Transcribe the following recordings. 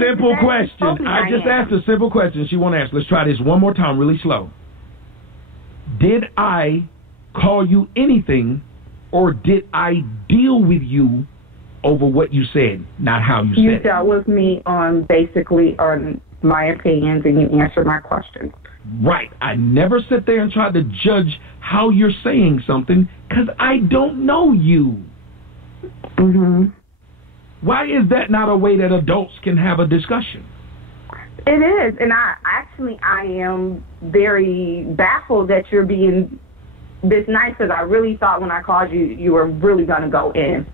Simple question. I just asked a simple question. She won't answer. Let's try this one more time, really slow. Did I call you anything, or did I deal with you over what you said, not how you said it? You dealt with me on my opinions, and you answered my questions. Right. I never sit there and try to judge how you're saying something because I don't know you. Mm-hmm. Why is that not a way that adults can have a discussion? It is, and I am very baffled that you're being this nice, because I really thought when I called you, you were really going to go in.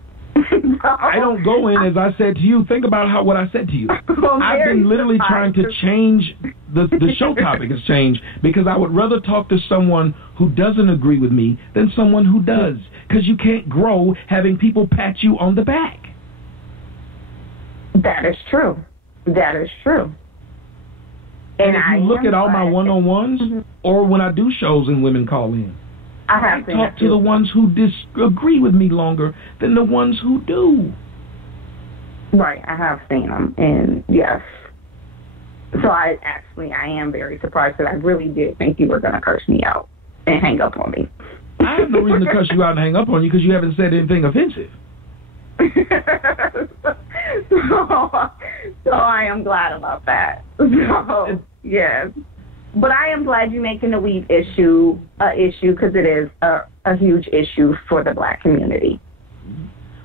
I don't go in, as I said to you. Think about what I said to you. I've been literally trying to change the show topic has changed because I would rather talk to someone who doesn't agree with me than someone who does, because you can't grow having people pat you on the back. That is true. That is true. And if you look at all my one-on-ones, or when I do shows and women call in, I talk to the ones who disagree with me longer than the ones who do. Right, I have seen them, and yes. So I am very surprised, because I really did think you were going to curse me out and hang up on me. I have no reason to curse you out and hang up on you because you haven't said anything offensive. So I am glad about that. So, yes. But I am glad you're making the weed issue an issue, because it is a huge issue for the black community.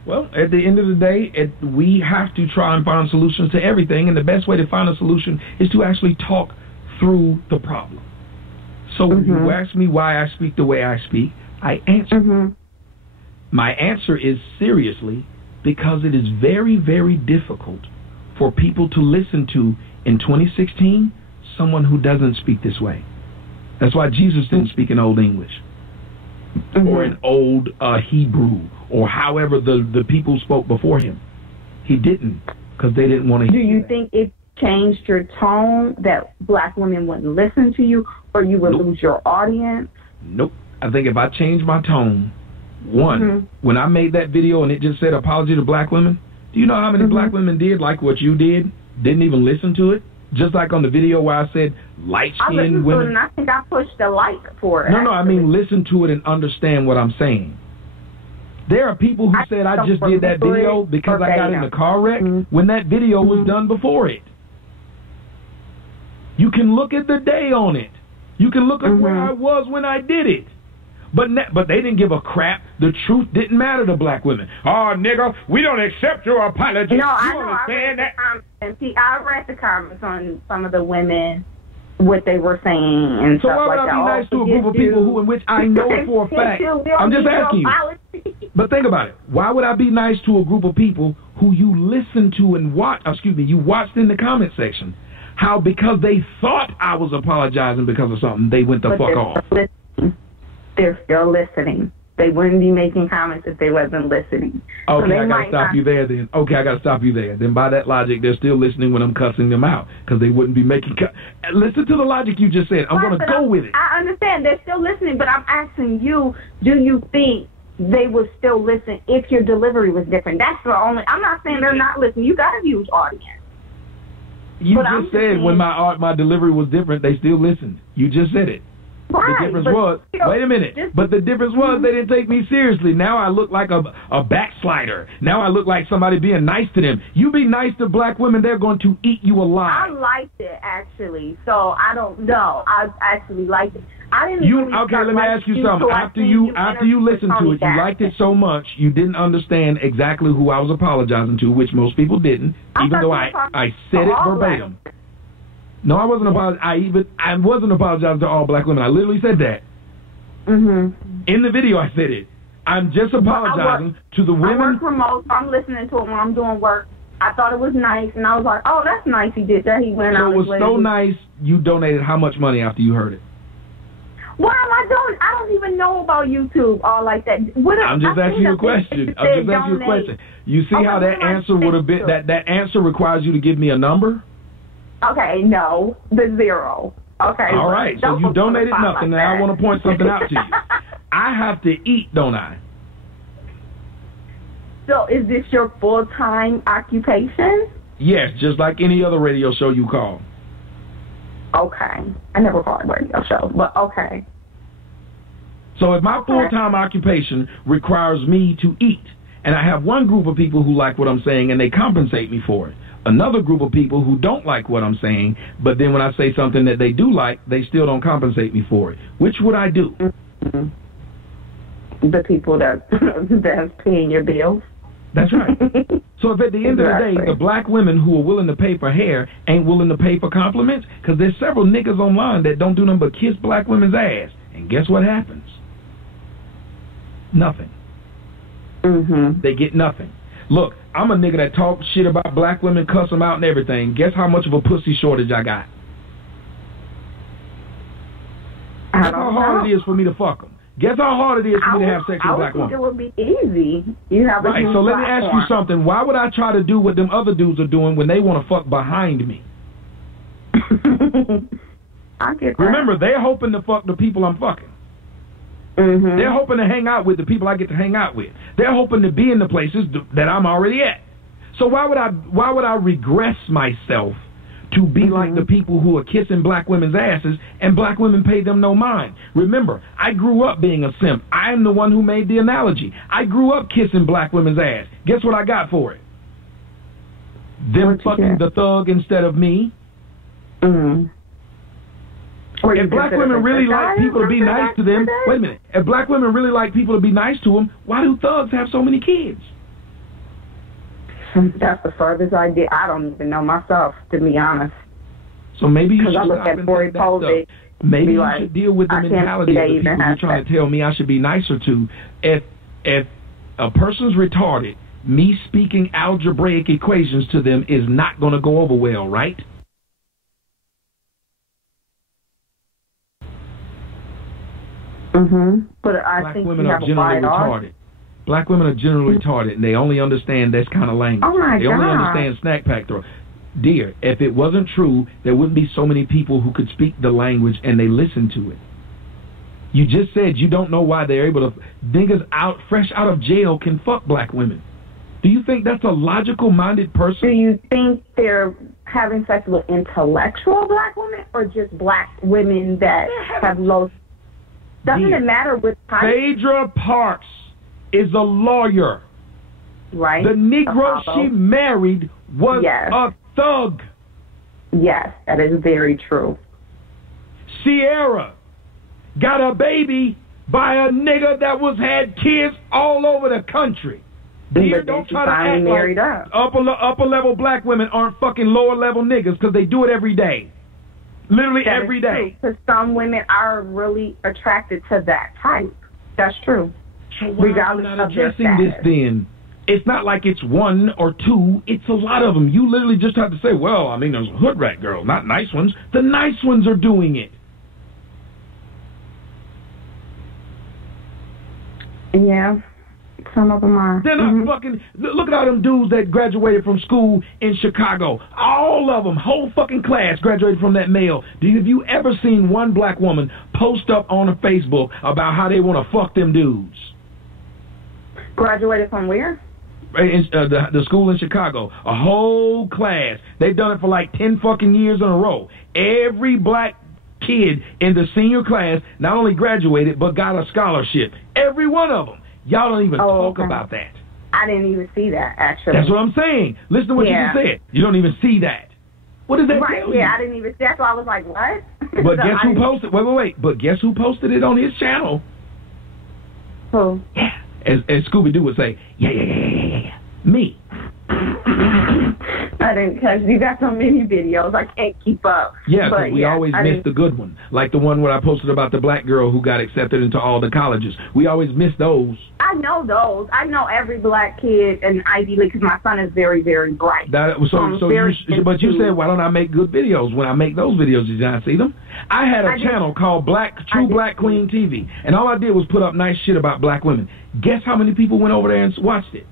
Well, at the end of the day, we have to try and find solutions to everything, and the best way to find a solution is to actually talk through the problem. So when you ask me why I speak the way I speak, I answer. My answer is seriously because it is very, very difficult for people to listen to in 2016 someone who doesn't speak this way. That's why Jesus didn't speak in Old English or in Old Hebrew or however the people spoke before him. He didn't, because they didn't want to hear. Do you think it changed your tone that black women wouldn't listen to you, or you would lose your audience? Nope. I think if I changed my tone, when I made that video and it just said apology to black women, do you know how many black women did like what you did? Didn't even listen to it? Just like on the video where I said light-skinned women. And I think I pushed the like for it. No, I mean listen to it and understand what I'm saying. There are people who said I just did that video because I got in a car wreck when that video was done before it. You can look at the day on it. You can look at where I was when I did it. But they didn't give a crap. The truth didn't matter to black women. Oh, nigga, we don't accept your apology. No, I know. I read the comments on some of the women, what they were saying and so stuff like that. So why would I be nice to a group of people in which I know for a fact? I'm just asking you. But think about it. Why would I be nice to a group of people who you listen to and you watched in the comment section? How because they thought I was apologizing because of something, they went the fuck off. They're still listening. They wouldn't be making comments if they wasn't listening. Okay, so I got to stop you there then. Okay, I got to stop you there. Then by that logic, they're still listening when I'm cussing them out because they wouldn't be making... Listen to the logic you just said. I'm going to go with it. I understand. They're still listening, but I'm asking you, do you think they would still listen if your delivery was different? That's the only... I'm not saying they're not listening. You got a huge audience. You just said when my delivery was different, they still listened. You just said it. Right, the difference was, wait a minute, but the difference was they didn't take me seriously. Now I look like a backslider. Now I look like somebody being nice to them. You be nice to black women, they're going to eat you alive. I liked it, actually, so I don't know. I actually liked it. I didn't okay, let me ask you something. After you listened to it, you liked it so much, you didn't understand exactly who I was apologizing to, which most people didn't, even though I said it verbatim. No, I wasn't I wasn't apologizing to all black women. I literally said that. In the video, I said it. I'm just apologizing to the women. I work remote, so I'm listening to it when I'm doing work. I thought it was nice, and I was like, "Oh, that's nice. He did that. He went out." So it was so nice. You donated how much money after you heard it? Why am I doing? I don't even know about YouTube all like that. I'm just asking you a question. I'm just asking you a question. You see how that answer would have been? That answer requires you to give me a number. Okay, no, the 0. Okay. All right, so you donated nothing. Now I want to point something out to you. I have to eat, don't I? So is this your full-time occupation? Yes, just like any other radio show you call. Okay. I never called a radio show, but okay. So if my full-time occupation requires me to eat, and I have one group of people who like what I'm saying and they compensate me for it, another group of people who don't like what I'm saying, but then when I say something that they do like, they still don't compensate me for it. Which would I do? Mm-hmm. The people that's paying your bills. That's right. So if at the end of the day, the black women who are willing to pay for hair ain't willing to pay for compliments, because there's several niggas online that don't do nothing but kiss black women's ass. And guess what happens? Nothing. Mm-hmm. They get nothing. Look, I'm a nigga that talks shit about black women, cuss them out and everything. Guess how much of a pussy shortage I got? Guess how hard it is for me to fuck them. Guess how hard it is for me to have sex with black women. I would think it would be easy. You have right, so let me ask you something. Why would I try to do what them other dudes are doing when they want to fuck behind me? I get that. Remember, they're hoping to fuck the people I'm fucking. Mm-hmm. They're hoping to hang out with the people I get to hang out with. They're hoping to be in the places that I'm already at. So why would I regress myself to be like the people who are kissing black women's asses and black women pay them no mind? Remember, I grew up being a simp. I am the one who made the analogy. I grew up kissing black women's ass. Guess what I got for it? Them fucking the thug instead of me. Mm-hmm. If black women really like people to be nice to them, wait a minute. If black women really like people to be nice to them, why do thugs have so many kids? That's the furthest I did. I don't even know myself, to be honest. So maybe you should stop and take that stuff. Maybe you should deal with the mentality of the people you're trying to tell me I should be nicer to. If a person's retarded, me speaking algebraic equations to them is not going to go over well, right? Mm-hmm. But I Black think women are generally retarded. Black women are generally retarded, and they only understand this kind of language. Oh my they God. only understand snack pack throw. Dear, if it wasn't true, there wouldn't be so many people who could speak the language and they listen to it. You just said you don't know why they're able to. Niggas fresh out of jail can fuck black women. Do you think that's a logical-minded person? Do you think they're having sex with intellectual black women or just black women that have low... Doesn't it matter with type? Phaedra Parks is a lawyer. Right. The Negro she married was a thug. Yes, that is very true. Sierra got a baby by a nigga that had kids all over the country. Dear, don't try to act married like upper level black women aren't fucking lower level niggas because they do it every day. Literally every day. Because some women are really attracted to that type. That's true. So why are you not addressing this then? It's not like it's one or two. It's a lot of them. You literally just have to say, well, I mean, there's hood rat girls, not nice ones. The nice ones are doing it. Yeah. Some of them are. They're not fucking... Look at all them dudes that graduated from school in Chicago. All of them, whole fucking class graduated from that male. Have you ever seen one black woman post up on a Facebook about how they want to fuck them dudes? Graduated from where? The school in Chicago. A whole class. They've done it for like 10 fucking years in a row. Every black kid in the senior class not only graduated, but got a scholarship. Every one of them. Y'all don't even talk about that. I didn't even see that, actually. That's what I'm saying. Listen to what you just said. You don't even see that. What does that tell you? I didn't even see that, so I was like, what? But guess who posted? Wait. But guess who posted it on his channel? Who? Yeah. As Scooby-Doo would say, yeah. Me. I didn't catch. You got so many videos, I can't keep up. Yeah, because we always miss the good one. Like the one where I posted about the black girl who got accepted into all the colleges. We always miss those. I know those. I know every black kid in Ivy League because my son is very, very bright. But you said, why don't I make good videos? When I make those videos, did you not see them? I had a channel called True Black Queen TV, and all I did was put up nice shit about black women. Guess how many people went over there and watched it?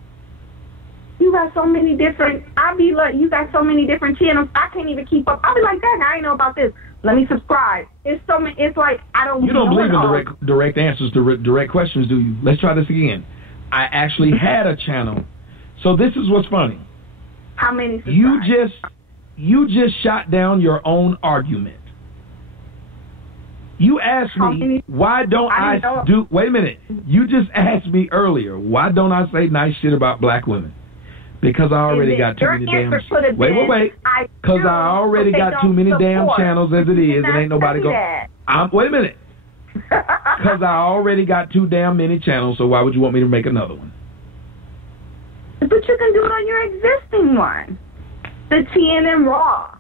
You got so many different. You got so many different channels. I can't even keep up. I'll be like, dang, I ain't know about this. Let me subscribe. It's so many. It's like I don't. You don't believe in direct answers to direct questions, do you? Let's try this again. I actually had a channel. So this is what's funny. How many subscribers? You just shot down your own argument. You asked me, why don't I do... Wait a minute. You just asked me earlier, why don't I say nice shit about black women? Because I already got too many damn... Wait. Because I already got too many damn channels as it is, and ain't nobody going... Wait a minute. Because I already got too damn many channels, so why would you want me to make another one? But you can do it on your existing one. The TNN Raw.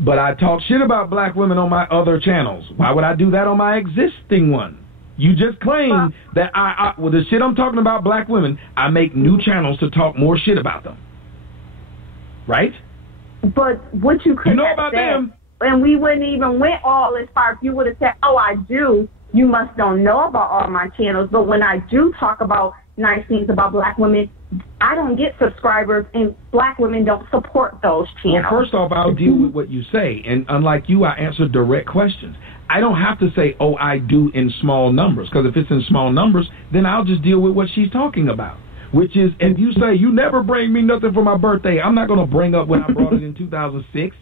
But I talk shit about black women on my other channels. Why would I do that on my existing one? You just claim that with the shit I'm talking about black women, I make new channels to talk more shit about them. Right? But what you could have about said, them. And we wouldn't even went all as far if you would have said, oh, I do. You must don't know about all my channels. But when I do talk about nice things about black women, I don't get subscribers, and black women don't support those channels. Well, first off, I'll deal with what you say. And unlike you, I answer direct questions. I don't have to say, oh, I do in small numbers, because if it's in small numbers, then I'll just deal with what she's talking about, which is, if you say, you never bring me nothing for my birthday, I'm not going to bring up when I brought it in 2006.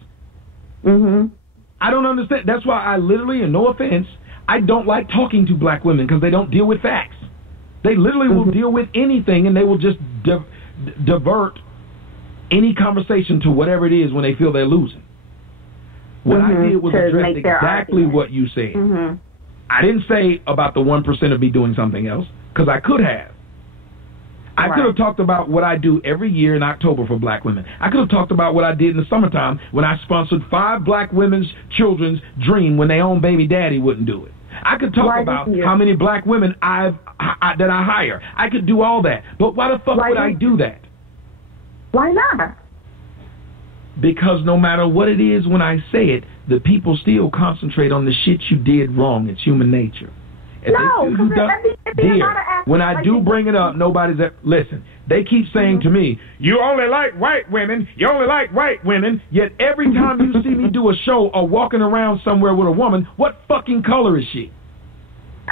I don't understand. That's why I literally, and no offense, I don't like talking to black women, because they don't deal with facts. They literally will deal with anything, and they will just divert any conversation to whatever it is when they feel they're losing. What I did was address exactly what you said. I didn't say about the 1% of me doing something else, because I could have. I could have talked about what I do every year in October for black women. I could have talked about what I did in the summertime when I sponsored 5 black women's children's dream when their own baby daddy wouldn't do it. I could talk about how many black women that I hire. I could do all that. But why the fuck would I do that? Why not? Because no matter what it is when I say it, the people still concentrate on the shit you did wrong. It's human nature. When I do bring it up, nobody's listen. They keep saying to me, you only like white women, yet every time you see me do a show or walking around somewhere with a woman, what fucking color is she?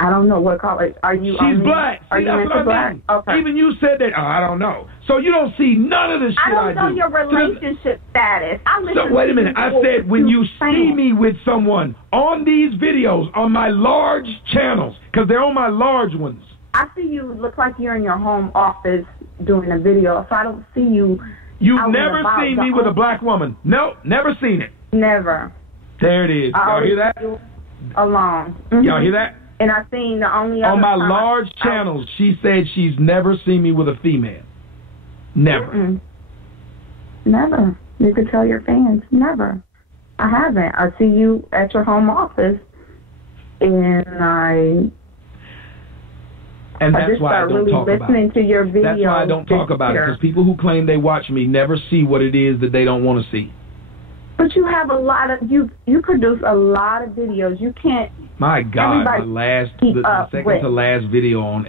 I don't know what color. Are you? She's black. Are you into black? Okay. Even you said that. Oh, I don't know. So you don't see none of the shit I do. I don't know your relationship status. So wait a minute. I said when you see me with someone on these videos on my large channels, because they're on my large ones. I see you look like you're in your home office doing a video, so I don't see you. You've never seen me with a black woman. No, never seen it. Never. There it is. Y'all hear that? Alone. Y'all hear that? And I've seen the only other on my large channels, she said she's never seen me with a female. Never. Never. You could tell your fans. Never. I haven't. I see you at your home office, and that's why I don't really talk about it. To your videos. That's why I don't talk about it, because people who claim they watch me never see what it is that they don't want to see. But you have a lot of you produce a lot of videos. You can't. My God, the second to last video on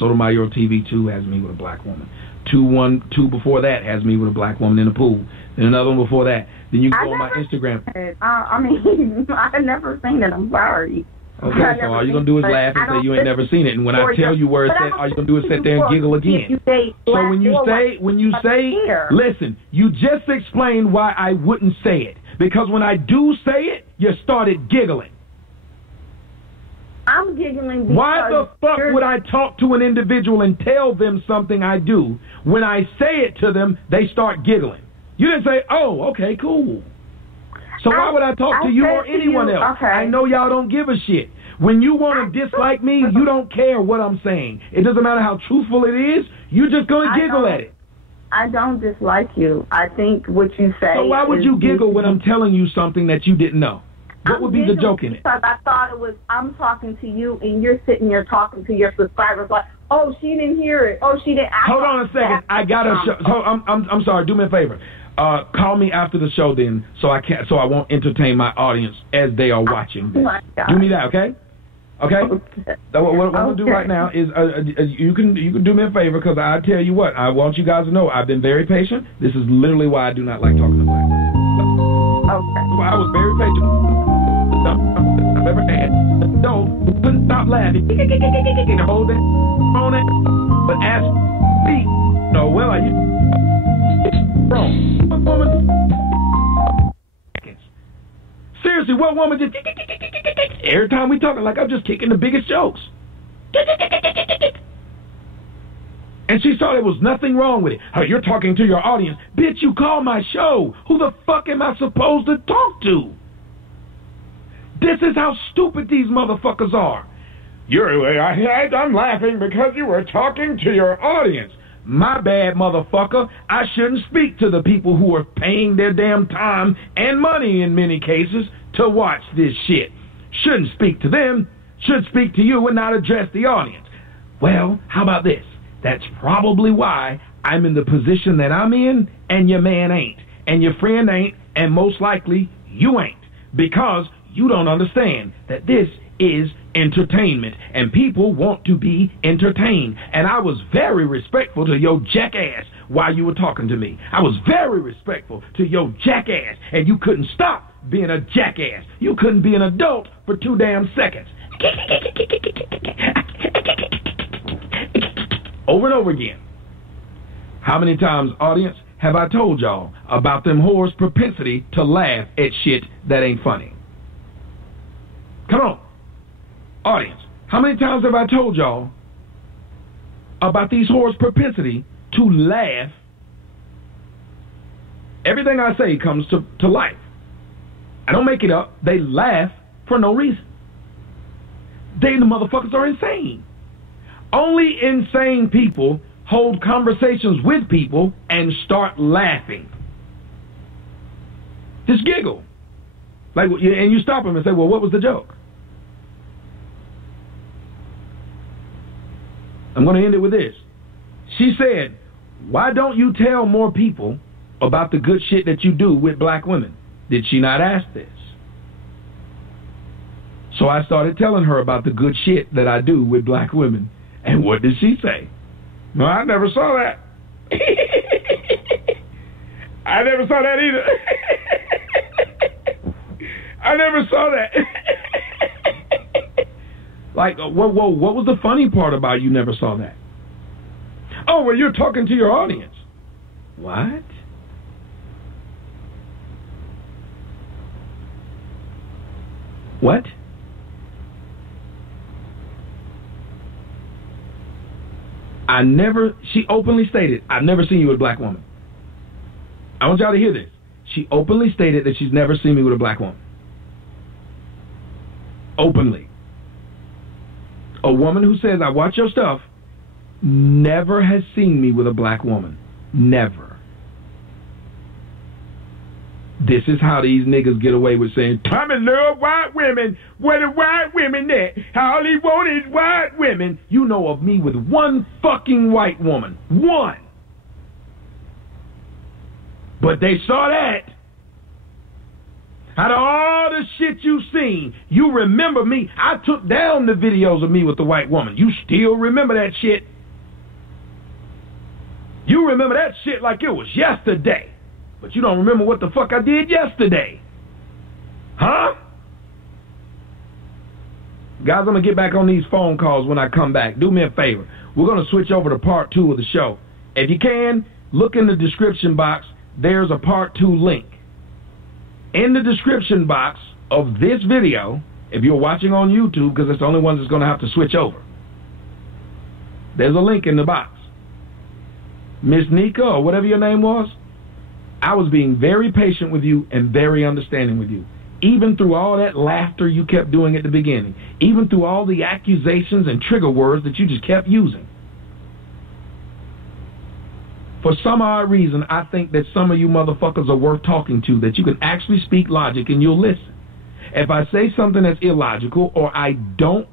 Sotomayor TV 2 has me with a black woman. Two before that has me with a black woman in the pool. Then another one before that. Then you go on my Instagram. I mean, I've never seen it. I'm sorry. Okay, so all you're going to do is laugh and say you ain't never seen it. And when I tell you where it's at, all you're going to do is sit there and giggle again. So when you say, listen, you just explained why I wouldn't say it. Because when I do say it, you started giggling. I'm giggling because... Why the fuck would I talk to an individual and tell them something I do? When I say it to them, they start giggling. You didn't say, oh, okay, cool. So why would I talk to you or anyone else? Okay. I know y'all don't give a shit. When you want to dislike me, you don't care what I'm saying. It doesn't matter how truthful it is. You're just going to giggle at it. I don't dislike you. I think what you say... So why would you giggle when I'm telling you something that you didn't know? What would be the joke in it? Because I thought it was, I'm talking to you, and you're sitting there talking to your subscribers like, oh, she didn't hear it. Oh, she didn't... Hold on a second. I got to show... So I'm sorry. Do me a favor. Call me after the show then, so I won't entertain my audience as they are watching this. Do me that, okay? Okay? What I'm going to do right now is you can do me a favor, because I tell you what, I want you guys to know I've been very patient. This is literally why I do not like talking to black women. Okay. Well, I was very patient. I've ever had. Couldn't stop laughing. Hold it on it. But ask me, no, well, are you wrong? seriously, what woman just... Every time we talking, like I'm just kicking the biggest jokes. And she saw there was nothing wrong with it. Oh, you're talking to your audience. Bitch, you call my show. Who the fuck am I supposed to talk to? This is how stupid these motherfuckers are. I'm laughing because you were talking to your audience. My bad, motherfucker. I shouldn't speak to the people who are paying their damn time and money in many cases to watch this shit. Shouldn't speak to them. Should speak to you and not address the audience. Well, how about this? That's probably why I'm in the position that I'm in and your man ain't. And your friend ain't, and most likely you ain't. Because you don't understand that this is entertainment, and people want to be entertained. And I was very respectful to your jackass while you were talking to me. I was very respectful to your jackass, and you couldn't stop being a jackass. You couldn't be an adult for 2 damn seconds. Over and over again. How many times, audience, have I told y'all about them whores' propensity to laugh at shit that ain't funny? Come on. Audience, how many times have I told y'all about these whores' propensity to laugh? Everything I say comes to life. I don't make it up. They laugh for no reason. They, the motherfuckers, are insane. Only insane people hold conversations with people and start laughing. Just giggle. Like, and you stop them and say, well, what was the joke? I'm going to end it with this. She said, why don't you tell more people about the good shit that you do with black women? Did she not ask this? So I started telling her about the good shit that I do with black women. And what did she say? No, I never saw that. I never saw that either. I never saw that. Like, what was the funny part about you never saw that? Oh, well, you're talking to your audience. What? What? She openly stated, I've never seen you with a black woman. I want y'all to hear this. She openly stated that she's never seen me with a black woman. Openly. A woman who says, I watch your stuff, never has seen me with a black woman. Never. This is how these niggas get away with saying, Tommy love white women. Where the white women at? All he want is white women. You know of me with one fucking white woman. One. But they saw that. Out of all the shit you seen, you remember me. I took down the videos of me with the white woman. You still remember that shit. You remember that shit like it was yesterday. But you don't remember what the fuck I did yesterday. Huh? Guys, I'm going to get back on these phone calls when I come back. Do me a favor. We're going to switch over to part 2 of the show. If you can, look in the description box. There's a part 2 link. In the description box of this video, if you're watching on YouTube, because it's the only one that's going to have to switch over, there's a link in the box. Miss Nika, or whatever your name was, I was being very patient with you and very understanding with you. Even through all that laughter you kept doing at the beginning. Even through all the accusations and trigger words that you just kept using. For some odd reason, I think that some of you motherfuckers are worth talking to, that you can actually speak logic and you'll listen. If I say something that's illogical or I don't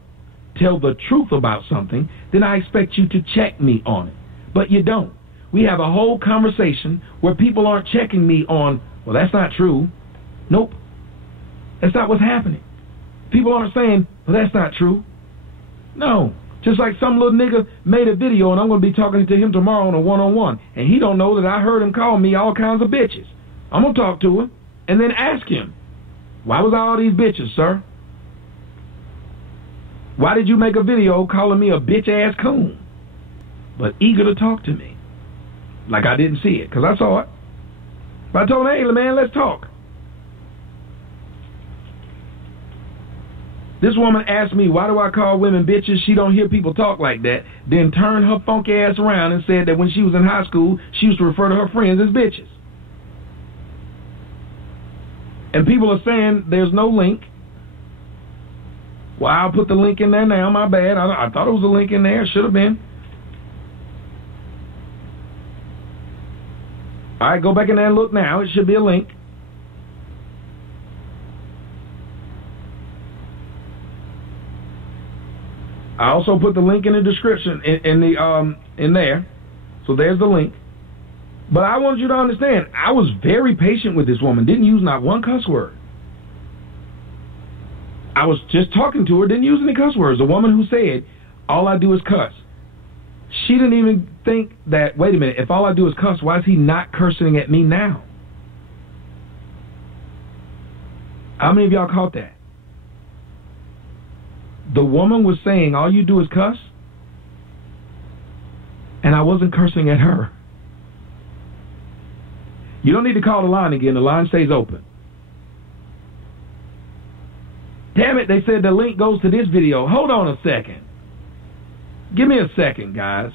tell the truth about something, then I expect you to check me on it. But you don't. We have a whole conversation where people aren't checking me on, well, that's not true. Nope. That's not what's happening. People aren't saying, well, that's not true. No. Just like some little nigga made a video and I'm going to be talking to him tomorrow on a one-on-one. And he don't know that I heard him call me all kinds of bitches. I'm going to talk to him and then ask him, why was all these bitches, sir? Why did you make a video calling me a bitch-ass coon? But eager to talk to me. Like I didn't see it, because I saw it. But I told him, hey, man, let's talk. This woman asked me, why do I call women bitches? She don't hear people talk like that. Then turned her funky ass around and said that when she was in high school, she used to refer to her friends as bitches. And people are saying there's no link. Well, I'll put the link in there now. My bad. I thought it was a link in there. Should have been. All right, go back in there and look now. It should be a link. I also put the link in the description in there. So there's the link. But I want you to understand, I was very patient with this woman. Didn't use not one cuss word. I was just talking to her, didn't use any cuss words. A woman who said, all I do is cuss. She didn't even think that, wait a minute, if all I do is cuss, why is he not cursing at me now? How many of y'all caught that? The woman was saying, all you do is cuss, and I wasn't cursing at her. You don't need to call the line again. The line stays open. Damn it, they said the link goes to this video. Hold on a second. Give me a second, guys.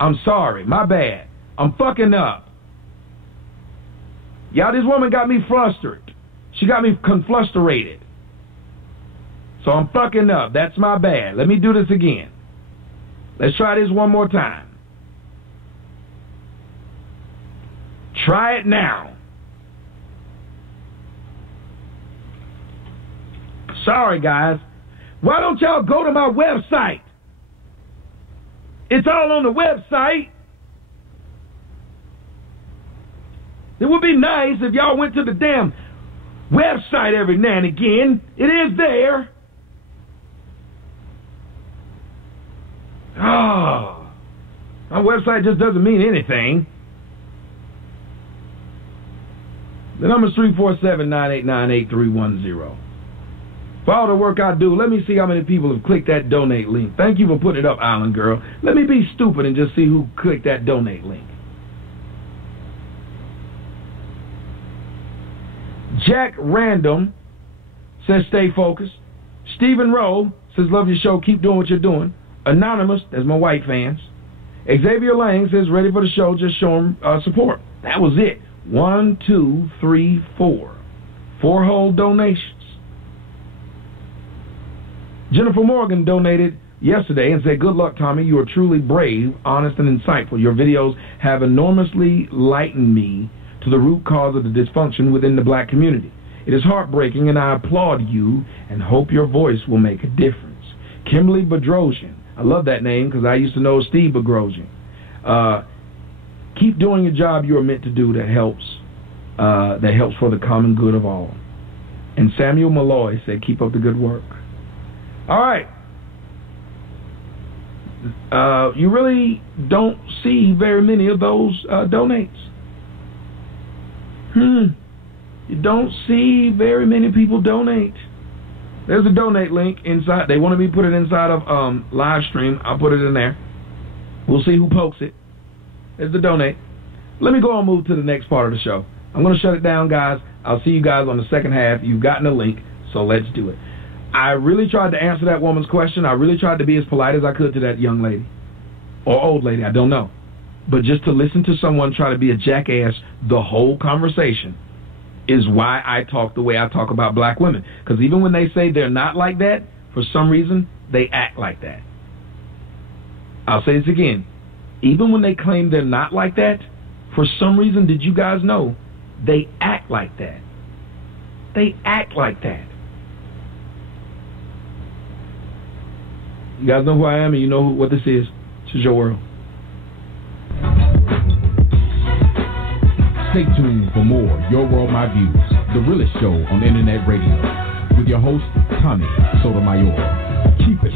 I'm sorry. My bad. I'm fucking up. Y'all, this woman got me flustered. She got me conflustrated. So I'm fucking up. That's my bad. Let me do this again. Let's try this one more time. Try it now. Sorry, guys. Why don't y'all go to my website? It's all on the website. It would be nice if y'all went to the damn website every now and again. It is there. Oh, my website just doesn't mean anything. The number is 347-989-8310. For all the work I do, let me see how many people have clicked that donate link. Thank you for putting it up, Island Girl. Let me be stupid and just see who clicked that donate link. Jack Random says stay focused. Stephen Rowe says love your show, keep doing what you're doing. Anonymous, that's my white fans. Xavier Lang says ready for the show, just show him support. That was it. 1, 2, 3, 4. 4 whole donations. Jennifer Morgan donated yesterday and said, good luck, Tommy. You are truly brave, honest, and insightful. Your videos have enormously lightened me to the root cause of the dysfunction within the black community. It is heartbreaking, and I applaud you and hope your voice will make a difference. Kimberly Bedrosian. I love that name because I used to know Steve Bedrosian. Keep doing your job you are meant to do that helps for the common good of all. And Samuel Malloy said, keep up the good work. All right. You really don't see very many of those donates. You don't see very many people donate. There's a donate link inside. They wanted me to put it inside of live stream. I'll put it in there. We'll see who pokes it. There's the donate. Let me go and move to the next part of the show. I'm going to shut it down, guys. I'll see you guys on the second half. You've gotten a link, so let's do it. I really tried to answer that woman's question. I really tried to be as polite as I could to that young lady. Or old lady, I don't know. But just to listen to someone try to be a jackass the whole conversation is why I talk the way I talk about black women. Because even when they say they're not like that, for some reason, they act like that. I'll say this again. Even when they claim they're not like that, for some reason, did you guys know, they act like that. They act like that. You guys know who I am and you know what this is. This is your world. Stay tuned for more Your World, My Views, the realest show on internet radio, with your host, Tommy Sotomayor. Keep it.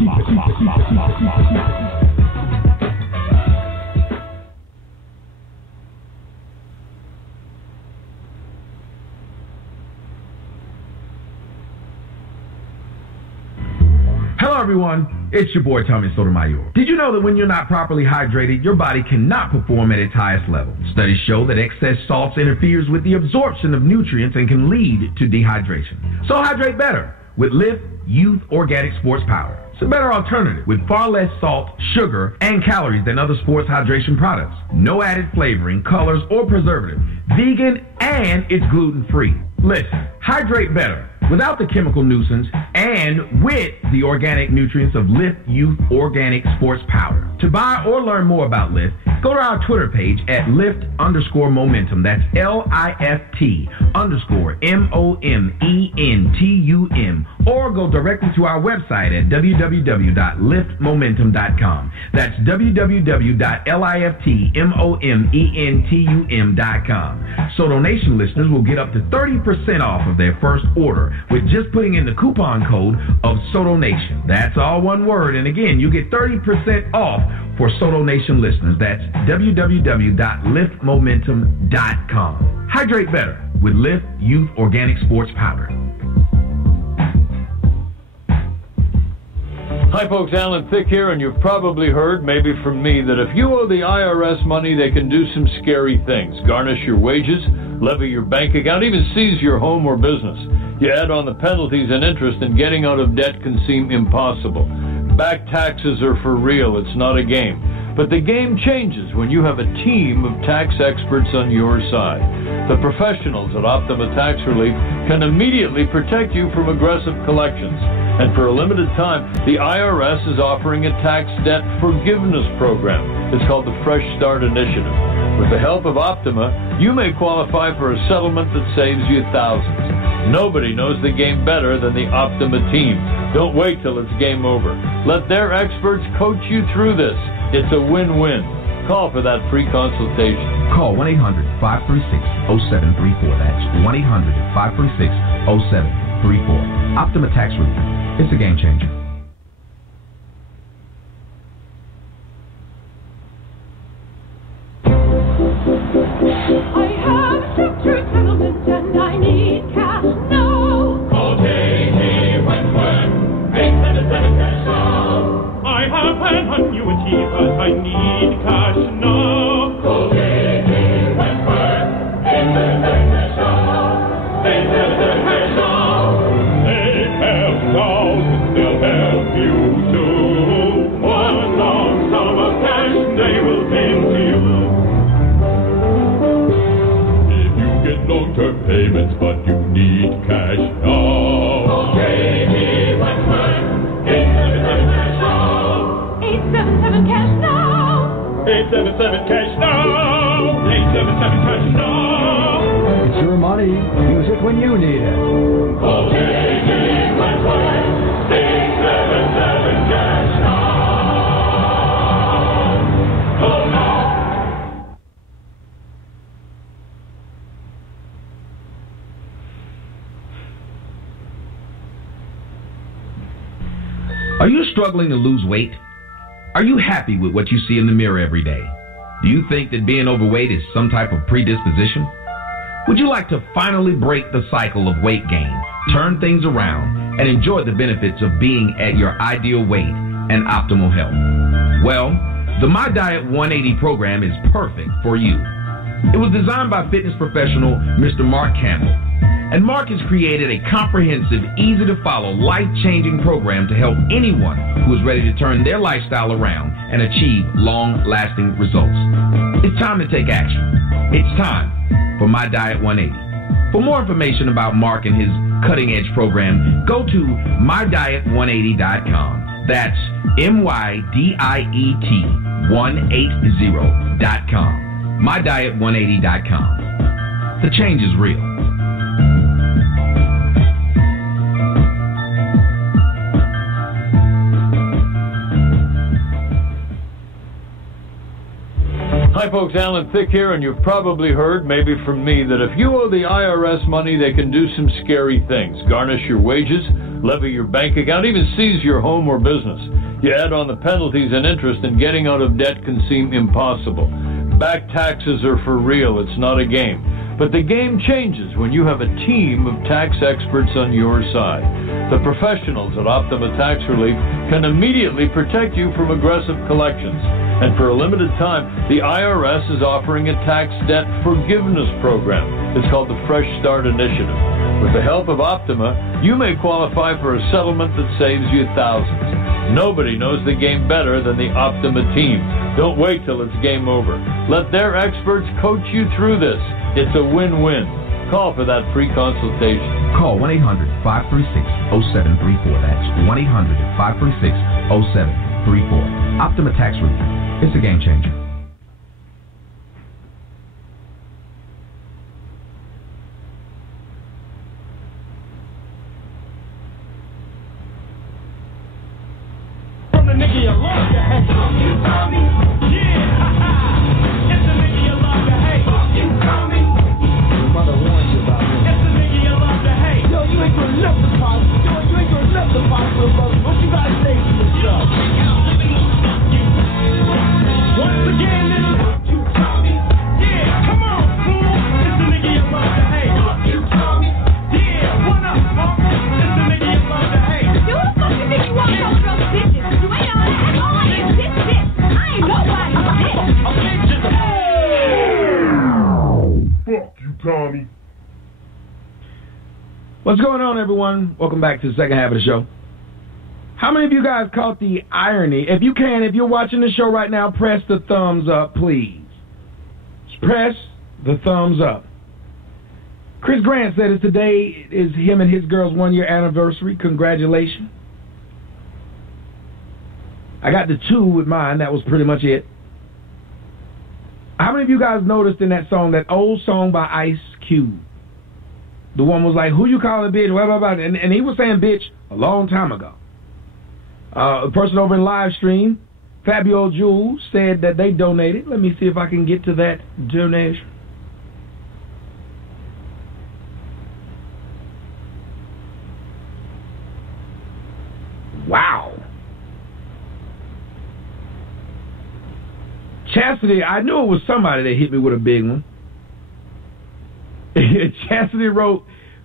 Hello, everyone. It's your boy, Tommy Sotomayor. Did you know that when you're not properly hydrated, your body cannot perform at its highest level? Studies show that excess salts interferes with the absorption of nutrients and can lead to dehydration. So hydrate better with Lift Youth Organic Sports Powder. It's a better alternative with far less salt, sugar, and calories than other sports hydration products. No added flavoring, colors, or preservative. Vegan, and it's gluten-free. Listen, hydrate better without the chemical nuisance and with the organic nutrients of Lift Youth Organic Sports Powder. To buy or learn more about Lift, go to our Twitter page at Lift_Momentum. That's LIFT_MOMENTUM. Or go directly to our website at www.liftmomentum.com. That's www.liftmomentum.com. Soto Nation listeners will get up to 30% off of their first order with just putting in the coupon code of Soto Nation. That's all one word. And again, you get 30% off for Soto Nation listeners. That's www.liftmomentum.com. Hydrate better with Lift Youth Organic Sports Powder. Hi folks, Alan Thicke here, and you've probably heard, maybe from me, that if you owe the IRS money, they can do some scary things. Garnish your wages, levy your bank account, even seize your home or business. You add on the penalties and interest, and getting out of debt can seem impossible. Back taxes are for real, it's not a game. But the game changes when you have a team of tax experts on your side. The professionals at Optima Tax Relief can immediately protect you from aggressive collections. And for a limited time, the IRS is offering a tax debt forgiveness program. It's called the Fresh Start Initiative. With the help of Optima, you may qualify for a settlement that saves you thousands. Nobody knows the game better than the Optima team. Don't wait till it's game over. Let their experts coach you through this. It's a win-win. Call for that free consultation. Call 1-800-536-0734. That's 1-800-536-0734. Optima Tax Relief. It's a game changer. I have structured settlements and I need cash now. Call J.G. Wentworth, 877 cash now. I have an annuity, but I need cash now. Call J.G. Wentworth, 877 cash now. 877 cash now. They help thousands, they'll help you too. One lump sum of cash they will send to you. Long-term payments, but you need cash now. Call J.G. Wentworth, 877 cash now. 877 cash now. 877 cash now. 877 cash now. It's your money. Use it when you need it. Call J.G. Wentworth, 877 cash now. Call now. Are you struggling to lose weight? Are you happy with what you see in the mirror every day? Do you think that being overweight is some type of predisposition? Would you like to finally break the cycle of weight gain, turn things around, and enjoy the benefits of being at your ideal weight and optimal health? Well, the My Diet 180 program is perfect for you. It was designed by fitness professional Mr. Mark Campbell. And Mark has created a comprehensive, easy-to-follow, life-changing program to help anyone who is ready to turn their lifestyle around and achieve long-lasting results. It's time to take action. It's time for My Diet 180. For more information about Mark and his cutting-edge program, go to mydiet180.com. That's MyDiet180.com. mydiet180.com. The change is real. Hi folks, Alan Thicke here, and you've probably heard, maybe from me, that if you owe the IRS money, they can do some scary things. Garnish your wages, levy your bank account, even seize your home or business. You add on the penalties and interest, and getting out of debt can seem impossible. Back taxes are for real, it's not a game. But the game changes when you have a team of tax experts on your side. The professionals at Optima Tax Relief can immediately protect you from aggressive collections. And for a limited time, the IRS is offering a tax debt forgiveness program. It's called the Fresh Start Initiative. With the help of Optima, you may qualify for a settlement that saves you thousands. Nobody knows the game better than the Optima team. Don't wait till it's game over. Let their experts coach you through this. It's a win-win. Call for that free consultation. Call 1-800-536-0734. That's 1-800-536-0734. Optima Tax Relief. It's a game changer. What's going on, everyone? Welcome back to the second half of the show. How many of you guys caught the irony? If you can, if you're watching the show right now, press the thumbs up, please. Press the thumbs up. Chris Grant said that today is him and his girl's 1-year anniversary. Congratulations. I got the 2 with mine. That was pretty much it. How many of you guys noticed in that song, that old song by Ice Cube? The one was like, who you calling bitch? Blah, blah, blah. And he was saying bitch a long time ago. A person over in live stream, Fabio Jules, said that they donated. Let me see if I can get to that donation. Wow. Chastity, I knew it was somebody that hit me with a big one. Chastity wrote,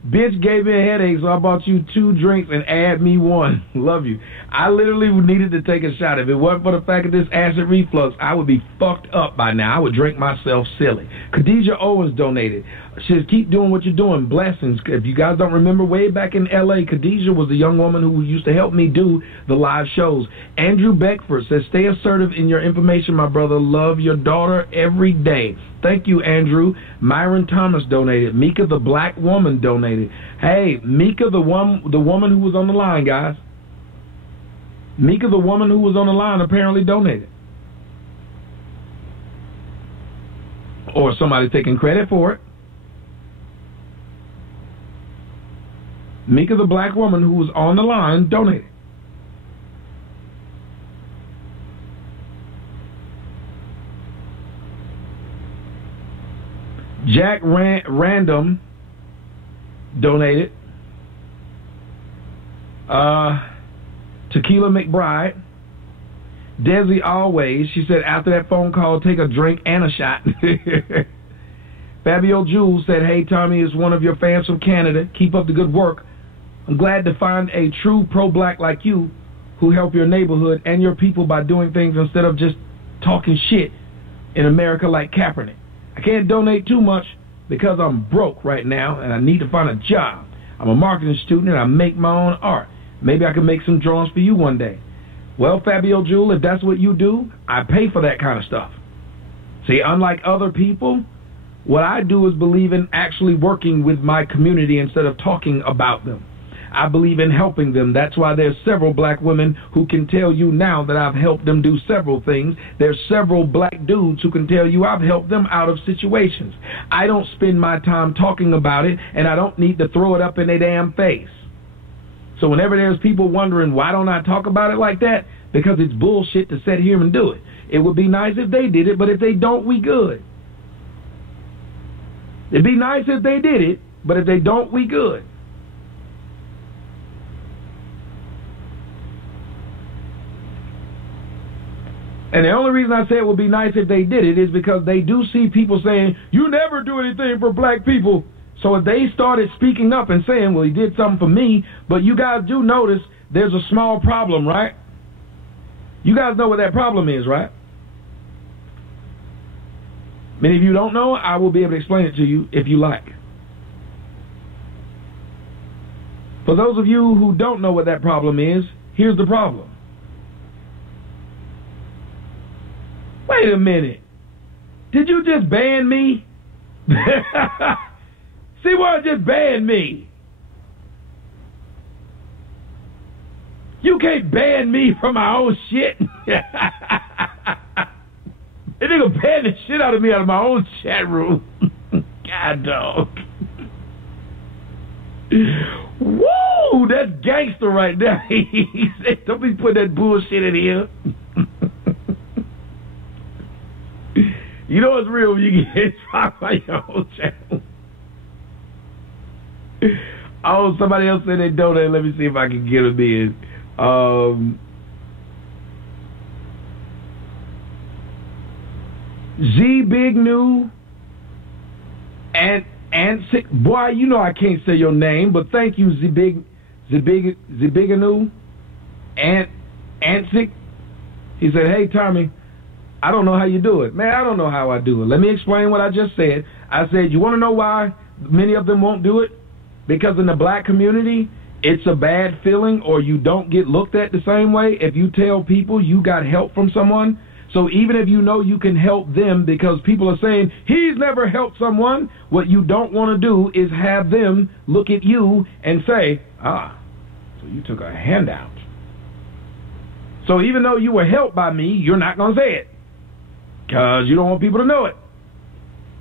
bitch gave me a headache, so I bought you 2 drinks and add me 1. Love you. I literally needed to take a shot. If it wasn't for the fact of this acid reflux, I would be fucked up by now. I would drink myself silly. Khadijah Owens donated. She says, keep doing what you're doing. Blessings. If you guys don't remember, way back in L.A., Khadijah was the young woman who used to help me do the live shows. Andrew Beckford says, stay assertive in your information, my brother. Love your daughter every day. Thank you, Andrew. Myron Thomas donated. Mika the Black Woman donated. Hey, Mika the woman who was on the line, guys. Mika the woman who was on the line apparently donated. Or somebody taking credit for it. Mika the Black Woman who was on the line donated. Jack Random donated. Tequila McBride. Desi Always, she said after that phone call, take a drink and a shot. Fabio Jules said, hey, Tommy is one of your fans from Canada. Keep up the good work. I'm glad to find a true pro-black like you who help your neighborhood and your people by doing things instead of just talking shit in America like Kaepernick. I can't donate too much because I'm broke right now and I need to find a job. I'm a marketing student and I make my own art. Maybe I can make some drawings for you one day. Well, Fabio Jewel, if that's what you do, I pay for that kind of stuff. See, unlike other people, what I do is believe in actually working with my community instead of talking about them. I believe in helping them. That's why there's several black women who can tell you now that I've helped them do several things. There's several black dudes who can tell you I've helped them out of situations. I don't spend my time talking about it, and I don't need to throw it up in their damn face. So whenever there's people wondering why don't I talk about it like that, because it's bullshit to sit here and do it. It would be nice if they did it, but if they don't, we good. It'd be nice if they did it, but if they don't, we good. And the only reason I say it would be nice if they did it is because they do see people saying, you never do anything for black people. So if they started speaking up and saying, well, he did something for me, but you guys do notice there's a small problem, right? You guys know what that problem is, right? Many of you don't know. I will be able to explain it to you if you like. For those of you who don't know what that problem is, here's the problem. Wait a minute. Did you just ban me? C-Word just banned me. You can't ban me from my own shit. They nigga ban the shit out of me out of my own chat room. God, dog. Woo, that's gangster right there. He said, don't be putting that bullshit in here. You know it's real when you get dropped by your own channel. Oh, somebody else said they donated. Let me see if I can get them in. Z Big New and boy, you know I can't say your name, but thank you, Z Big New and Ansick. He said, "Hey Tommy, I don't know how you do it, man. I don't know how I do it. Let me explain what I just said. I said, you want to know why many of them won't do it? Because in the black community, it's a bad feeling, or you don't get looked at the same way if you tell people you got help from someone. So even if you know you can help them, because people are saying, he's never helped someone, what you don't want to do is have them look at you and say, so you took a handout. So even though you were helped by me, you're not going to say it, because you don't want people to know it.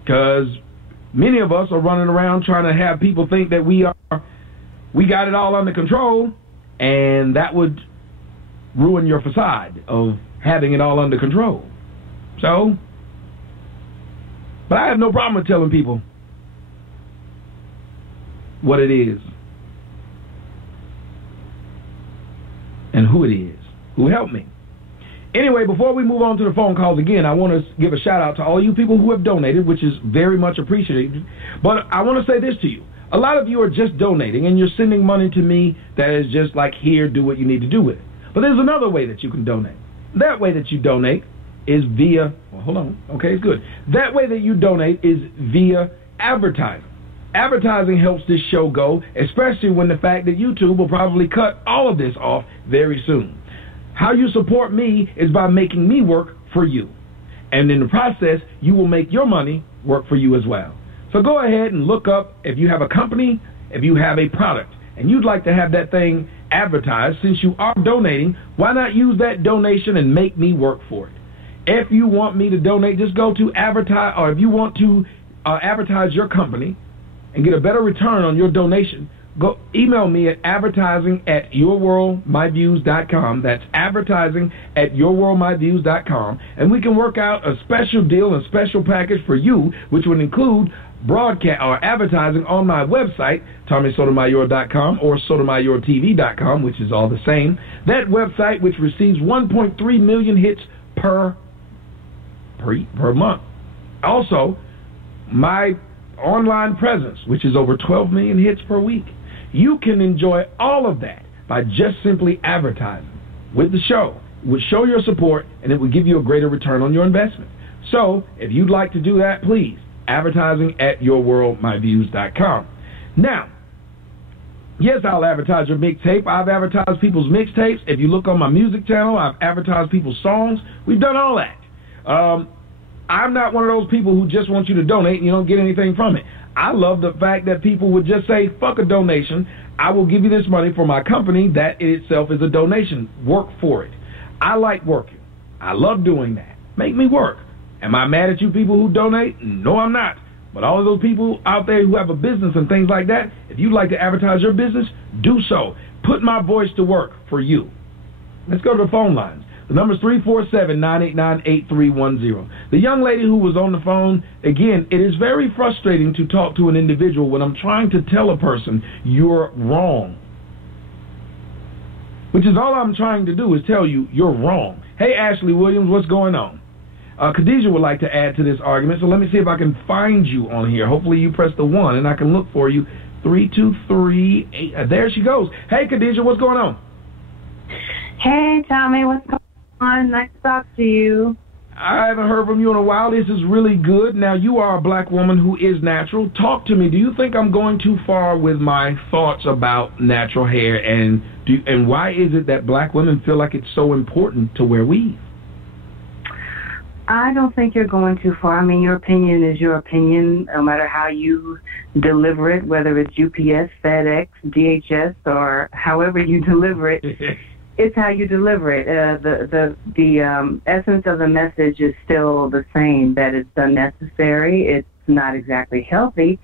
Because many of us are running around trying to have people think that we got it all under control, and that would ruin your facade of having it all under control. So, but I have no problem with telling people what it is and who it is who helped me. Anyway, before we move on to the phone calls again, I want to give a shout out to all you people who have donated, which is very much appreciated. But I want to say this to you. A lot of you are just donating, and you're sending money to me that is just like, here, do what you need to do with it. But there's another way that you can donate. That way that you donate is via, That way that you donate is via advertising. Advertising helps this show go, especially when the fact that YouTube will probably cut all of this off very soon. How you support me is by making me work for you. And in the process, you will make your money work for you as well. So go ahead and look up if you have a company, if you have a product, and you'd like to have that thing advertised. Since you are donating, why not use that donation and make me work for it? If you want me to donate, just go to advertise, or if you want to advertise your company and get a better return on your donation, go email me at advertising@yourworldmyviews.com. That's advertising@yourworldmyviews.com, and we can work out a special deal and special package for you, which would include broadcast or advertising on my website, TommySotomayor.com, or SotomayorTV.com, which is all the same. That website, which receives 1.3 million hits per month. Also, my online presence, which is over 12 million hits per week. You can enjoy all of that by just simply advertising with the show. It would show your support, and it would give you a greater return on your investment. So, if you'd like to do that, please, advertising@yourworldmyviews.com. Now, yes, I'll advertise your mixtape. I've advertised people's mixtapes. If you look on my music channel, I've advertised people's songs. We've done all that. I'm not one of those people who just want you to donate and you don't get anything from it. I love the fact that people would just say, fuck a donation. I will give you this money for my company. That in itself is a donation. Work for it. I like working. I love doing that. Make me work. Am I mad at you people who donate? No, I'm not. But all of those people out there who have a business and things like that, if you'd like to advertise your business, do so. Put my voice to work for you. Let's go to the phone lines. The number is 347-989-8310. The young lady who was on the phone, again, it is very frustrating to talk to an individual when I'm trying to tell a person you're wrong. Which is all I'm trying to do is tell you you're wrong. Hey, Ashley Williams, what's going on? Khadijah would like to add to this argument, so let me see if I can find you on here. Hopefully you press the 1, and I can look for you. 3238. There she goes. Hey, Khadijah, what's going on? Hey, Tommy, what's going on? Nice to talk to you. I haven't heard from you in a while. This is really good. Now, you are a black woman who is natural. Talk to me. Do you think I'm going too far with my thoughts about natural hair? And why is it that black women feel like it's so important to wear weave? I don't think you're going too far. I mean, your opinion is your opinion, no matter how you deliver it, whether it's UPS, FedEx, DHS, or however you deliver it. It's how you deliver it. The essence of the message is still the same, that it's unnecessary, it's not exactly healthy,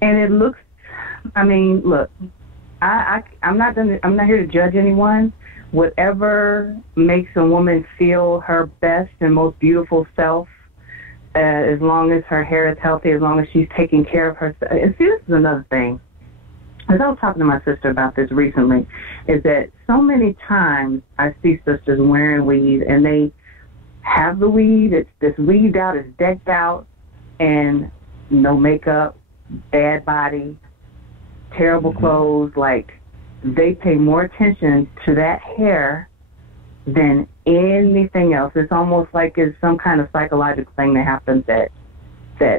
and it looks, I mean, look, I'm not here to judge anyone. Whatever makes a woman feel her best and most beautiful self, as long as her hair is healthy, as long as she's taking care of herself. And see, this is another thing. As I was talking to my sister about this recently, is that so many times I see sisters wearing weave, and they have the weave, it's weaved out, it's decked out, and no makeup, bad body, terrible clothes. Like, they pay more attention to that hair than anything else. It's almost like it's some kind of psychological thing that happens that they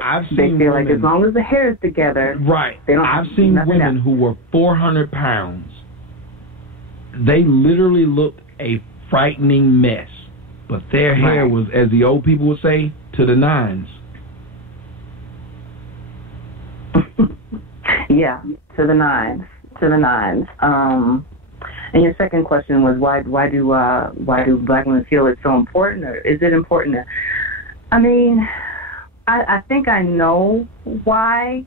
feel like as long as the hair is together, right? They don't I've seen women else. Who were 400 pounds. They literally looked a frightening mess, but their hair was, as the old people would say, to the nines. Yeah, to the nines. And your second question was why do black women feel it's so important, or is it important? I mean, I think I know why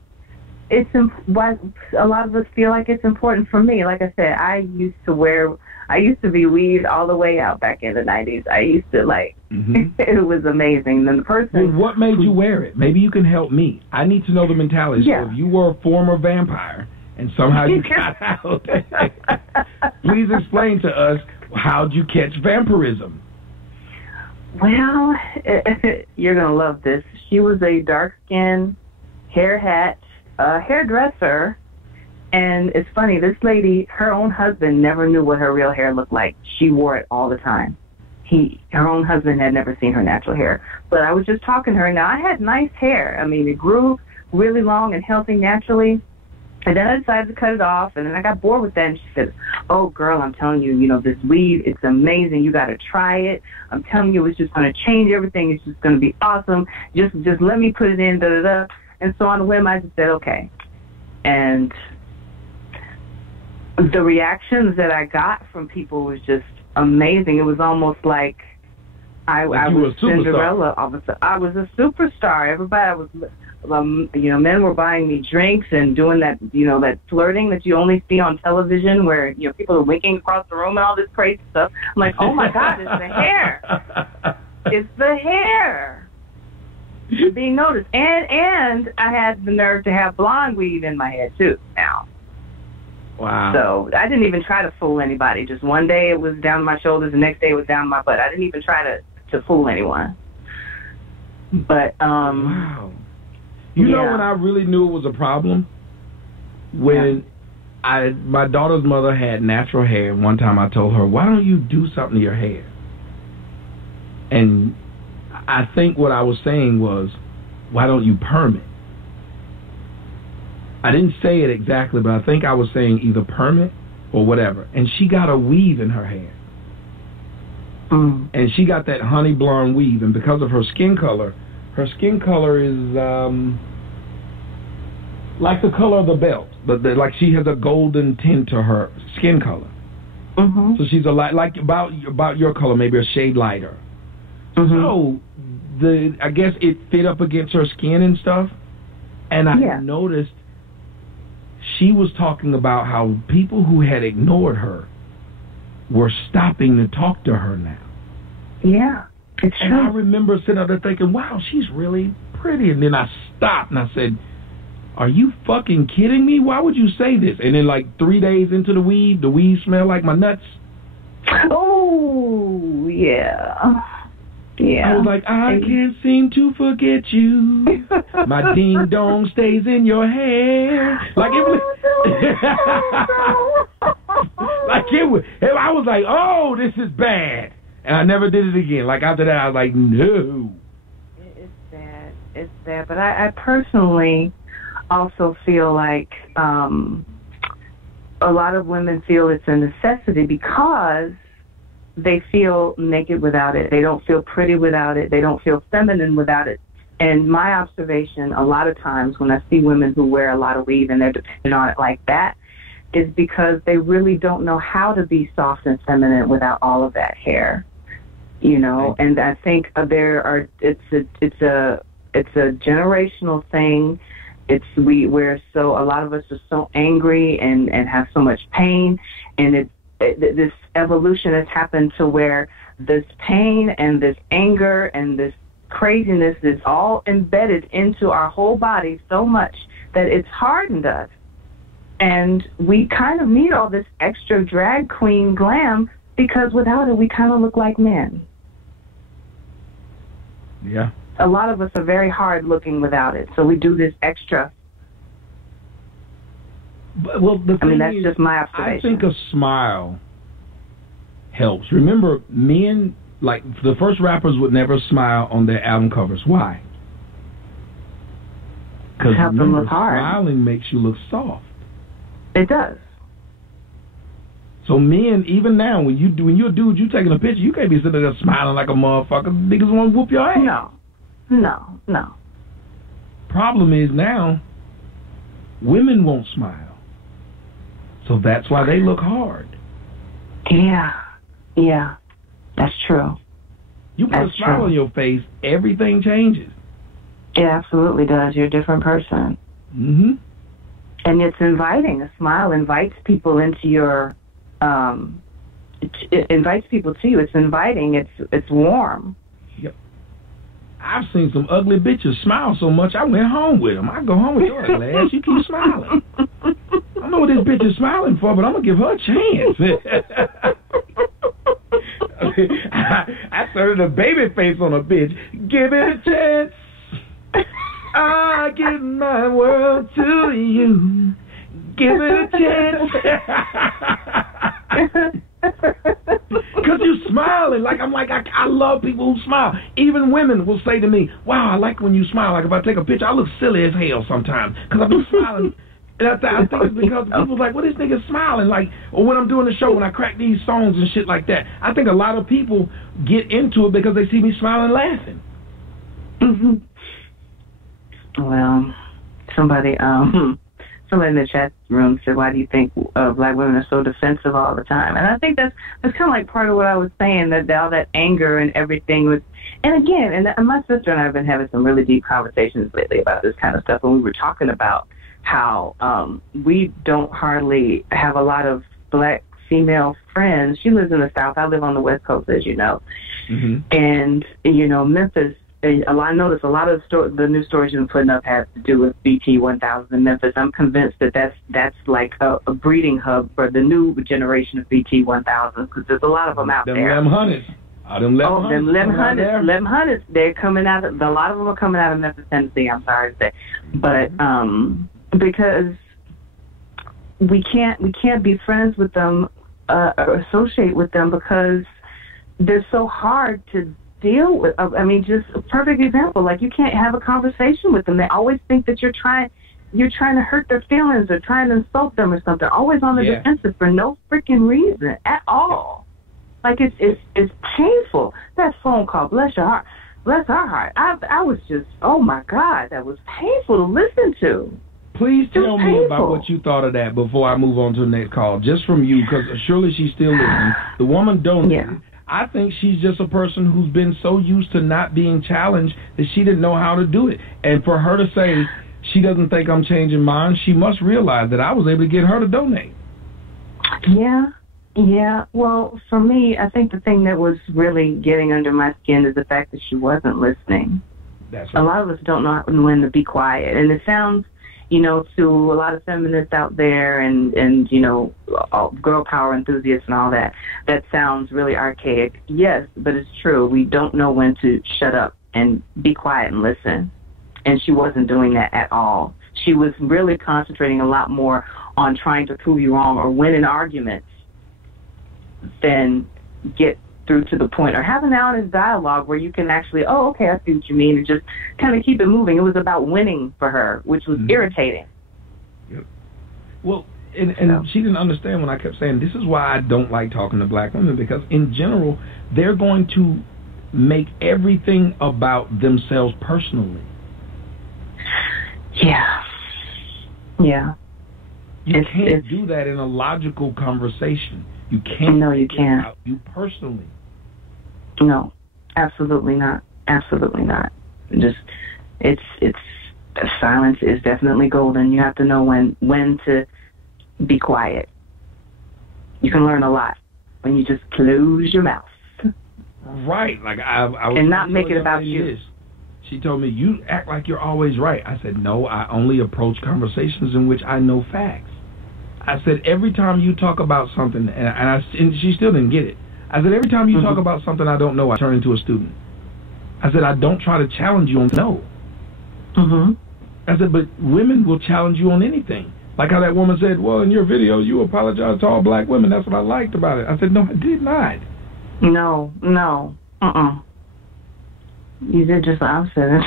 why a lot of us feel like it's important. For me, like I said, I used to be weaved all the way out back in the 90s. I used to it was amazing. Then the person. Well, what made you wear it? Maybe you can help me. I need to know the mentality. Yeah. So if you were a former vampire and somehow you got out, please explain to us, how'd you catch vampirism? Well, you're going to love this. She was a dark-skinned, hairdresser, and it's funny, this lady, her own husband never knew what her real hair looked like. She wore it all the time. Her own husband had never seen her natural hair. But I was just talking to her. Now, I had nice hair. I mean, it grew really long and healthy naturally. And then I decided to cut it off, and then I got bored with that, and she said, oh, girl, I'm telling you, this weave, it's amazing. You got to try it. I'm telling you, it's just going to change everything. It's just going to be awesome. Just let me put it in, da-da-da. And so on a whim, I just said, okay. And the reactions that I got from people was just amazing. It was almost like I was Cinderella. I was a superstar. Everybody was... men were buying me drinks and doing that, that flirting that you only see on television where, people are winking across the room and all this crazy stuff. I'm like, oh my God, it's the hair. It's the hair. Being noticed. And I had the nerve to have blonde weave in my head too now. Wow. So I didn't even try to fool anybody. Just one day it was down my shoulders, the next day it was down my butt. I didn't even try to fool anyone. But, wow. You know when I really knew it was a problem? When my daughter's mother had natural hair, and one time I told her, why don't you do something to your hair? And I think what I was saying was, why don't you perm it? I didn't say it exactly, but I think I was saying either perm it or whatever. And she got a weave in her hair. And she got that honey blonde weave, and because of her skin color is like the color of the belt, but like she has a golden tint to her skin color. So she's a like about your color, maybe a shade lighter. So I guess it fit up against her skin and stuff. And I noticed she was talking about how people who had ignored her were stopping to talk to her now. Yeah. It's and true. I remember sitting out there thinking, wow, she's really pretty. And then I stopped and I said, are you fucking kidding me? Why would you say this? And then like 3 days into the weed smelled like my nuts. Oh, yeah. Yeah. I was like, I can't seem to forget you. My ding dong stays in your hair. Like it was. Like it was. I was like, oh, this is bad. And I never did it again. Like, after that, I was like, no. It's sad. It's sad. But I personally also feel like a lot of women feel it's a necessity because they feel naked without it. They don't feel pretty without it. They don't feel feminine without it. And my observation, a lot of times when I see women who wear a lot of weave and they're dependent on it like that, is because they really don't know how to be soft and feminine without all of that hair, you know. And I think it's a generational thing. We're so, a lot of us are so angry and have so much pain, and this evolution has happened to where this pain and this anger and this craziness is all embedded into our whole body so much that it's hardened us. And we kind of need all this extra drag queen glam because without it, we kind of look like men. Yeah. A lot of us are very hard looking without it, so we do this extra. But, well, the thing that's is, just my observation. I think a smile helps. Remember, men, like, the first rappers would never smile on their album covers. Why? Because smiling makes you look soft. It does. So men, even now, when you're a dude, you taking a picture, you can't be sitting there smiling like a motherfucker. Niggas want to whoop your ass. No. Problem is now, women won't smile. So that's why they look hard. Yeah, that's true. You put a smile on your face, everything changes. It absolutely does. You're a different person. Mm-hmm. And it's inviting. A smile invites people into your, it invites people to you. It's inviting. It's warm. Yep. I've seen some ugly bitches smile so much I went home with them. I go home with your ugly ass. You keep smiling. I don't know what this bitch is smiling for, but I'm going to give her a chance. I started a baby face on a bitch. Give it a chance. I give my world to you. Give it a chance. Because you're smiling. Like, I love people who smile. Even women will say to me, wow, I like when you smile. Like, if I take a picture, I look silly as hell sometimes because I've been smiling. And I think it's because people's like, what is this nigga smiling? Like, or when I'm doing the show, when I crack these songs and shit like that. I think a lot of people get into it because they see me smiling and laughing. Mm-hmm. Well, somebody in the chat room said, why do you think black women are so defensive all the time? And I think that's kind of like part of what I was saying, that all that anger and everything was, and again, and my sister and I have been having some really deep conversations lately about this kind of stuff, and we were talking about how we don't hardly have a lot of black female friends. She lives in the South. I live on the West Coast, as you know. Mm-hmm. And, you know, Memphis, I notice a lot of the news stories you've been putting up have to do with BT 1000 in Memphis. I'm convinced that's like a breeding hub for the new generation of BT 1000 because there's a lot of them out there. Them 1100s. Them 1100s. They're coming out. A lot of them are coming out of Memphis, Tennessee. I'm sorry to say, but because we can't be friends with them or associate with them because they're so hard to deal with. I mean, just a perfect example. Like, you can't have a conversation with them. They always think that you're trying to hurt their feelings or trying to insult them or something. Always on the defensive for no freaking reason at all. Like, it's painful. That phone call, bless your heart, bless our heart. I was just, oh my God, that was painful to listen to. Please tell me about what you thought of that before I move on to the next call. Just from you, because surely she's still listening. The woman donated. Yeah. I think she's just a person who's been so used to not being challenged that she didn't know how to do it. And for her to say she doesn't think I'm changing mine, she must realize that I was able to get her to donate. Yeah. Well, for me, I think the thing that was really getting under my skin is the fact that she wasn't listening. That's right. A lot of us don't know when to be quiet. And it sounds, you know, to a lot of feminists out there and you know, girl power enthusiasts and all that sounds really archaic. Yes, but it's true. We don't know when to shut up and be quiet and listen. And she wasn't doing that at all. She was really concentrating a lot more on trying to prove you wrong or win an argument than get through to the point, or have an honest dialogue where you can actually, oh, okay, I see what you mean, and just kind of keep it moving. It was about winning for her, which was irritating. Yep. Well, and she didn't understand when I kept saying, this is why I don't like talking to black women, because in general, they're going to make everything about themselves personally. Yeah. Yeah. You can't do that in a logical conversation. You can't. No, you can't. About you personally. No, absolutely not. Absolutely not. Just, it's silence is definitely golden. You have to know when to be quiet. You can learn a lot when you just close your mouth. Right. Like I was. And not make it about you. This. She told me, you act like you're always right. I said, no, I only approach conversations in which I know facts. I said, every time you talk about something, and she still didn't get it. I said, every time you talk about something I don't know, I turn into a student. I said, I don't try to challenge you on no. I said, but women will challenge you on anything. Like how that woman said, well, in your video, you apologized to all black women. That's what I liked about it. I said, no, I did not. No. You did just the opposite.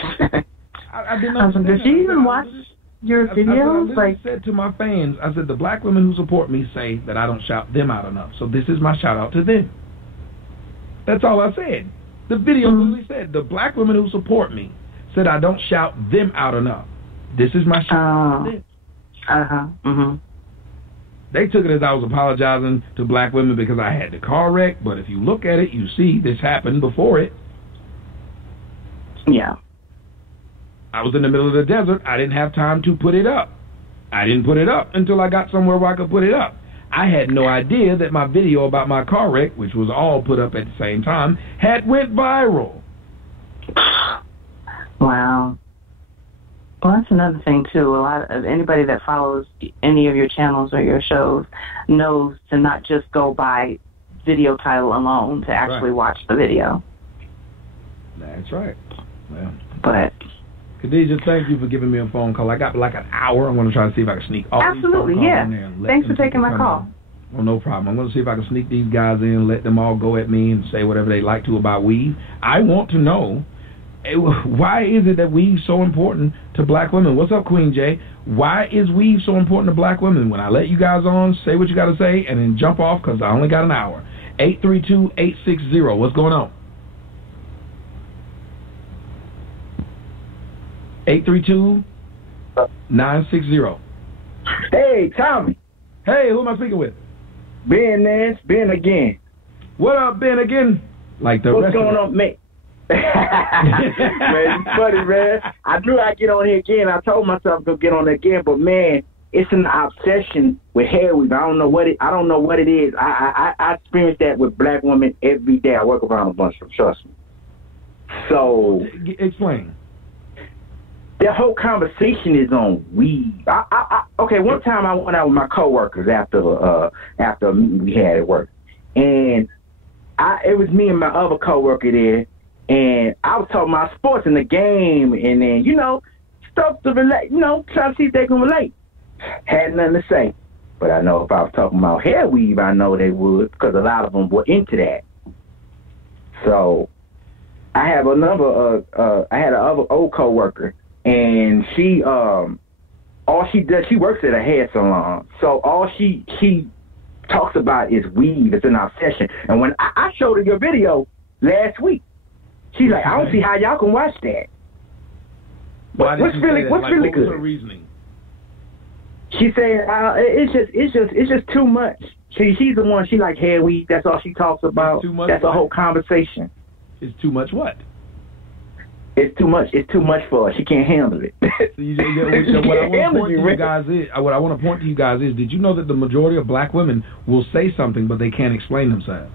I didn't understand. Did she even watch your videos? I said to my fans, I said, the black women who support me say that I don't shout them out enough. So this is my shout out to them. That's all I said. The video literally said, the black women who support me said I don't shout them out enough. This is my shout out to them. They took it as I was apologizing to black women because I had the car wreck, but if you look at it, you see this happened before it. Yeah. I was in the middle of the desert. I didn't have time to put it up. I didn't put it up until I got somewhere where I could put it up. I had no idea that my video about my car wreck, which was all put up at the same time, had went viral. Wow. Well, that's another thing, too. A lot of anybody that follows any of your channels or your shows knows to not just go by video title alone, to actually watch the video. That's right. Well, but Khadija, thank you for giving me a phone call. I got like an hour. I'm going to try to see if I can sneak all these phone calls in there. Thanks for taking my call. Well, no problem. I'm going to see if I can sneak these guys in, let them all go at me and say whatever they like to about weave. I want to know, why is it that weave's so important to black women? What's up, Queen J? Why is weave so important to black women? When I let you guys on, say what you got to say, and then jump off because I only got an hour. 832-860. What's going on? 832-960. Hey, Tommy. Hey, who am I speaking with? Ben Nance, Ben again. What up, Ben again? Like the What's rest going of on, mate? Man, it's funny, man. I knew I'd get on here again. I told myself to get on there again, but man, it's an obsession with hair weave. I don't know what it is. I experience that with black women every day. I work around a bunch of them, trust me. So explain. The whole conversation is on weave. Okay, one time I went out with my coworkers after a meeting we had at work, and it was me and my other coworker there, and I was talking about sports in the game, and then stuff to relate, trying to see if they can relate. Had nothing to say, but I know if I was talking about hair weave, I know they would, because a lot of them were into that. So I have another old coworker. And she, all she does, she works at a hair salon. So all she talks about is weave. It's an obsession. And when I showed her your video last week, she's like, I don't see how y'all can watch that. What's really good? What was her reasoning? She said, it's just too much. She's the one. She like hair weave. That's all she talks about. Too much. That's the whole conversation. It's too much what? It's too much. It's too much for her. She can't handle it. What I want to point to you guys is, did you know that the majority of black women will say something, but they can't explain themselves?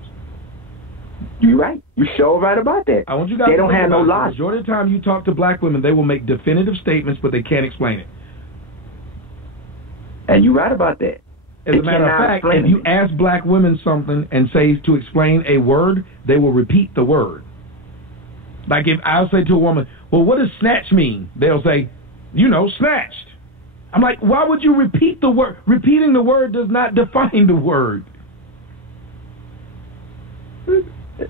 You're right. You're sure right about that. I want you guys they don't have no logic. The majority of the time you talk to black women, they will make definitive statements, but they can't explain it. And you're right about that. As a matter of fact, if you ask black women something and say to explain a word, they will repeat the word. Like if I'll say to a woman, well, what does snatch mean? They'll say, snatched. I'm like, why would you repeat the word? Repeating the word does not define the word.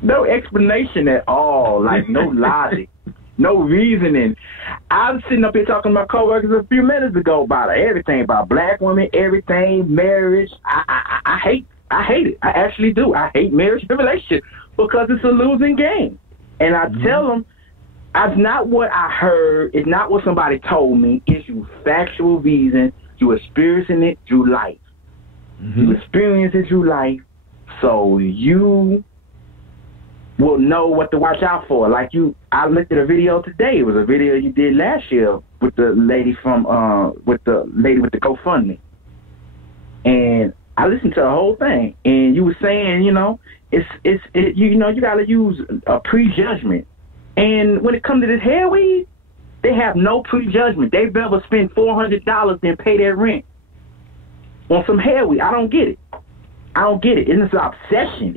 No explanation at all. Like, no logic. No reasoning. I was sitting up here talking to my coworkers a few minutes ago about everything, about black women, everything, marriage. I hate it. I actually do. I hate marriage and relationship because it's a losing game. And I tell them, it's not what I heard. It's not what somebody told me. It's your factual reason. You're experiencing it through life. You experience it through life, so you will know what to watch out for. Like I looked at a video today. It was a video you did last year with the lady with the GoFundMe. And I listened to the whole thing, and you were saying, you got to use a prejudgment. And when it comes to this hair weed, they have no prejudgment. They'd rather spend $400 than pay their rent on some hair weed. I don't get it. And it's an obsession.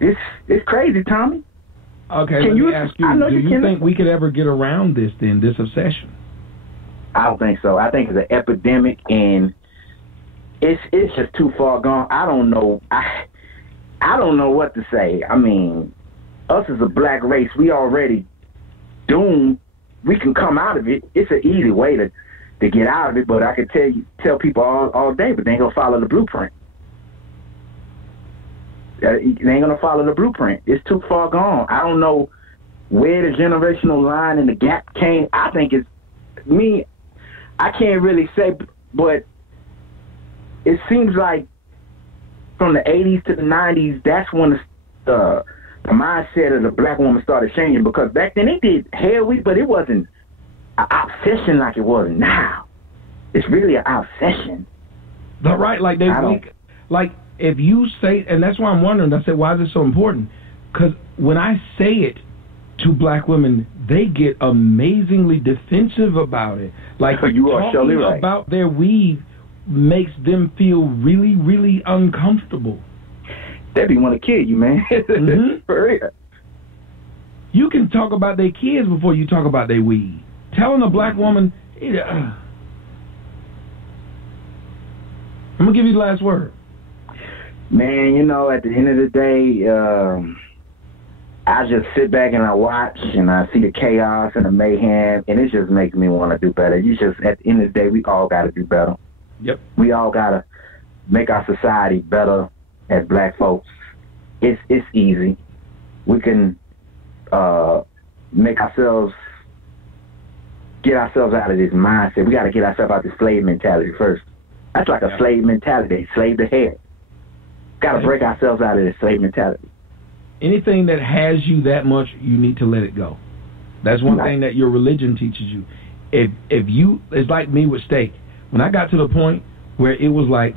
It's crazy, Tommy. Okay, let me ask you, do you think we could ever get around this obsession? I don't think so. I think it's an epidemic, and it's just too far gone. I don't know. I don't know what to say. I mean, us as a black race, we already doomed. We can come out of it. It's an easy way to get out of it, but I could tell people all day, but they ain't gonna follow the blueprint. They ain't gonna follow the blueprint. It's too far gone. I don't know where the generational line and the gap came. I think it's me. I can't really say, but it seems like from the 80s to the 90s, that's when the mindset of the black woman started changing, because back then they did hair weed, but it wasn't an obsession like it was now. It's really an obsession. But right, like if you say, and that's why I'm wondering, I said, why is it so important? Because when I say it to black women, they get amazingly defensive about it. Like, you are surely right. About their weed makes them feel really, really uncomfortable. They be want to kill you, man. For real. You can talk about their kids before you talk about their weed. Telling a black woman, I'm going to give you the last word. Man, at the end of the day, I just sit back and I watch and I see the chaos and the mayhem, and it just makes me want to do better. At the end of the day, we all got to do better. Yep. We all got to make our society better as black folks. It's easy. We can get ourselves out of this mindset. We got to get ourselves out of this slave mentality first. That's like a slave mentality. Slave to hair. Got to break ourselves out of this slave mentality. Anything that has you that much, you need to let it go. That's one thing that your religion teaches you. If you, it's like me with steak. When I got to the point where it was like,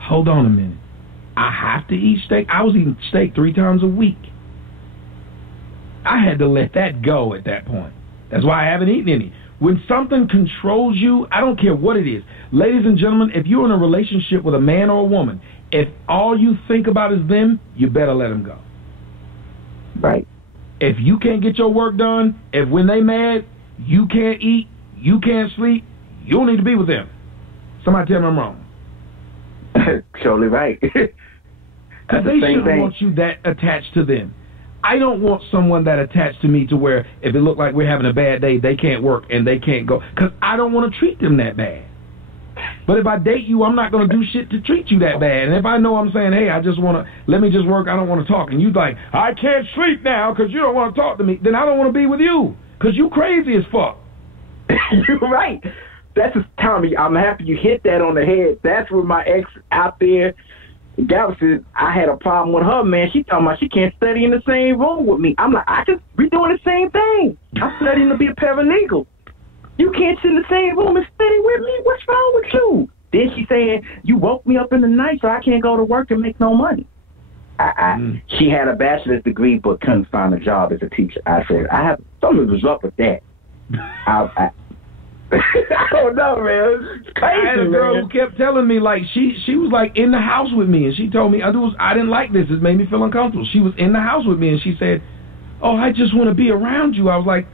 hold on a minute, I have to eat steak. I was eating steak 3 times a week. I had to let that go at that point. That's why I haven't eaten any. When something controls you, I don't care what it is. Ladies and gentlemen, if you're in a relationship with a man or a woman, if all you think about is them, you better let them go. Right. If you can't get your work done, if when they mad, you can't eat, you can't sleep, you don't need to be with them. Somebody tell me I'm wrong. Totally right. Because they shouldn't want you that attached to them. I don't want someone that attached to me to where if it look like we're having a bad day, they can't work and they can't go. Because I don't want to treat them that bad. But if I date you, I'm not going to do shit to treat you that bad. And if I know I'm saying, hey, I just want to, let me just work, I don't want to talk, and you like, I can't sleep now because you don't want to talk to me, then I don't want to be with you because you crazy as fuck. You're right. That's just, Tommy, I'm happy you hit that on the head. That's where my ex out there, Galveston, I had a problem with her, man. She talking about she can't study in the same room with me. I'm like, we doing the same thing. I'm studying to be a paralegal. You can't sit in the same room and study with me? What's wrong with you? Then she saying, you woke me up in the night so I can't go to work and make no money. She had a bachelor's degree but couldn't find a job as a teacher. I said, something was up with that. I don't know, man. It's crazy, I had a girl who kept telling me, like, she was, like, in the house with me, and she told me, I didn't like this. It made me feel uncomfortable. She was in the house with me, and she said, oh, I just want to be around you. I was like,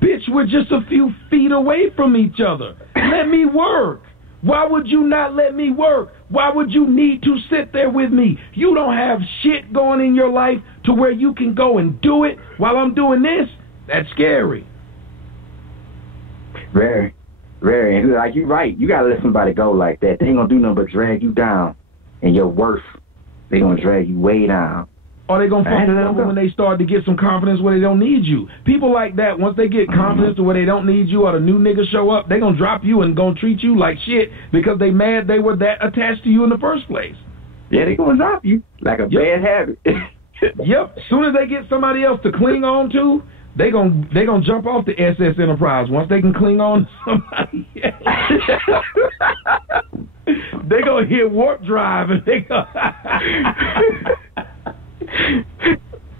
bitch, we're just a few feet away from each other. Let me work. Why would you not let me work? Why would you need to sit there with me? You don't have shit going in your life to where you can go and do it while I'm doing this? That's scary. Very, very. And like, you're right. You got to let somebody go like that. They ain't going to do nothing but drag you down. And your worth, they going to drag you way down. Or they going to fuck up when they start to get some confidence where they don't need you. People like that, once they get confidence to where they don't need you or the new niggas show up, they going to drop you and going to treat you like shit because they mad they were that attached to you in the first place. Yeah, they going to drop you like a bad habit. Yep. As soon as they get somebody else to cling on to, they gonna jump off the SS Enterprise once they can cling on to somebody else. They gonna hit warp drive and they go.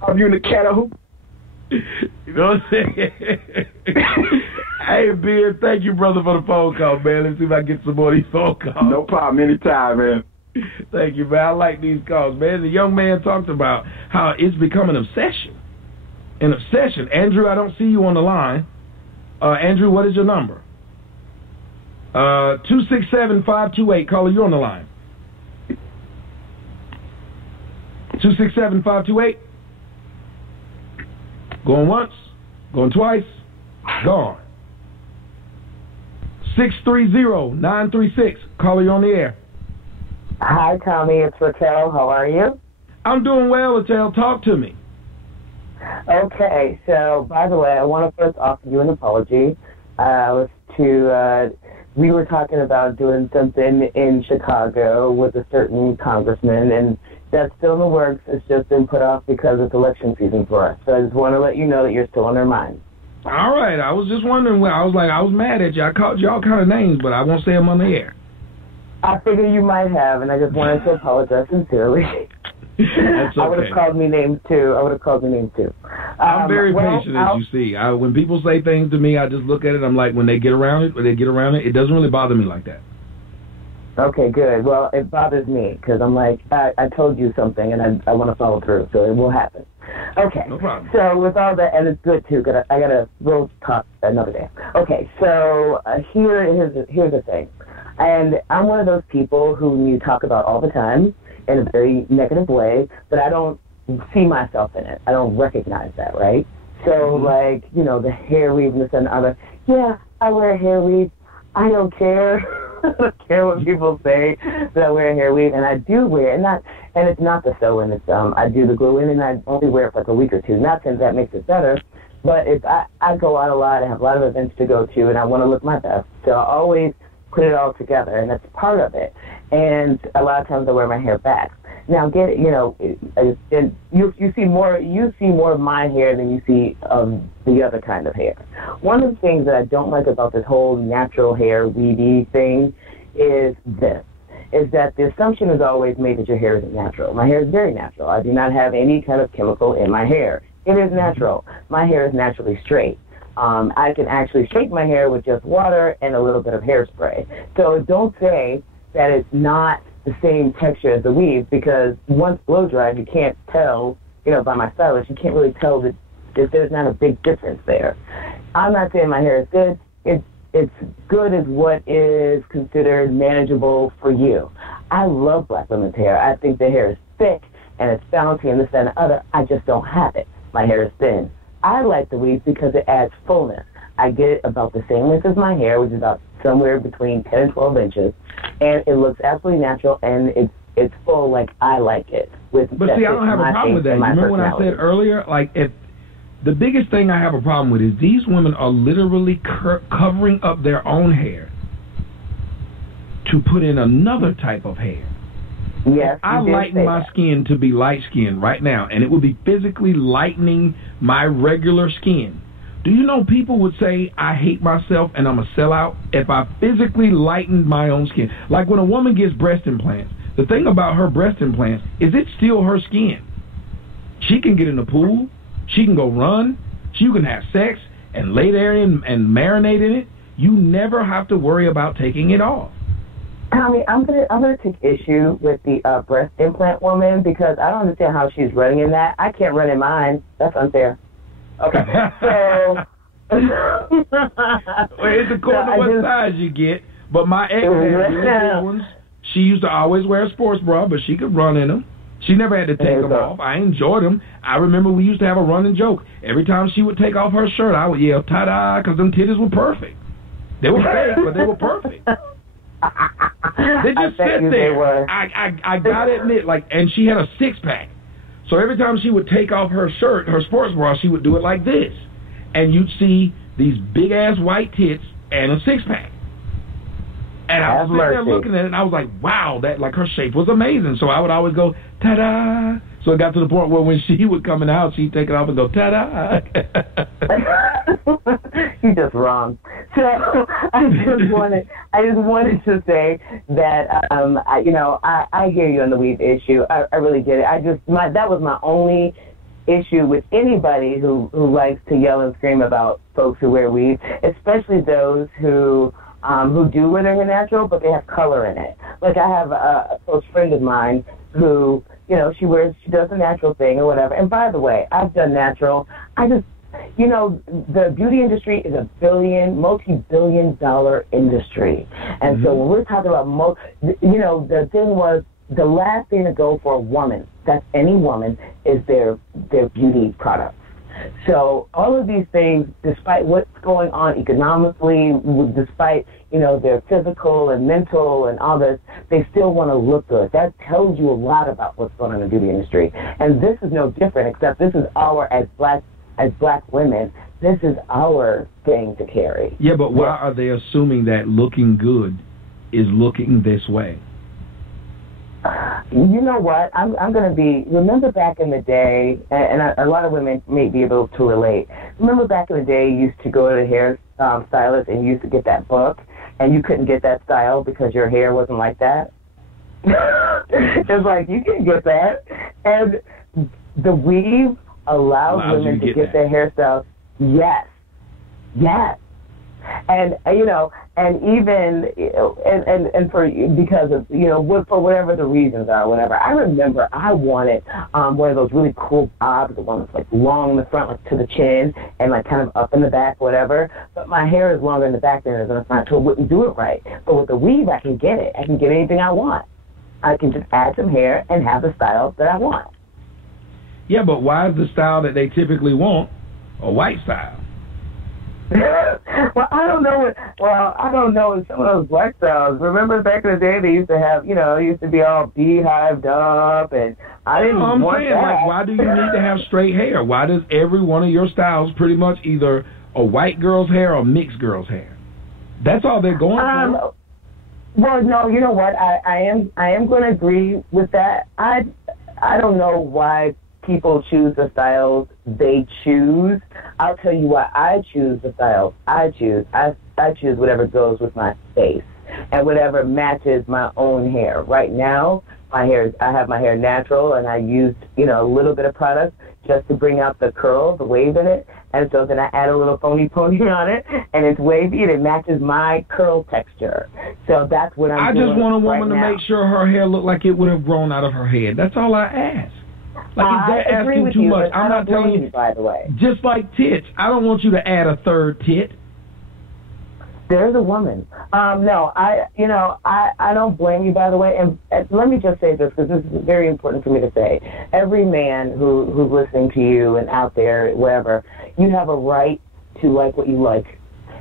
Are you in the cattle? You know what I'm saying? Hey, Ben, thank you, brother, for the phone call, man. Let's see if I can get some more of these phone calls. No problem, anytime, man. Thank you, man. I like these calls, man. The young man talked about how it's become an obsession. An obsession. Andrew, I don't see you on the line. Andrew, what is your number? 267-528. Caller, you're on the line. 267-528. Going once. Going twice. Gone. 630-936. Caller, you're on the air. Hi, Tommy. It's Raquel. How are you? I'm doing well, Raquel. Talk to me. Okay. So, by the way, I want to first offer you an apology. We were talking about doing something in Chicago with a certain congressman, and that's still in the works. It's just been put off because it's election season for us. So I just want to let you know that you're still on our minds. All right. I was just wondering. I was mad at you. I called you all kind of names, but I won't say them on the air. I figured you might have, and I just wanted to apologize sincerely. That's okay. I would have called me names too. I'm very patient, as you see. When people say things to me, I just look at it. I'm like, when they get around it, it doesn't really bother me like that. Okay, good. Well, it bothers me because I'm like, I told you something, and I want to follow through, so it will happen. Okay. No problem. So with all that, and it's good too, because I got to roll talk another day. Okay, so here's the thing. And I'm one of those people who you talk about all the time in a very negative way, but I don't see myself in it. I don't recognize that, right? So, like, the hair weave and this and the other. Yeah, I wear a hair weave. I don't care. I don't care what people say that I wear a hair weave, and I do wear it. And it's not the sew-in. It's I do the glue-in, and I only wear it for like a week or two. Not since that makes it better, but if I go out a lot, I have a lot of events to go to, and I want to look my best. So I always put it all together, and that's part of it. And a lot of times I wear my hair back. Now, and you see more of my hair than you see of the other kind of hair. One of the things that I don't like about this whole natural hair weedy thing is that the assumption is always made that your hair isn't natural. My hair is very natural. I do not have any kind of chemical in my hair. It is natural. My hair is naturally straight. I can actually straighten my hair with just water and a little bit of hairspray. So don't say that it's not the same texture as the weave, because once blow dried, you can't tell, by my stylist, you can't really tell that there's not a big difference there. I'm not saying my hair is good. It's good as what is considered manageable for you. I love black women's hair. I think their hair is thick and it's bouncy and this and the other. I just don't have it. My hair is thin. I like the weave because it adds fullness. I get it about the same length as my hair, which is about somewhere between 10 and 12 inches, and it looks absolutely natural, and it's full like I like it. But see, I don't have a problem with that. You remember when I said earlier, if the biggest thing I have a problem with is these women are literally covering up their own hair to put in another type of hair. Yes, I lighten my skin to be light skinned right now, and it would be physically lightening my regular skin. Do you know people would say I hate myself and I'm a sellout if I physically lightened my own skin? Like when a woman gets breast implants, the thing about her breast implants is it's still her skin. She can get in the pool, she can go run, she can have sex and lay there and marinate in it. You never have to worry about taking it off. Tommy, I'm gonna take issue with the breast implant woman because I don't understand how she's running in that. I can't run in mine. That's unfair. Okay, so it's according to what size you get. But my ex had really big ones. She used to always wear a sports bra, but she could run in them. She never had to take them off. I enjoyed them. I remember we used to have a running joke. Every time she would take off her shirt, I would yell, ta-da, because them titties were perfect. They were fake, but they were perfect. They just sit there. I got to admit, and she had a six-pack. So every time she would take off her shirt, her sports bra, she would do it like this. And you'd see these big-ass white tits and a six-pack. And I was sitting there looking at it, and I was like, wow, that her shape was amazing. So I would always go, ta-da. So it got to the point where when she would come in the house, she'd take it off and go, ta-da. You're just wrong. So I just wanted to say that, I hear you on the weave issue. I really did it. That was my only issue with anybody who likes to yell and scream about folks who wear weave, especially those who do wear their natural, but they have color in it. Like I have a close friend of mine who, she does the natural thing or whatever. And by the way, I've done natural. The beauty industry is a multi-billion-dollar industry. And so when we're talking about, the thing was, the last thing to go for a woman, that's any woman, is their beauty products. So all of these things, despite what's going on economically, despite, their physical and mental and all this, they still want to look good. That tells you a lot about what's going on in the beauty industry. And this is no different, except this is as black women, this is our thing to carry. Yeah, but why are they assuming that looking good is looking this way? You know what? I'm going to remember back in the day, and a lot of women may be able to relate. Remember back in the day, you used to go to the hair stylist and you used to get that book, and you couldn't get that style because your hair wasn't like that? It's like, you can get that. And the weave allows women to get their hairstyles. Yes. And and even because of for whatever the reasons are, whatever. I remember I wanted one of those really cool bobs, the one that's like long in the front, like to the chin, and like kind of up in the back, whatever. But my hair is longer in the back than it is in the front, so it wouldn't do it right. But with the weave, I can get it. I can get anything I want. I can just add some hair and have the style that I want. Yeah, but why is the style that they typically want a white style? Well, I don't know some of those black styles. Remember back in the day, they used to have, used to be all beehived up, and I didn't want that. Like, why do you need to have straight hair? Why does every one of your styles pretty much either a white girl's hair or mixed girl's hair? That's all they're going for. Well, no, you know what? I am going to agree with that. I don't know why people choose the styles they choose. I'll tell you why I choose the styles I choose. I choose whatever goes with my face and whatever matches my own hair. Right now, I have my hair natural, and I used, a little bit of product just to bring out the curl, the wave in it. And so then I add a little phony pony on it, and it's wavy, and it matches my curl texture. So that's what I'm doing. I just want a woman right to make sure her hair look like it would have grown out of her head. That's all I ask. Like, is that asking too much? I'm not telling you, by the way. Just like tits. I don't want you to add a third tit. There's a woman. No, I don't blame you, by the way. And let me just say this, because this is very important for me to say. Every man who's listening to you and out there, wherever, you have a right to like what you like.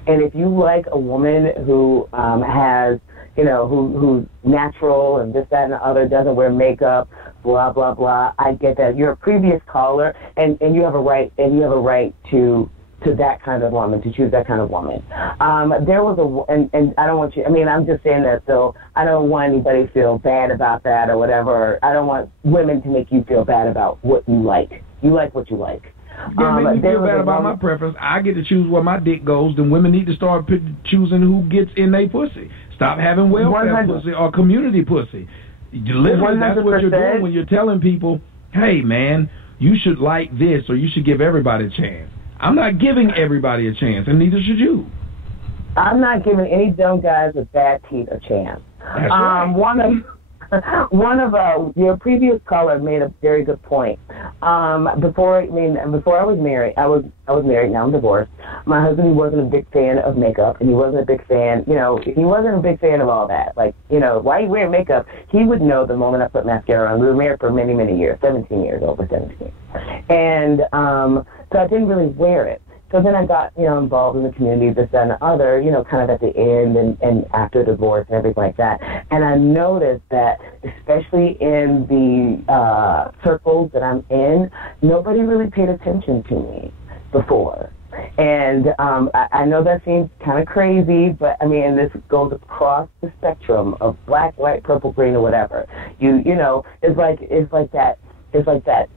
And if you like a woman who has, who's natural and this, that, and the other, doesn't wear makeup, blah, blah, blah, I get that. You're a previous caller, and you have a right, to that kind of woman, to choose that kind of woman. There was and I don't want you, I'm just saying that so I don't want anybody to feel bad about that or whatever. I don't want women to make you feel bad about what you like. You like what you like. Yeah, make me feel bad about my preference. I get to choose where my dick goes. Then women need to start choosing who gets in their pussy. Stop having welfare pussy or community pussy. Literally, that's what you're doing when you're telling people, hey, man, you should like this or you should give everybody a chance. I'm not giving everybody a chance, and neither should you. I'm not giving any dumb guys with bad teeth a chance. That's right. One of your previous caller made a very good point. Before I was married, I was married. Now I'm divorced. My husband wasn't a big fan of makeup, and he wasn't a big fan. He wasn't a big fan of all that. Like, why are you wearing makeup? He would know the moment I put mascara on. We were married for many, many years, 17 years, over 17. And so I didn't really wear it. So then I got, involved in the community, this, that, and the other, kind of at the end and after divorce and everything like that. And I noticed that, especially in the circles that I'm in, nobody really paid attention to me before. And I know that seems kind of crazy, but, this goes across the spectrum of black, white, purple, green, or whatever. It's like that.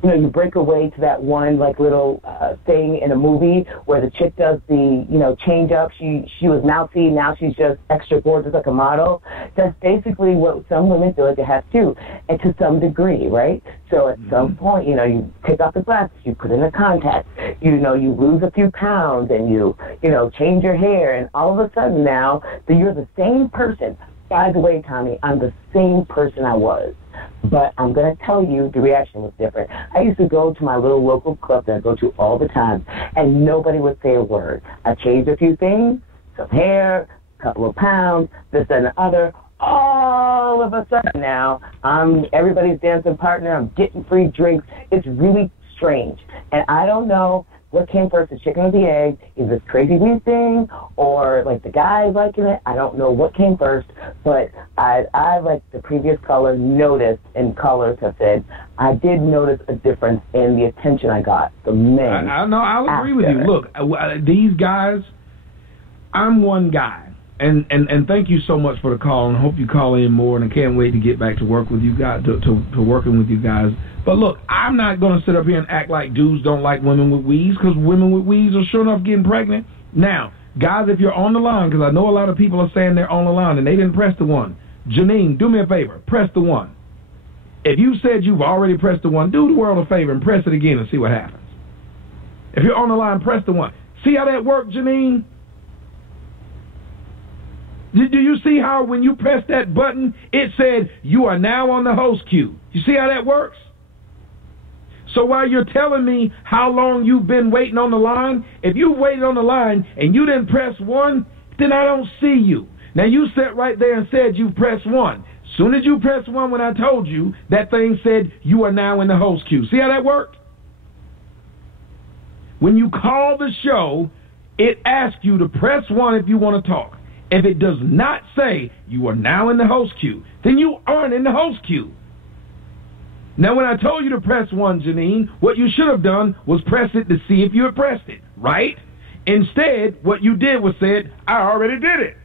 You break away to that one little thing in a movie where the chick does the change up. She was mousy, now she's just extra gorgeous like a model. That's basically what some women feel like they have too, and to some degree, right? So at some point, you take off the glasses, you put in the contacts, you lose a few pounds, and you change your hair, and all of a sudden now you're the same person. By the way, Tommy, I'm the same person I was. But I'm going to tell you, the reaction was different. I used to go to my little local club that I go to all the time, and nobody would say a word. I changed a few things, some hair, a couple of pounds, this and the other. All of a sudden now, I'm everybody's dancing partner. I'm getting free drinks. It's really strange. And I don't know what came first, the chicken or the egg. Is this crazy weed thing or the guys liking it? I don't know what came first, but I like the previous caller noticed, and callers have said, I did notice a difference in the attention I got from men. I'll agree with you. Look, these guys, I'm one guy. And thank you so much for the call, and I hope you call in more, and I can't wait to get back to work with you guys, to working with you guys. But look, I'm not going to sit up here and act like dudes don't like women with weeds, because women with weeds are sure enough getting pregnant. Now, guys, if you're on the line, because I know a lot of people are saying they're on the line and they didn't press the one. Janine, do me a favor, press the one. If you said you've already pressed the one, do the world a favor and press it again and see what happens. If you're on the line, press the one. See how that worked, Janine? Do you see how when you press that button, it said you are now on the host queue? You see how that works? So while you're telling me how long you've been waiting on the line, if you waited on the line and you didn't press one, then I don't see you. Now, you sat right there and said you pressed one. As soon as you pressed one when I told you, that thing said you are now in the host queue. See how that worked? When you call the show, it asks you to press one if you want to talk. If it does not say you are now in the host queue, then you aren't in the host queue. Now, when I told you to press one, Janine, what you should have done was press it to see if you had pressed it, right? Instead, what you did was said, I already did it.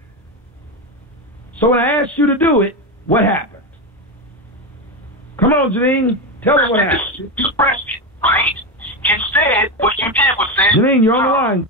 So when I asked you to do it, what happened? Come on, Janine, tell me what happened. You pressed it, right? Instead, what you did was say, Janine, you're on the line.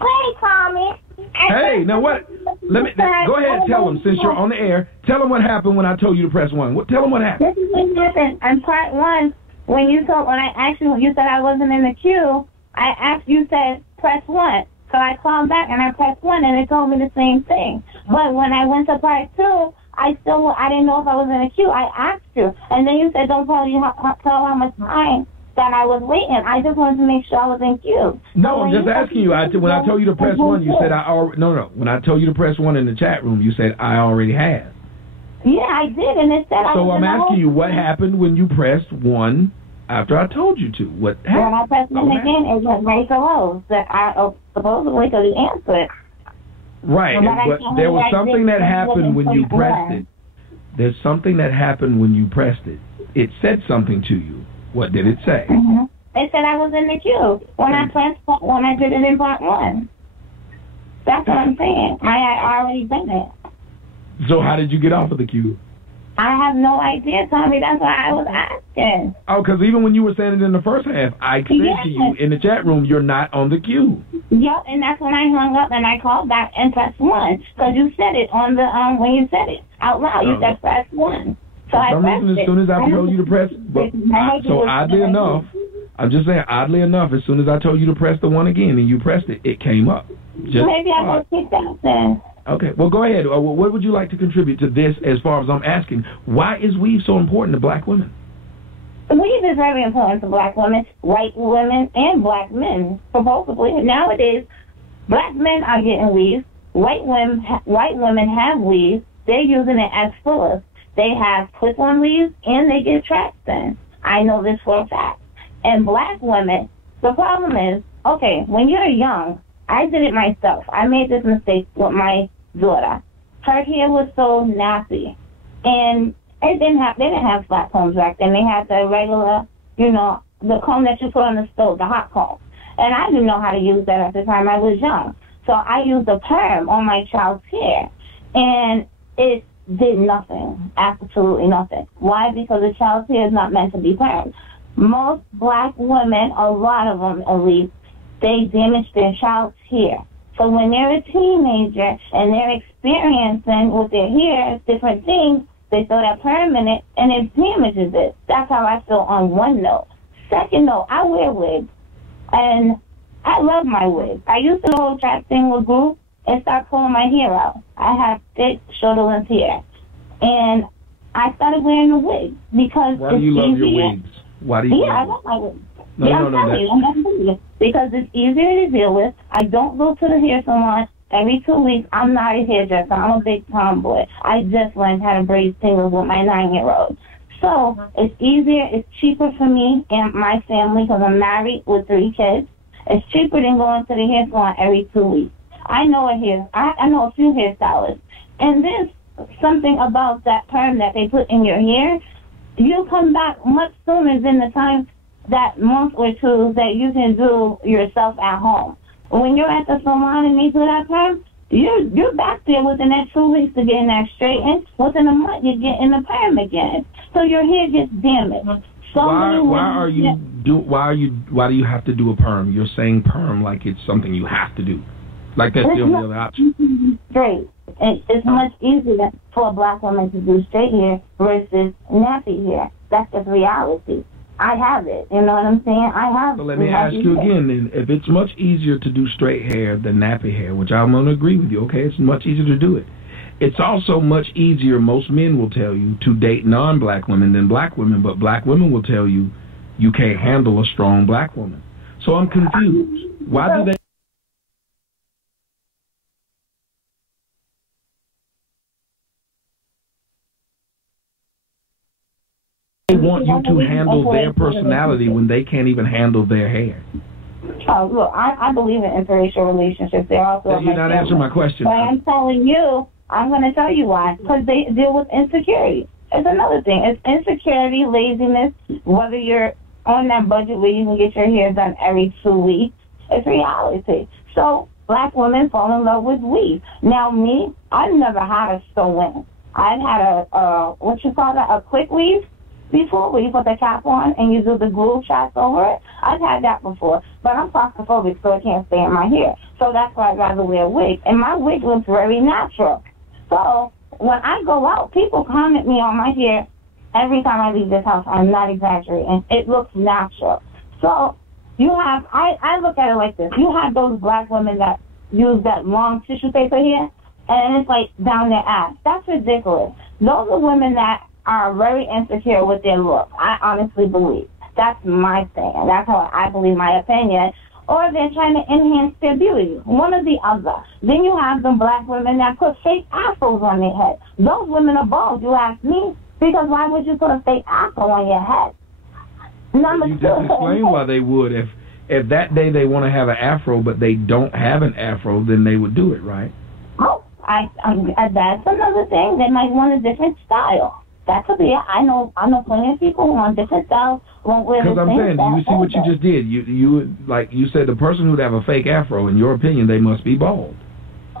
Hey, Tommy. Hey, now what? Go ahead and tell them, since you're on the air. Tell them what happened when I told you to press one. Tell them what happened. This is what happened. On part one, when I asked you, you said I wasn't in the queue. I asked you, said press one. So I called back and I pressed one, and it told me the same thing. But when I went to part two, I didn't know if I was in the queue. I asked you, and then you said don't tell how much time that I was waiting. I just wanted to make sure I was in queue. No, I'm just asking you. When I told you to press one, you said no. When I told you to press one in the chat room, you said I already had. Yeah, I did, and it said I was in the So I'm asking you, what happened when you pressed one after I told you to? What happened? When I pressed one again, it went right to Rose that I supposedly could have answered. Right, but there was something that happened when you pressed it. There's something that happened when you pressed it. It said something to you. What did it say? Mm-hmm. It said I was in the queue when I did it in part one. That's what I'm saying. I had already done it. So how did you get off of the queue? I have no idea, Tommy. That's why I was asking. Oh, because even when you were saying it in the first half, I said to you in the chat room, you're not on the queue. Yep, and that's when I hung up and I called back and pressed one, because you said it on the when you said it out loud. You said press one. So for some reason, as soon as I told you to press, so oddly enough, I'm just saying, oddly enough, as soon as I told you to press the one again and you pressed it, it came up. Maybe I got kicked out then. Okay, well, go ahead. What would you like to contribute to this as far as I'm asking? Why is weave so important to black women? Weave is very important to black women, white women, and black men, supposedly. Nowadays, black men are getting weave. White women have weave. They're using it as fillers. They have clip-on weaves, and they get tracks in. I know this for a fact. And black women, the problem is, okay, when you're young, I did it myself. I made this mistake with my daughter. Her hair was so nappy, and they didn't have flat combs back then. They had the regular, the comb that you put on the stove, the hot comb. And I didn't know how to use that at the time. I was young. So I used a perm on my child's hair, and it did nothing, absolutely nothing. Why? Because the child's hair is not meant to be permed. Most black women, a lot of them at least, they damage their child's hair. So when they're a teenager and they're experiencing with their hair different things, they throw that perm in it and it damages it. That's how I feel on one note. Second note, I wear wigs, and I love my wigs. I used to do the whole trap thing with glue and start pulling my hair out. I have thick, shoulder-length hair. And I started wearing a wig because Why do you love your wigs? Why do you I love my wigs. No, I'm telling you. Because it's easier to deal with. I don't go to the hair salon every 2 weeks. I'm not a hairdresser. I'm a big tomboy. I just learned how to braid tails with my 9-year-old. So it's easier. It's cheaper for me and my family because I'm married with 3 kids. It's cheaper than going to the hair salon every 2 weeks. I know I know a few hairstylists, and there's something about that perm that they put in your hair. You'll come back much sooner than the time, that month or two that you can do yourself at home. When you're at the salon and they do that perm, you're back there within that 2 weeks to getting that straightened. Within a month, you're getting the perm again. So your hair gets damaged. Why do you have to do a perm? You're saying perm like it's something you have to do. Like that's the only other option. Straight. It's much easier for a black woman to do straight hair versus nappy hair. That's just reality. I have it. You know what I'm saying? I have it. So let me ask you again, then. If it's much easier to do straight hair than nappy hair, which I'm going to agree with you, okay, it's much easier to do it. It's also much easier, most men will tell you, to date non-black women than black women, but black women will tell you you can't handle a strong black woman. So I'm confused. Why do they... They want you to handle their personality when they can't even handle their hair. Oh, look, I believe in interracial relationships. They're also You're not answering my question. But I'm telling you, I'm going to tell you why. Because they deal with insecurity. It's another thing. It's insecurity, laziness, whether you're on that budget where you can get your hair done every 2 weeks. It's reality. So black women fall in love with weave. Now, me, I've never had a sew-in. I've had a quick weave. Before, where you put the cap on and you do the glue shots over it. I've had that before, but I'm claustrophobic, so it can't stay in my hair. So that's why I'd rather wear a wig. And my wig looks very natural. So when I go out, people comment me on my hair every time I leave this house. I'm not exaggerating. It looks natural. So you have, I look at it like this. You have those black women that use that long tissue paper hair, and it's like down their ass. That's ridiculous. Those are women that are very insecure with their look. I honestly believe. That's my thing. That's how I believe, my opinion. Or they're trying to enhance their beauty. One or the other. Then you have the black women that put fake afros on their head. Those women are bold, you ask me. Because why would you put a fake afro on your head? You just explain why they would. If that day they want to have an afro, but they don't have an afro, then they would do it, right? Oh, that's another thing. They might want a different style. That could be it. I know plenty of people who want different styles, won't wear the same. Because I'm saying, do you see what you just did? You said the person who'd have a fake afro, in your opinion, they must be bald.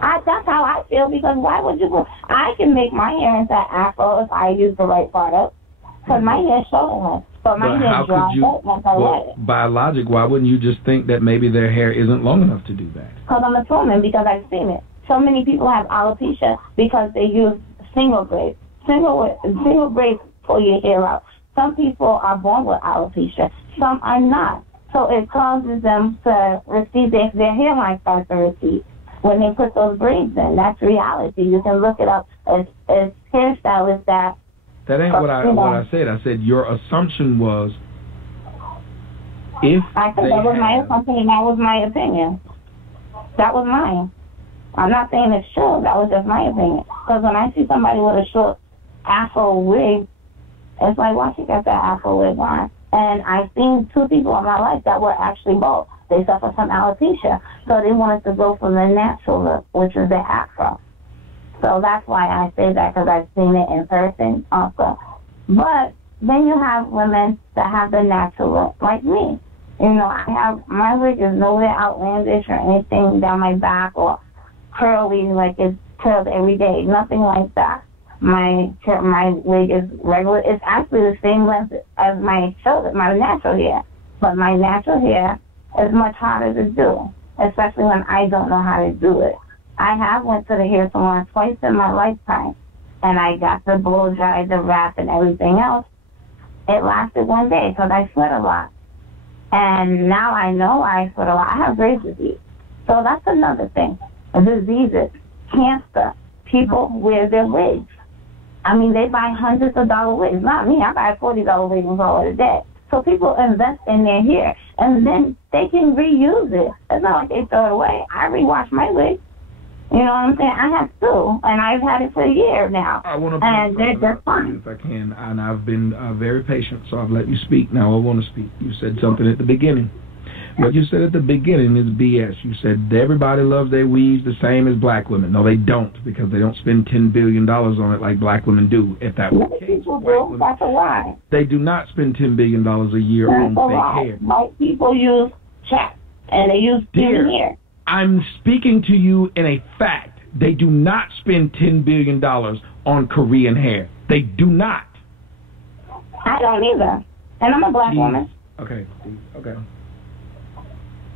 That's how I feel, because why would you go? I can make my hair into an afro if I use the right product, because my hair's short. But my hair dries up once I let it. By logic, why wouldn't you just think that maybe their hair isn't long enough to do that? Because I'm a woman, because I've seen it. So many people have alopecia because they use single braids. Single braids pull your hair out. Some people are born with alopecia. Some are not. So it causes them to recede, their hairline starts to recede. when they put those braids in. That's reality. You can look it up as hairstylists that. That ain't what I said. I said your assumption was if I said that was my assumption and that was my opinion. That was mine. I'm not saying it's true. That was just my opinion. Because when I see somebody with a short afro wig, it's like, why she got that afro wig on? And I've seen two people in my life that were actually bald. They suffer from alopecia. So they wanted to go for the natural look, which is the afro. So that's why I say that, because I've seen it in person also. But then you have women that have the natural look, like me. You know, my wig is nowhere outlandish or anything down my back or curly, like it's curled every day. Nothing like that. My wig is regular. It's actually the same length as my natural hair. But my natural hair is much harder to do, especially when I don't know how to do it. I have went to the hair salon twice in my lifetime, and I got the blow dry, the wrap, and everything else. It lasted one day because I sweat a lot. And now I know I sweat a lot. I have Graves' disease. So that's another thing. Diseases, cancer, people wear their wigs. I mean, they buy hundreds of dollar wigs. Not me. I buy $40 wigs and call it a day. So people invest in their hair, and then they can reuse it. It's not like they throw it away. I rewash my wig. You know what I'm saying? I have two, and I've had it for a year now. And they're fine. If I can, and I've been very patient, so I've let you speak. Now I want to speak. You said something at the beginning. What you said at the beginning is BS. You said everybody loves their weaves the same as black women. No, they don't, because they don't spend $10 billion on it like black women do. If that were the case, that's a lie. They do not spend $10 billion a year on fake hair. White people use chat, and they use human hair. I'm speaking to you in a fact. They do not spend $10 billion on Korean hair. They do not. I don't either. And I'm a black woman. Okay.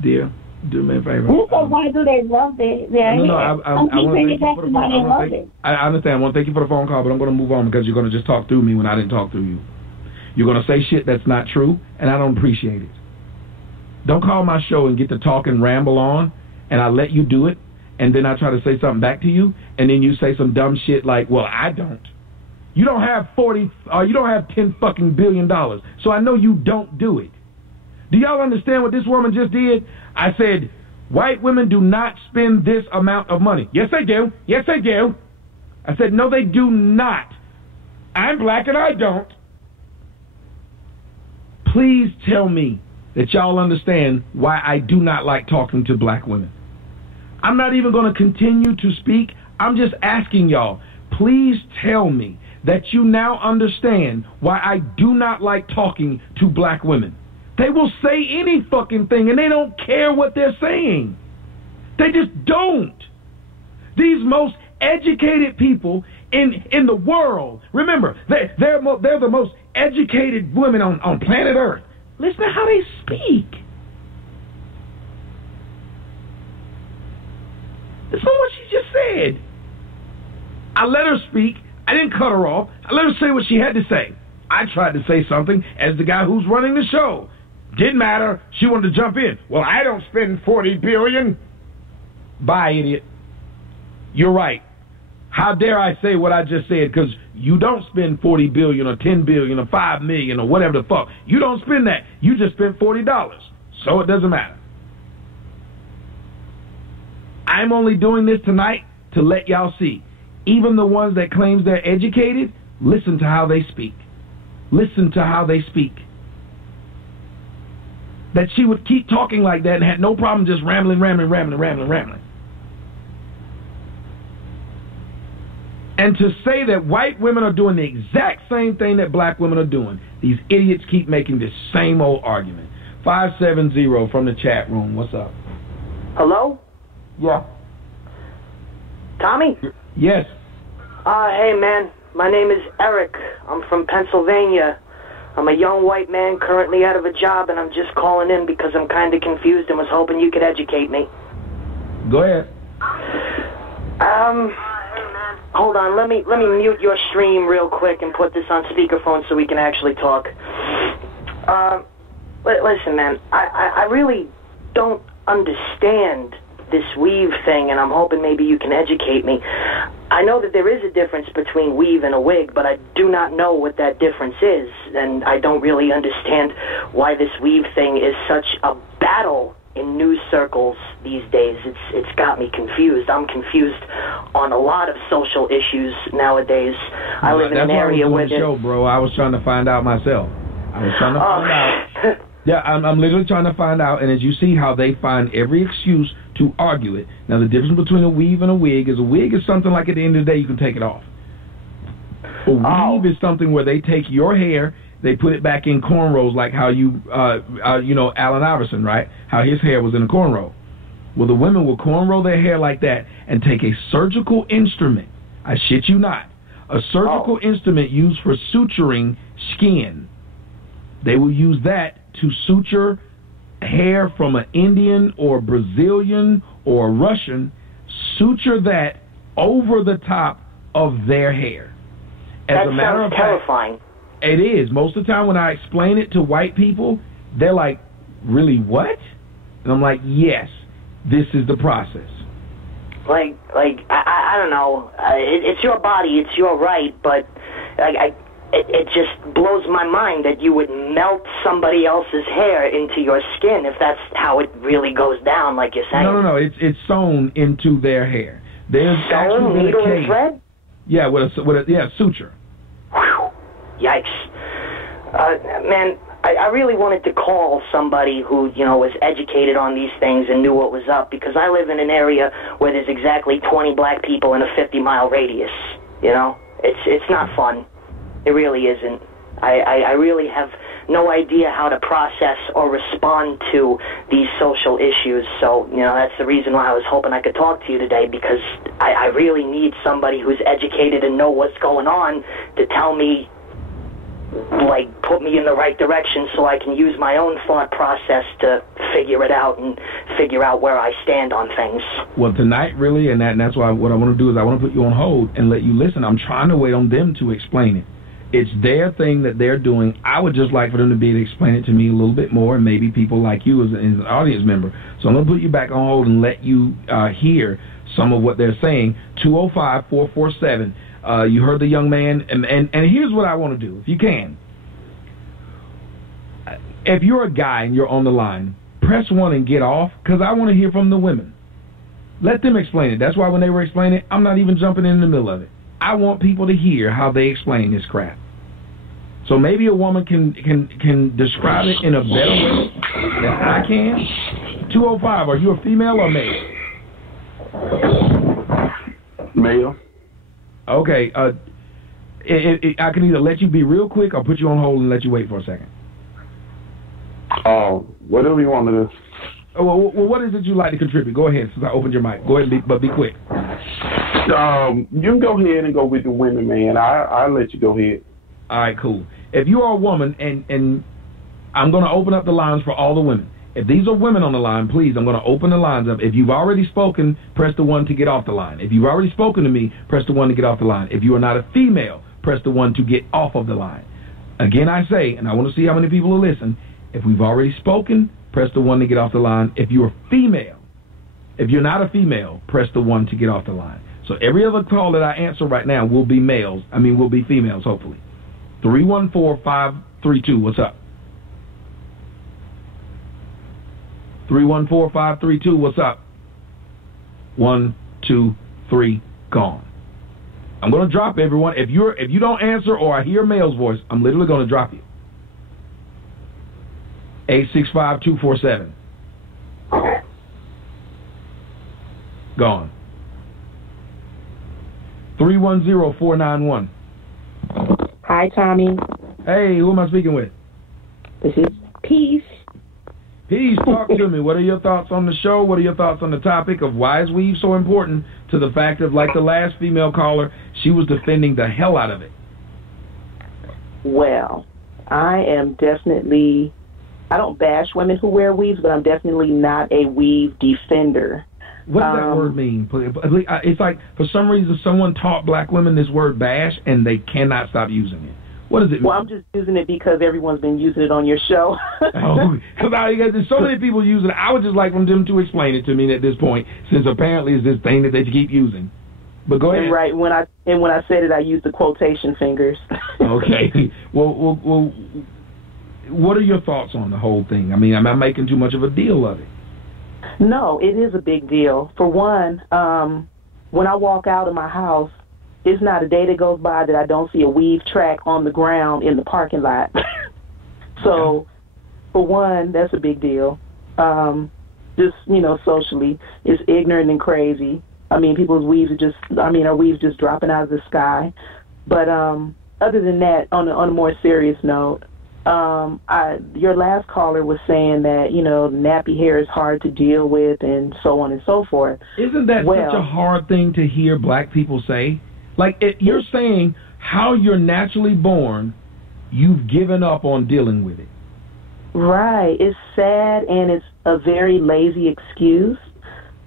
Dear, do me a favor. You said, why do they love their hair? No, I want to thank you for the phone call. I understand. I want to thank you for the phone call, but I'm going to move on because you're going to just talk through me when I didn't talk through you. You're going to say shit that's not true, and I don't appreciate it. Don't call my show and get to talk and ramble on, and I let you do it, and then I try to say something back to you, and then you say some dumb shit like, well, I don't. You don't have you don't have $10 fucking billion, so I know you don't do it. Do y'all understand what this woman just did? I said, white women do not spend this amount of money. Yes, they do. Yes, they do. I said, no, they do not. I'm black and I don't. Please tell me that y'all understand why I do not like talking to black women. I'm not even going to continue to speak. I'm just asking y'all, please tell me that you now understand why I do not like talking to black women. They will say any fucking thing, and they don't care what they're saying. They just don't. These most educated people in the world, remember, they're the most educated women on planet Earth. Listen to how they speak. Listen to what she just said. I let her speak. I didn't cut her off. I let her say what she had to say. I tried to say something as the guy who's running the show. Didn't matter. She wanted to jump in. Well, I don't spend $40 billion. Bye, idiot. You're right. How dare I say what I just said? Because you don't spend $40 billion or $10 billion or $5 million or whatever the fuck. You don't spend that. You just spent $40. So it doesn't matter. I'm only doing this tonight to let y'all see. Even the ones that claims they're educated, listen to how they speak. Listen to how they speak. That she would keep talking like that and had no problem just rambling. And to say that white women are doing the exact same thing that black women are doing, these idiots keep making this same old argument. 570 from the chat room. What's up? Hello? Yeah. Tommy? Yes. Hey, man. My name is Eric. I'm from Pennsylvania. I'm a young white man currently out of a job, and I'm just calling in because I'm kind of confused and was hoping you could educate me. Go ahead. Hold on. Let me mute your stream real quick and put this on speakerphone so we can actually talk. Listen, man. I really don't understand this weave thing, and I'm hoping maybe you can educate me. I know that there is a difference between weave and a wig, but I do not know what that difference is, and I don't really understand why this weave thing is such a battle in news circles these days. It's got me confused. I'm confused on a lot of social issues nowadays. I live in an area where show, bro. I was trying to find out myself. I was trying to find out. Yeah, I'm literally trying to find out, and as you see how they find every excuse to argue it. Now, the difference between a weave and a wig is something like at the end of the day you can take it off. A weave is something where they take your hair, they put it back in cornrows, like how you know, Allen Iverson, right? How his hair was in a cornrow. Well, the women will cornrow their hair like that and take a surgical instrument. I shit you not. A surgical instrument used for suturing skin. They will use that to suture hair from an Indian or Brazilian or Russian, suture that over the top of their hair. That sounds terrifying. It is. Most of the time when I explain it to white people, they're like, really, what? And I'm like, yes, this is the process. I don't know. It's your body, it's your right, but it just blows my mind that you would melt somebody else's hair into your skin if that's how it really goes down, like you're saying. No. It's sewn into their hair. There's actually needle and thread? Yeah, with a suture. Whew. Yikes. Man, I really wanted to call somebody who, was educated on these things and knew what was up, because I live in an area where there's exactly 20 black people in a 50-mile radius, It's not fun. It really isn't. I really have no idea how to process or respond to these social issues. So, that's the reason why I was hoping I could talk to you today, because I really need somebody who's educated and know what's going on to tell me, put me in the right direction so I can use my own thought process to figure it out and figure out where I stand on things. Well, tonight, really, and that's why what I want to do is I want to put you on hold and let you listen. I'm trying to wait on them to explain it. It's their thing that they're doing. I would just like for them to be able to explain it to me a little bit more, and maybe people like you as an audience member. So I'm going to put you back on hold and let you hear some of what they're saying. 205-447. You heard the young man, and here's what I want to do, if you can. If you're a guy and you're on the line, press 1 and get off, because I want to hear from the women. Let them explain it. That's why when they were explaining it, I'm not even jumping in the middle of it. I want people to hear how they explain this crap. So maybe a woman can describe it in a better way than I can. 205, are you a female or male? Male. Okay. I can either let you be real quick or put you on hold and let you wait for a second. Whatever you want to do. Well, what is it you'd like to contribute? Go ahead, since I opened your mic. Go ahead, but be quick. You can go ahead and go with the women, man. I'll let you go ahead. All right, cool. If you are a woman, and I'm going to open up the lines for all the women. If these are women on the line, please, I'm going to open the lines up. If you've already spoken, press the 1 to get off the line. If you've already spoken to me, press the 1 to get off the line. If you are not a female, press the 1 to get off of the line. Again, I say, and I want to see how many people will listen, if we've already spoken, press the 1 to get off the line. If you're female, if you're not a female, press the 1 to get off the line. So every other call that I answer right now will be will be females, hopefully. 314-532, what's up? 314-532, what's up? 1, 2, 3, gone. I'm going to drop everyone. If you don't answer or I hear a male's voice, I'm literally going to drop you. 865-247. Gone. 310-491. Hi, Tommy. Hey, who am I speaking with? This is Peace. Peace, talk to me. What are your thoughts on the show? What are your thoughts on the topic of why is weave so important to the fact of, like the last female caller, she was defending the hell out of it? Well, I am definitely, I don't bash women who wear weaves, but I'm definitely not a weave defender. What does that word mean? It's like, for some reason, someone taught black women this word bash, and they cannot stop using it. What does it mean? Well, I'm just using it because everyone's been using it on your show. Because there's so many people using it. I would just like them to explain it to me at this point, since apparently it's this thing that they keep using. But go ahead. And right when I said it, I used the quotation fingers. Okay. Well, what are your thoughts on the whole thing? I mean, am I making too much of a deal of it? No, it is a big deal. For one, when I walk out of my house, it's not a day that goes by that I don't see a weave track on the ground in the parking lot. So, for one, that's a big deal. Just, socially, it's ignorant and crazy. I mean, people's weaves are weaves just dropping out of the sky. But other than that, on a more serious note, your last caller was saying that, nappy hair is hard to deal with and so on and so forth. Isn't that such a hard thing to hear black people say? Like, you're saying how you're naturally born, you've given up on dealing with it. Right. It's sad, and it's a very lazy excuse.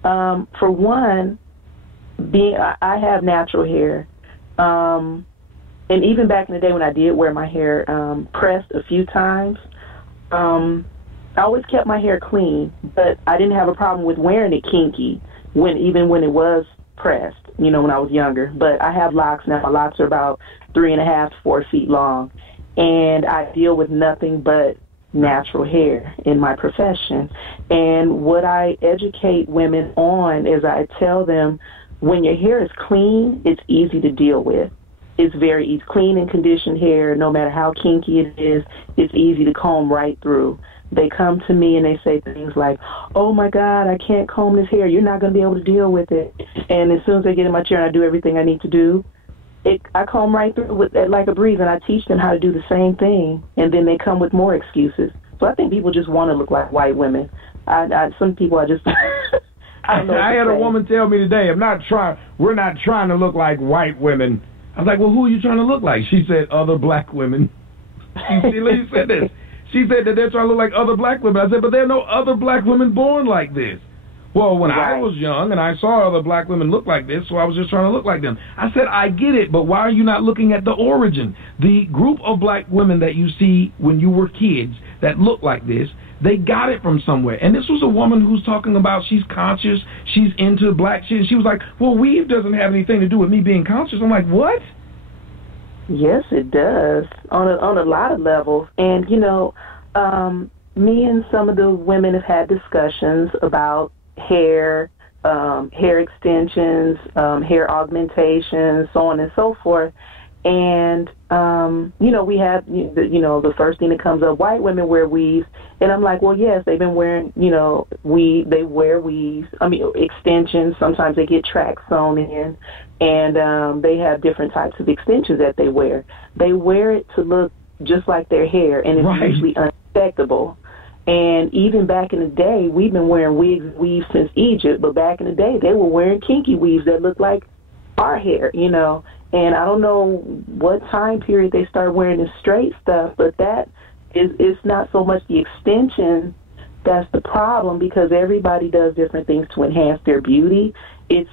For one, I have natural hair. And even back in the day when I did wear my hair pressed a few times, I always kept my hair clean, but I didn't have a problem with wearing it kinky even when it was pressed, when I was younger. But I have locks now. My locks are about 3.5 to 4 feet long, and I deal with nothing but natural hair in my profession. And what I educate women on is I tell them, when your hair is clean, it's easy to deal with. It's very easy. Clean and conditioned hair, no matter how kinky it is, it's easy to comb right through. They come to me and they say things like, oh, my God, I can't comb this hair. You're not going to be able to deal with it. And as soon as they get in my chair and I do everything I need to do, I comb right through with it like a breeze, and I teach them how to do the same thing, and then they come with more excuses. So I think people just want to look like white women. Some people are just... I had a woman tell me today, we're not trying to look like white women. I was like, well, who are you trying to look like? She said, other black women. She said this. She said that they're trying to look like other black women. I said, but there are no other black women born like this. Well, when I was young and I saw other black women look like this, so I was just trying to look like them. I said, I get it, but why are you not looking at the origin? The group of black women that you see when you were kids that look like this, they got it from somewhere. And this was a woman who's talking about she's conscious, she's into black shit. And she was like, well, weave doesn't have anything to do with me being conscious. I'm like, what? Yes, it does, on a lot of levels. And, me and some of the women have had discussions about hair, hair extensions, hair augmentations, so on and so forth. And, we have, the first thing that comes up, white women wear weaves. And I'm like, well, yes, they've been wearing, they wear weaves, extensions. Sometimes they get tracks sewn in. And they have different types of extensions that they wear. They wear it to look just like their hair, and it's usually unexpectable. And even back in the day, we've been wearing weaves since Egypt, but back in the day, they were wearing kinky weaves that looked like our hair, And I don't know what time period they started wearing the straight stuff, but it's not so much the extension that's the problem, because everybody does different things to enhance their beauty. It's,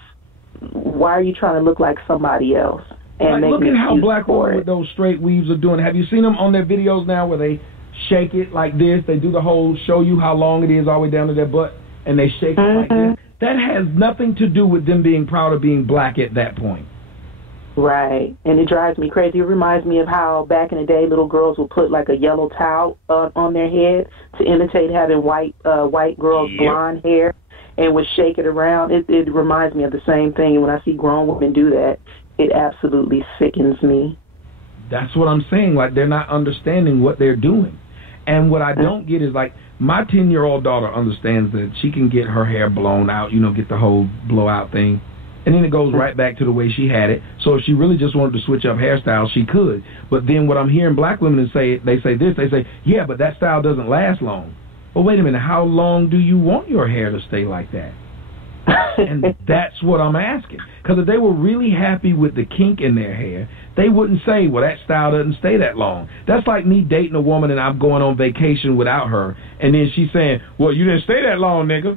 why are you trying to look like somebody else? And look at how black women with those straight weaves are doing. Have you seen them on their videos now where they shake it like this? They do the whole show you how long it is all the way down to their butt, and they shake it like this. That has nothing to do with them being proud of being black at that point. Right, and it drives me crazy. It reminds me of how back in the day little girls would put like a yellow towel on their head to imitate having white girls' blonde hair, and would shake it around. It reminds me of the same thing. And when I see grown women do that, it absolutely sickens me. That's what I'm saying. Like, they're not understanding what they're doing. And what I don't get is, like, my 10-year-old daughter understands that she can get her hair blown out, get the whole blowout thing, and then it goes right back to the way she had it. So if she really just wanted to switch up hairstyles, she could. But then what I'm hearing black women say, they say, yeah, but that style doesn't last long. Well, wait a minute, how long do you want your hair to stay like that? And that's what I'm asking. Because if they were really happy with the kink in their hair, they wouldn't say, well, that style doesn't stay that long. That's like me dating a woman and I'm going on vacation without her, and then she's saying, well, you didn't stay that long, nigga.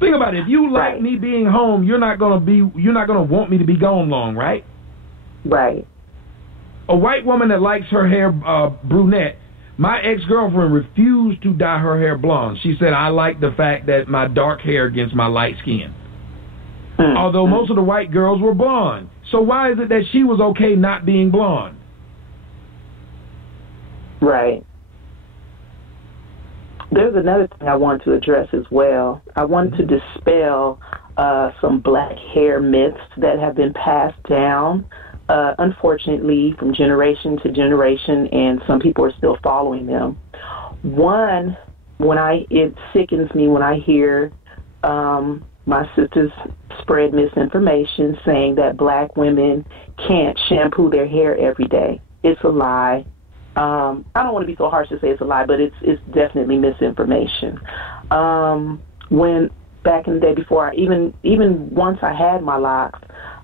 Think about it. If you like me being home, you're not gonna want me to be gone long, right? Right. A white woman that likes her hair brunette, my ex-girlfriend refused to dye her hair blonde. She said, I like the fact that my dark hair against my light skin. Although most of the white girls were blonde. So why is it that she was okay not being blonde? Right. There's another thing I want to address as well. I want to dispel some black hair myths that have been passed down, unfortunately, from generation to generation, and some people are still following them. One, it sickens me when I hear my sisters spread misinformation saying that black women can't shampoo their hair every day. It's a lie. I don't want to be so harsh to say it's a lie, but it's definitely misinformation. When back in the day before, even once I had my locks,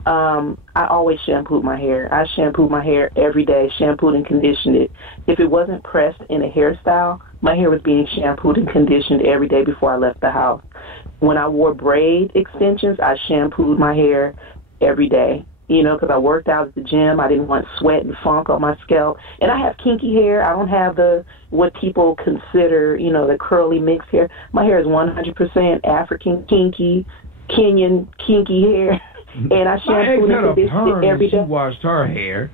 I always shampooed my hair. I shampooed my hair every day, shampooed and conditioned it. If it wasn't pressed in a hairstyle, my hair was being shampooed and conditioned every day before I left the house. When I wore braid extensions, I shampooed my hair every day. You know, because I worked out at the gym. I didn't want sweat and funk on my scalp. And I have kinky hair. I don't have what people consider, the curly mixed hair. My hair is 100% African kinky, Kenyan kinky hair. And I shampoo and condition it every day. She washed her hair.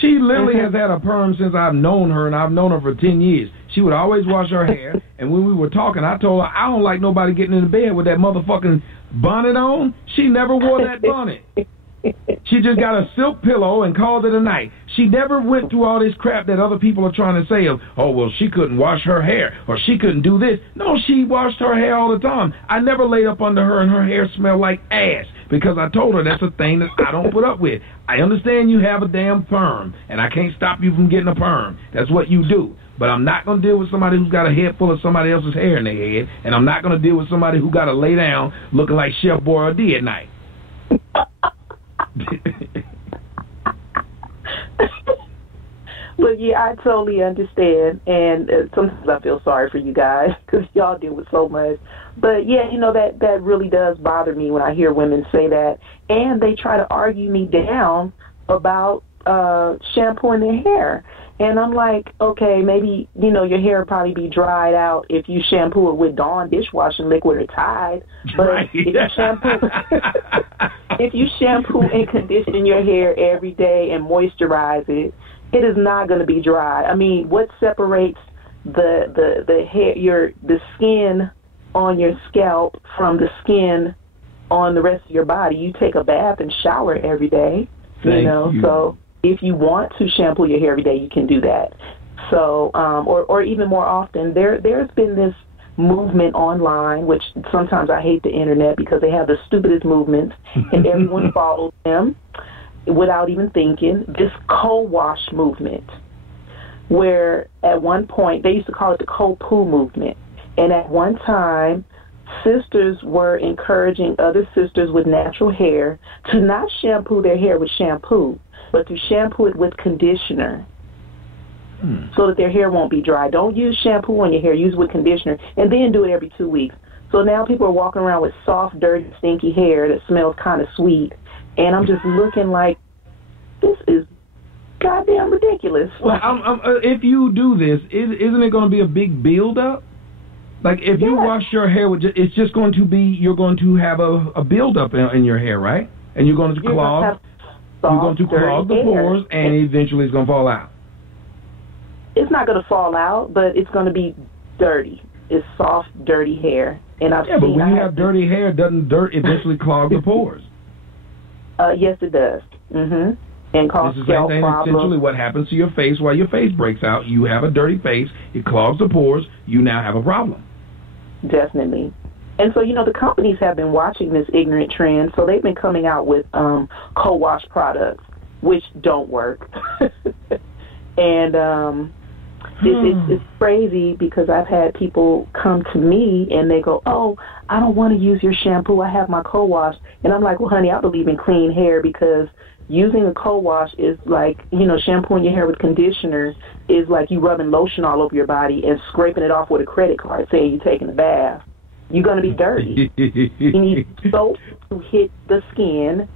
She literally has had a perm since I've known her, and I've known her for 10 years. She would always wash her hair, and when we were talking, I told her, I don't like nobody getting in the bed with that motherfucking bonnet on. She never wore that bonnet. She just got a silk pillow and called it a night. She never went through all this crap that other people are trying to say of, oh, well, she couldn't wash her hair or she couldn't do this. No, she washed her hair all the time. I never laid up under her and her hair smelled like ass because I told her that's a thing that I don't put up with. I understand you have a damn perm, and I can't stop you from getting a perm. That's what you do. But I'm not going to deal with somebody who's got a head full of somebody else's hair in their head, and I'm not going to deal with somebody who got to lay down looking like Chef Boyardee at night. But yeah, I totally understand, and sometimes I feel sorry for you guys because y'all deal with so much. But yeah, that really does bother me when I hear women say that, and they try to argue me down about shampooing their hair. And I'm like, okay, maybe, your hair will probably be dried out if you shampoo it with Dawn dishwashing liquid or Tide. But right. if you shampoo and condition your hair every day and moisturize it, it is not going to be dry. I mean, what separates the hair, the skin on your scalp from the skin on the rest of your body? You take a bath and shower every day, Thank you. So if you want to shampoo your hair every day, you can do that. So, or even more often, there's been this movement online, which sometimes I hate the internet because they have the stupidest movements, and everyone follows them without even thinking. This co-wash movement, where at one point they used to call it the co-poo movement, and at one time sisters were encouraging other sisters with natural hair to not shampoo their hair with shampoo, but to shampoo it with conditioner so that their hair won't be dry. Don't use shampoo on your hair. Use it with conditioner, and then do it every 2 weeks. So now people are walking around with soft, dirty, stinky hair that smells kind of sweet, and I'm just looking like, this is goddamn ridiculous. Well, if you do this, isn't it going to be a big build-up? Like, if you wash your hair, it's just going to be, you're going to have a build-up in your hair, right? And you're going to clog the pores, and eventually it's going to fall out. It's not going to fall out, but it's going to be dirty. It's soft, dirty hair. And but when you have dirty hair, doesn't dirt eventually clog the pores? Yes, it does. Mm-hmm. And cause scalp problems. Essentially what happens to your face while your face breaks out. You have a dirty face. It clogs the pores. You now have a problem. Definitely. And so, the companies have been watching this ignorant trend, so they've been coming out with co-wash products, which don't work. And it's crazy because I've had people come to me and they go, oh, I don't want to use your shampoo. I have my co-wash. And I'm like, well, honey, I believe in clean hair because using a co-wash is like, shampooing your hair with conditioner is like you rubbing lotion all over your body and scraping it off with a credit card saying you're taking a bath. You're going to be dirty. You need soap to hit the skin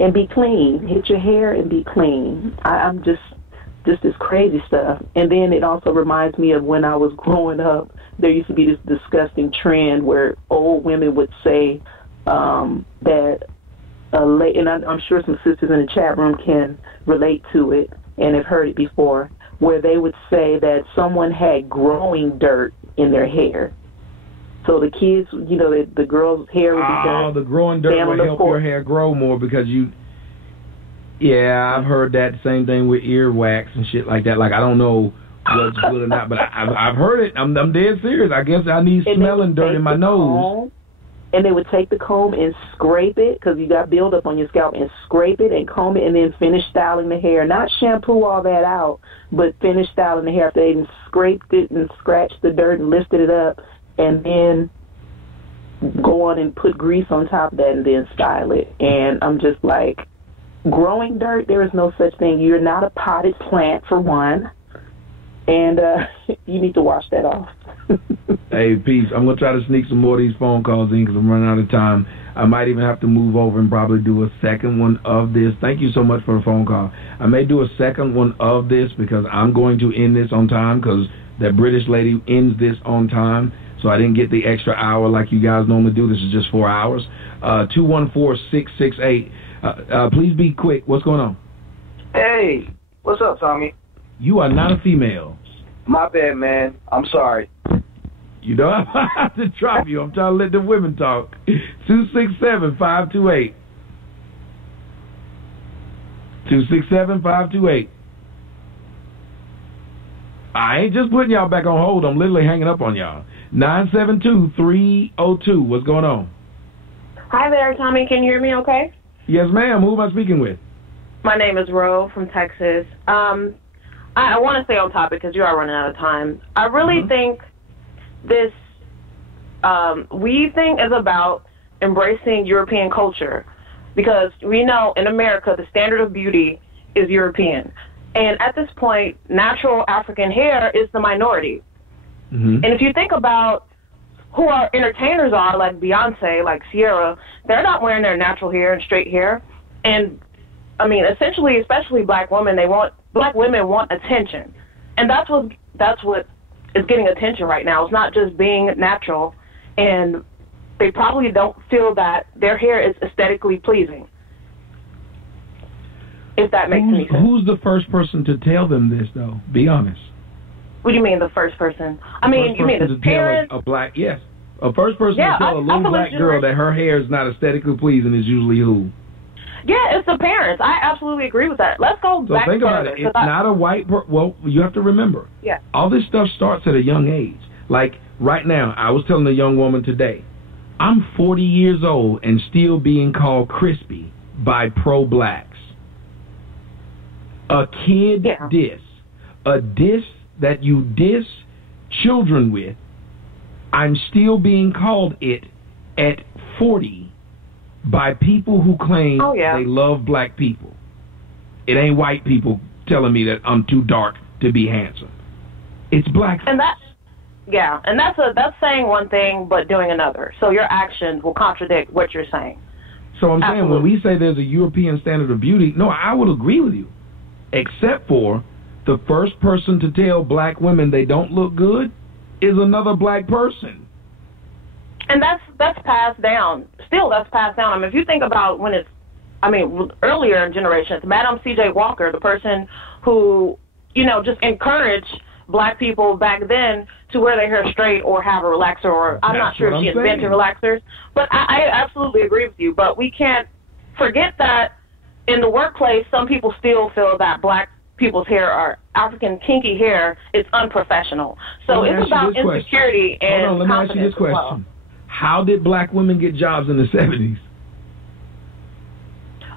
and be clean. Hit your hair and be clean. I'm just this crazy stuff. And then it also reminds me of when I was growing up, there used to be this disgusting trend where old women would say that and I'm sure some sisters in the chat room can relate to it and have heard it before, where they would say that someone had growing dirt in their hair. So the kids, you know, the girls' hair would be dirt. Oh, the growing dirt will help your hair grow more because you... Yeah, I've heard that same thing with earwax and shit like that. Like, I don't know what's good or not, but I've heard it. I'm dead serious. I guess I need smelling dirt in my nose. And they would take the comb and scrape it, because you got buildup on your scalp, and scrape it and comb it and then finish styling the hair. Not shampoo all that out, but finish styling the hair after they even scraped it and scratched the dirt and lifted it up, and then go on and put grease on top of that and then style it. And I'm just like, growing dirt, there is no such thing. You're not a potted plant, for one, and you need to wash that off. Hey, peace. I'm going to try to sneak some more of these phone calls in because I'm running out of time. I might even have to move over and probably do a second one of this. Thank you so much for the phone call. I may do a second one of this because I'm going to end this on time because that British lady ends this on time. So I didn't get the extra hour like you guys normally do. This is just 4 hours. 214-668. Please be quick. What's going on? Hey, what's up, Tommy? You are not a female. My bad, man. I'm sorry. You know, I have to drop you. I'm trying to let the women talk. 267-528. 267-528. I ain't just putting y'all back on hold. I'm literally hanging up on y'all. 972-302. What's going on? Hi there, Tommy. Can you hear me okay? Yes, ma'am. Who am I speaking with? My name is Ro from Texas. I want to stay on topic because you are running out of time. I really think this weave thing is about embracing European culture, because we know in America the standard of beauty is European. And at this point, natural African hair is the minority. And if you think about who our entertainers are, like Beyonce, like Sierra, they're not wearing their natural hair and straight hair. And, I mean, essentially, especially black women want attention. And that's what is getting attention right now. It's not just being natural. And they probably don't feel that their hair is aesthetically pleasing, if that makes any sense. Who's the first person to tell them this, though? Be honest. What do you mean, the first person? I mean, you mean the parents? A first person to tell a little black girl that her hair is not aesthetically pleasing is usually who? Yeah, it's the parents. I absolutely agree with that. Let's go back. So think about it. It's not a white well, you have to remember. Yeah. All this stuff starts at a young age. Like right now, I was telling a young woman today, I'm 40 years old and still being called crispy by pro-blacks. A kid diss. A diss that you diss children with, I'm still being called it at 40 by people who claim they love black people. It ain't white people telling me that I'm too dark to be handsome. It's black. And that's saying one thing but doing another. So your actions will contradict what you're saying. So I'm saying when we say there's a European standard of beauty, no, I would agree with you, except for the first person to tell black women they don't look good is another black person. And that's passed down. Still, that's passed down. I mean, if you think about earlier in generations, Madam C.J. Walker, the person who, just encouraged black people back then to wear their hair straight or have a relaxer, or I'm not sure if she invented relaxers. But I absolutely agree with you. But we can't forget that in the workplace, some people still feel that black people's hair or African kinky hair is unprofessional. So it's about insecurity and let me ask you this question. Well. How did black women get jobs in the 70s?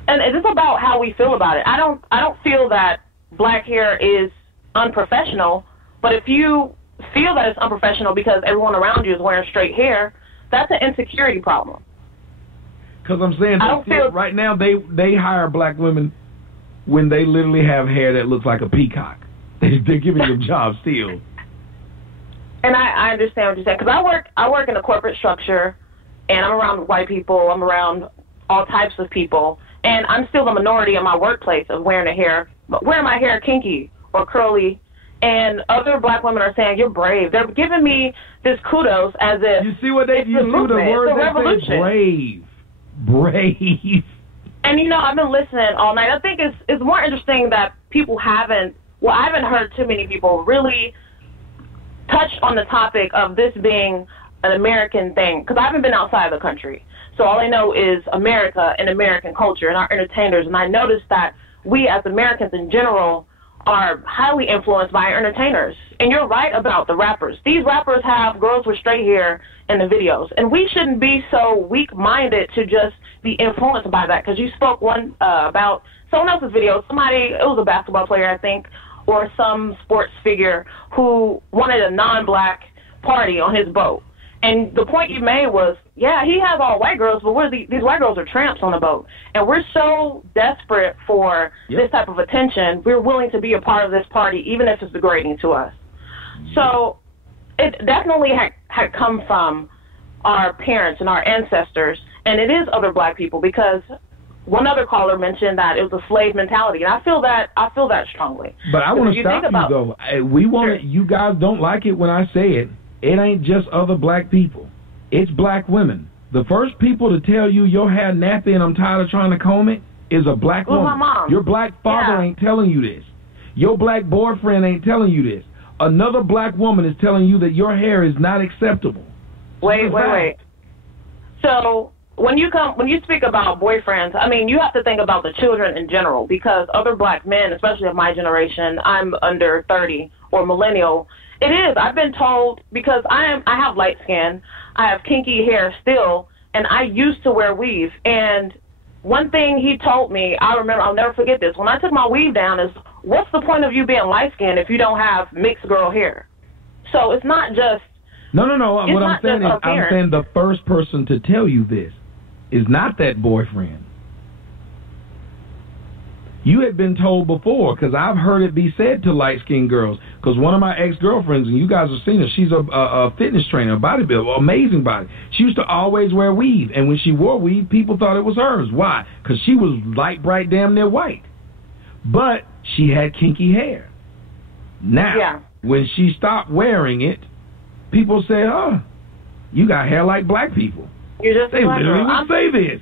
And it's about how we feel about it. I don't feel that black hair is unprofessional, but if you feel that it's unprofessional because everyone around you is wearing straight hair, that's an insecurity problem. Because I'm saying right now they hire black women when they literally have hair that looks like a peacock. They're giving them jobs still. And I understand what you're saying, because I work in a corporate structure, and I'm around white people, I'm around all types of people, And I'm still the minority in my workplace of wearing my hair kinky or curly. And other black women are saying, you're brave. They're giving me this kudos as if you see what they use the word they say, brave. Brave. And, I've been listening all night. I think it's more interesting that I haven't heard too many people really touch on the topic of this being an American thing, because I haven't been outside of the country. So all I know is America and American culture and our entertainers. And I noticed that we as Americans in general are highly influenced by our entertainers. And you're right about the rappers. These rappers have girls with straight hair in the videos. And we shouldn't be so weak-minded to just be influenced by that. Because you spoke about someone else's video. It was a basketball player, I think, or some sports figure who wanted a non-black party on his boat. And the point you made was, yeah, he has all white girls, but these white girls are tramps on the boat. And we're so desperate for this type of attention, we're willing to be a part of this party, even if it's degrading to us. So it definitely had come from our parents and our ancestors, and it is other black people, because one other caller mentioned that it was a slave mentality, and I feel that strongly. But I want to stop you, though. We want you guys don't like it when I say it. It ain't just other black people. It's black women. The first people to tell you your hair nappy and I'm tired of trying to comb it is a black woman. My mom. Your black father ain't telling you this. Your black boyfriend ain't telling you this. Another black woman is telling you that your hair is not acceptable. Wait. So when you speak about boyfriends, I mean, you have to think about the children in general, because other black men, especially of my generation, I'm under 30 or millennial. It is. I've been told, because I have light skin, I have kinky hair still, and I used to wear weave. And one thing he told me, I'll never forget this. When I took my weave down, is what's the point of you being light skinned if you don't have mixed girl hair? So it's not just. No. What I'm saying is, I'm saying the first person to tell you this is not that boyfriend. You had been told before, because I've heard it be said to light-skinned girls. Because one of my ex-girlfriends, and you guys have seen her, she's a fitness trainer, a bodybuilder, amazing body. She used to always wear weave, and when she wore weave, people thought it was hers. Why? Because she was light, bright, damn near white. But she had kinky hair. Now, when she stopped wearing it, people said, "Oh, you got hair like black people." You're just they literally would say this.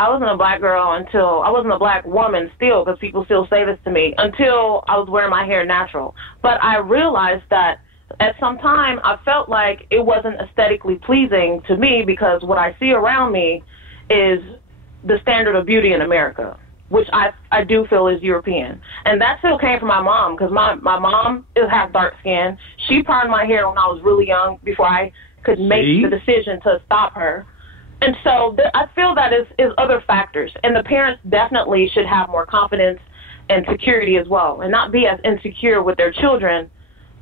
I wasn't a black girl until I wasn't a black woman still, because people still say this to me, until I was wearing my hair natural. But I realized that at some time I felt like it wasn't aesthetically pleasing to me, because what I see around me is the standard of beauty in America, which I do feel is European. And that still came from my mom, because my mom has dark skin. She permed my hair when I was really young, before I could make the decision to stop her. And so I feel that is other factors. And the parents definitely should have more confidence and security as well, and not be as insecure with their children,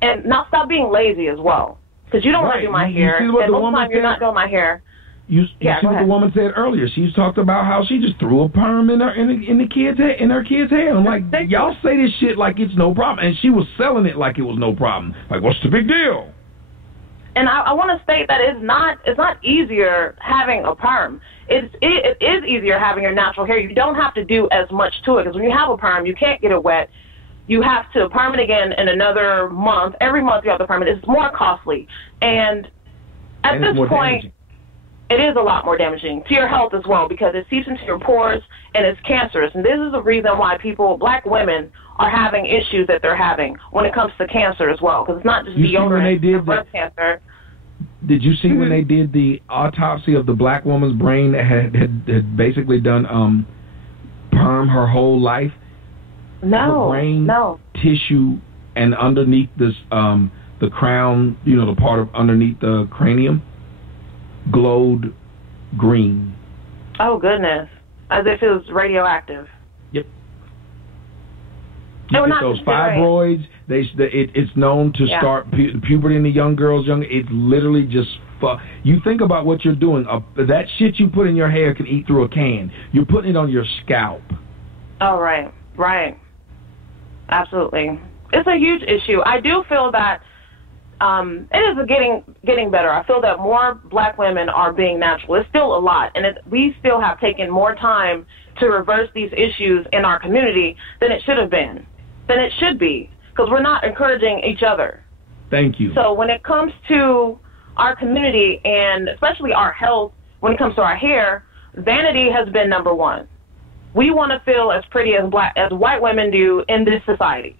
and not stop being lazy as well. Because you don't want to do my hair, and most of the time you're not doing my hair. You see what the woman said earlier. She talked about how she just threw a perm in her kid's hair. I'm like, y'all say this shit like it's no problem, and she was selling it like it was no problem. Like, what's the big deal? And I want to state that it's not easier having a perm. It is easier having your natural hair. You don't have to do as much to it, because when you have a perm, you can't get it wet. You have to perm it again in another month. Every month you have to perm it. It's more costly. And at this point, it is a lot more damaging to your health as well, because it seeps into your pores and it's cancerous. And this is the reason why black women, are having issues that they're having when it comes to cancer as well, because it's not just deodorant and breast cancer. Did you see when they did the autopsy of the black woman's brain that had basically done perm her whole life? No, her brain tissue and underneath this the crown, the part of underneath the cranium, glowed green. Oh goodness! As if it was radioactive. Yep. You get those fibroids. It's known to start puberty in the young girls. It's literally just you think about what you're doing. That shit you put in your hair can eat through a can. You're putting it on your scalp. Oh right, absolutely. It's a huge issue. I do feel that it is getting better. I feel that more black women are being natural. It's still a lot, and we still have taken more time to reverse these issues in our community than it should have been, than it should be, because we're not encouraging each other. Thank you. So when it comes to our community, and especially our health, when it comes to our hair, vanity has been number one. We want to feel as pretty as white women do in this society,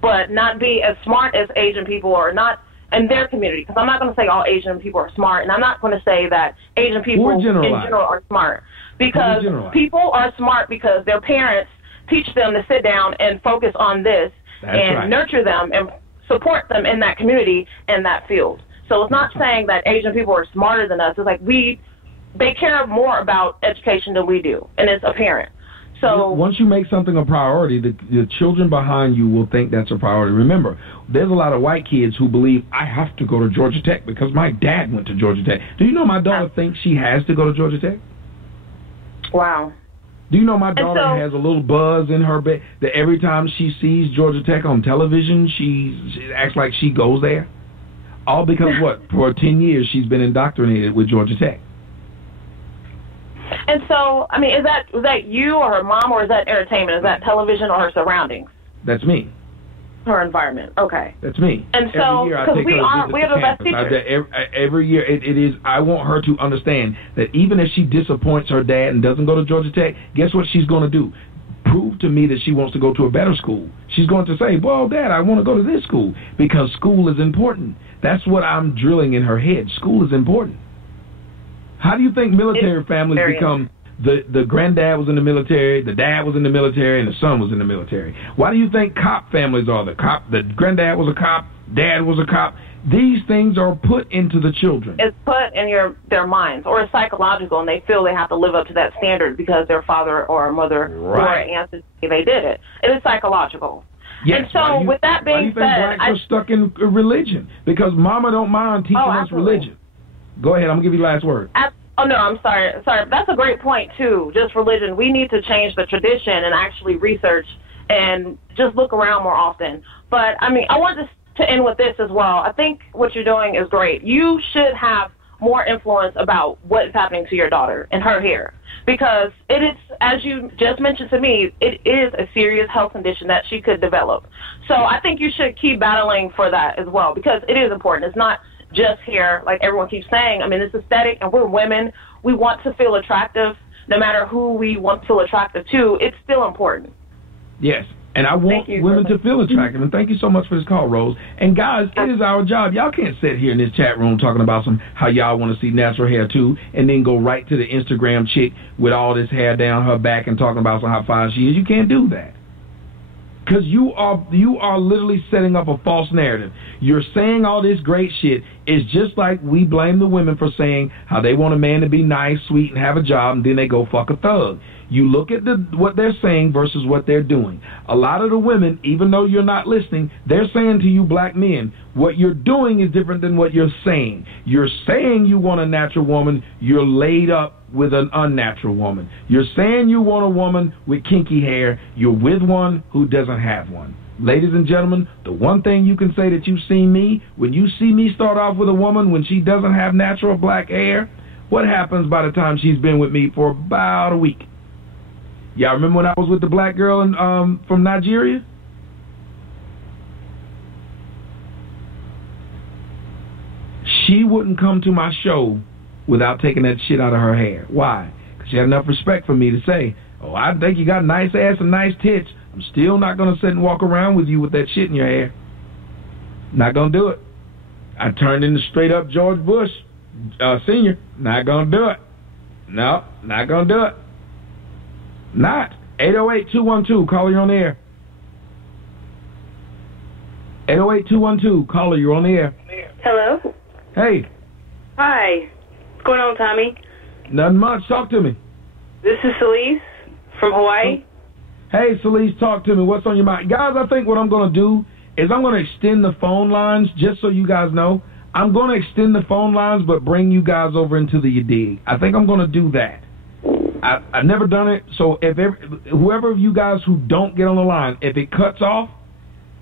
but not be as smart as Asian people or not in their community. Because I'm not going to say all Asian people are smart, and I'm not going to say that Asian people in general are smart. Because people are smart because their parents teach them to sit down and focus on this nurture them and support them in that community and that field. So it's not saying that Asian people are smarter than us. It's like they care more about education than we do, and it's apparent. So once you make something a priority, the children behind you will think that's a priority. Remember, there's a lot of white kids who believe, I have to go to Georgia Tech because my dad went to Georgia Tech. Do you know my daughter thinks she has to go to Georgia Tech? Wow. Do you know my daughter has a little buzz in her bed that every time she sees Georgia Tech on television, she acts like she goes there? All because what? For 10 years, she's been indoctrinated with Georgia Tech. And so, I mean, is that you or her mom, or is that entertainment? Is that television or her surroundings? That's me. Her environment. Okay. That's me. And so, because we have the best teachers. Every year, it is. I want her to understand that even if she disappoints her dad and doesn't go to Georgia Tech, guess what she's going to do? Prove to me that she wants to go to a better school. She's going to say, well, Dad, I want to go to this school because school is important. That's what I'm drilling in her head. School is important. How do you think military families become the granddad was in the military, the dad was in the military, and the son was in the military? Why do you think cop families are the granddad was a cop, dad was a cop? These things are put into the children. It's put in their minds, or it's psychological, and they feel they have to live up to that standard because their father or mother or ancestors, they did it. It is psychological. Yes. And so, with that being said, blacks are stuck in religion because Mama don't mind teaching us religion. Go ahead. I'm gonna give you the last word. Oh no, I'm sorry. That's a great point too. Just religion. We need to change the tradition and actually research and just look around more often. But I mean, I want to end with this as well. I think what you're doing is great. You should have more influence about what is happening to your daughter and her hair, because it is, as you just mentioned to me, it is a serious health condition that she could develop. So I think you should keep battling for that as well, because it is important. It's not just hair, like everyone keeps saying. I mean, it's aesthetic, and we're women. We want to feel attractive. No matter who we want to feel attractive to, it's still important. Yes. And I want women to feel attractive. And thank you so much for this call, Rose. And guys, it is our job. Y'all can't sit here in this chat room talking about how y'all want to see natural hair too, and then go right to the Instagram chick with all this hair down her back and talking about how fine she is. You can't do that. Because you are literally setting up a false narrative. You're saying all this great shit. It's just like we blame the women for saying how they want a man to be nice, sweet, and have a job, and then they go fuck a thug. You look at what they're saying versus what they're doing. A lot of the women, even though you're not listening, they're saying to you black men, what you're doing is different than what you're saying. You're saying you want a natural woman. You're laid up with an unnatural woman. You're saying you want a woman with kinky hair. You're with one who doesn't have one. Ladies and gentlemen, the one thing you can say that you've seen me, when you see me start off with a woman when she doesn't have natural black hair, what happens by the time she's been with me for about a week? Y'all remember when I was with the black girl from Nigeria? She wouldn't come to my show without taking that shit out of her hair. Why? Because she had enough respect for me to say, oh, I think you got a nice ass and nice tits. I'm still not going to sit and walk around with you with that shit in your hair. Not going to do it. I turned into straight up George Bush Sr. Not going to do it. No, not going to do it. Not. 808-212. Caller, you're on the air. 808-212. Caller, you're on the air. Hello. Hey. Hi. What's going on, Tommy? Nothing much. Talk to me. This is Celise from Hawaii. Hey, Celise, talk to me. What's on your mind? Guys, I think what I'm going to do is I'm going to extend the phone lines, just so you guys know. I'm going to extend the phone lines, but bring you guys over into the dig. I think I'm going to do that. I've never done it, so whoever of you guys who don't get on the line, if it cuts off,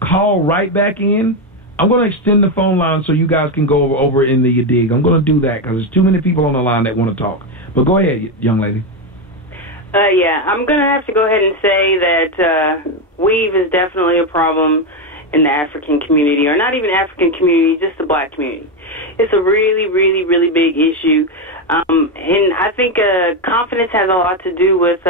call right back in I'm going to extend the phone line so you guys can go over in the dig. I'm going to do that because there's too many people on the line that want to talk. But go ahead, young lady. Yeah, I'm going to have to go ahead and say that weave is definitely a problem in the African community, or not even African community, just the black community. It's a really, really, really big issue. And I think confidence has a lot to do with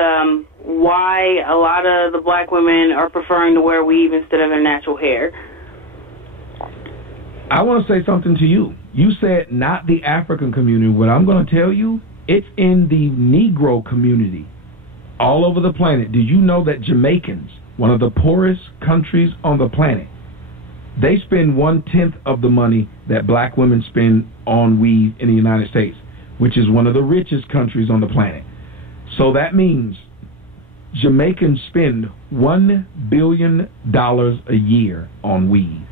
why a lot of the black women are preferring to wear weave instead of their natural hair. I want to say something to you. You said not the African community. What I'm going to tell you, it's in the Negro community all over the planet. Do you know that Jamaicans, one of the poorest countries on the planet, they spend 1/10 of the money that black women spend on weave in the United States, which is one of the richest countries on the planet. So that means Jamaicans spend $1 billion a year on weave.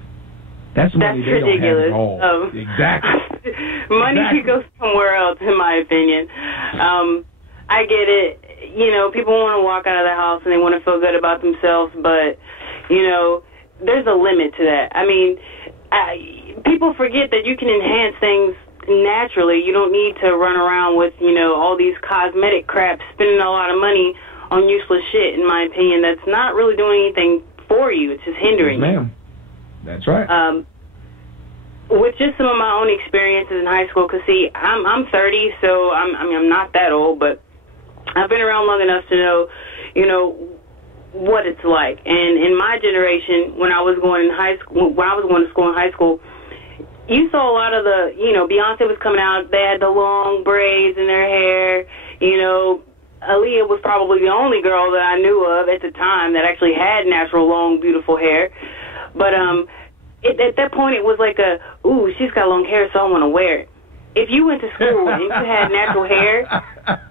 That's money they ridiculous. Don't have at all. Exactly. Money could go somewhere else, in my opinion. I get it. You know, people want to walk out of the house and they want to feel good about themselves, but, you know, there's a limit to that. I mean, people forget that you can enhance things naturally. You don't need to run around with, you know, all these cosmetic crap, spending a lot of money on useless shit, in my opinion. That's not really doing anything for you. It's just hindering you. Ma'am. That's right. With just some of my own experiences in high school, because, see, I'm 30, so I'm not that old, but I've been around long enough to know, you know, what it's like. And in my generation, when I was going to school in high school, you saw a lot of the, you know, Beyonce was coming out. They had the long braids in their hair. You know, Aaliyah was probably the only girl that I knew of at the time that actually had natural, long, beautiful hair. But at that point, it was like ooh, she's got long hair, so I want to wear it. If you went to school and you had natural hair,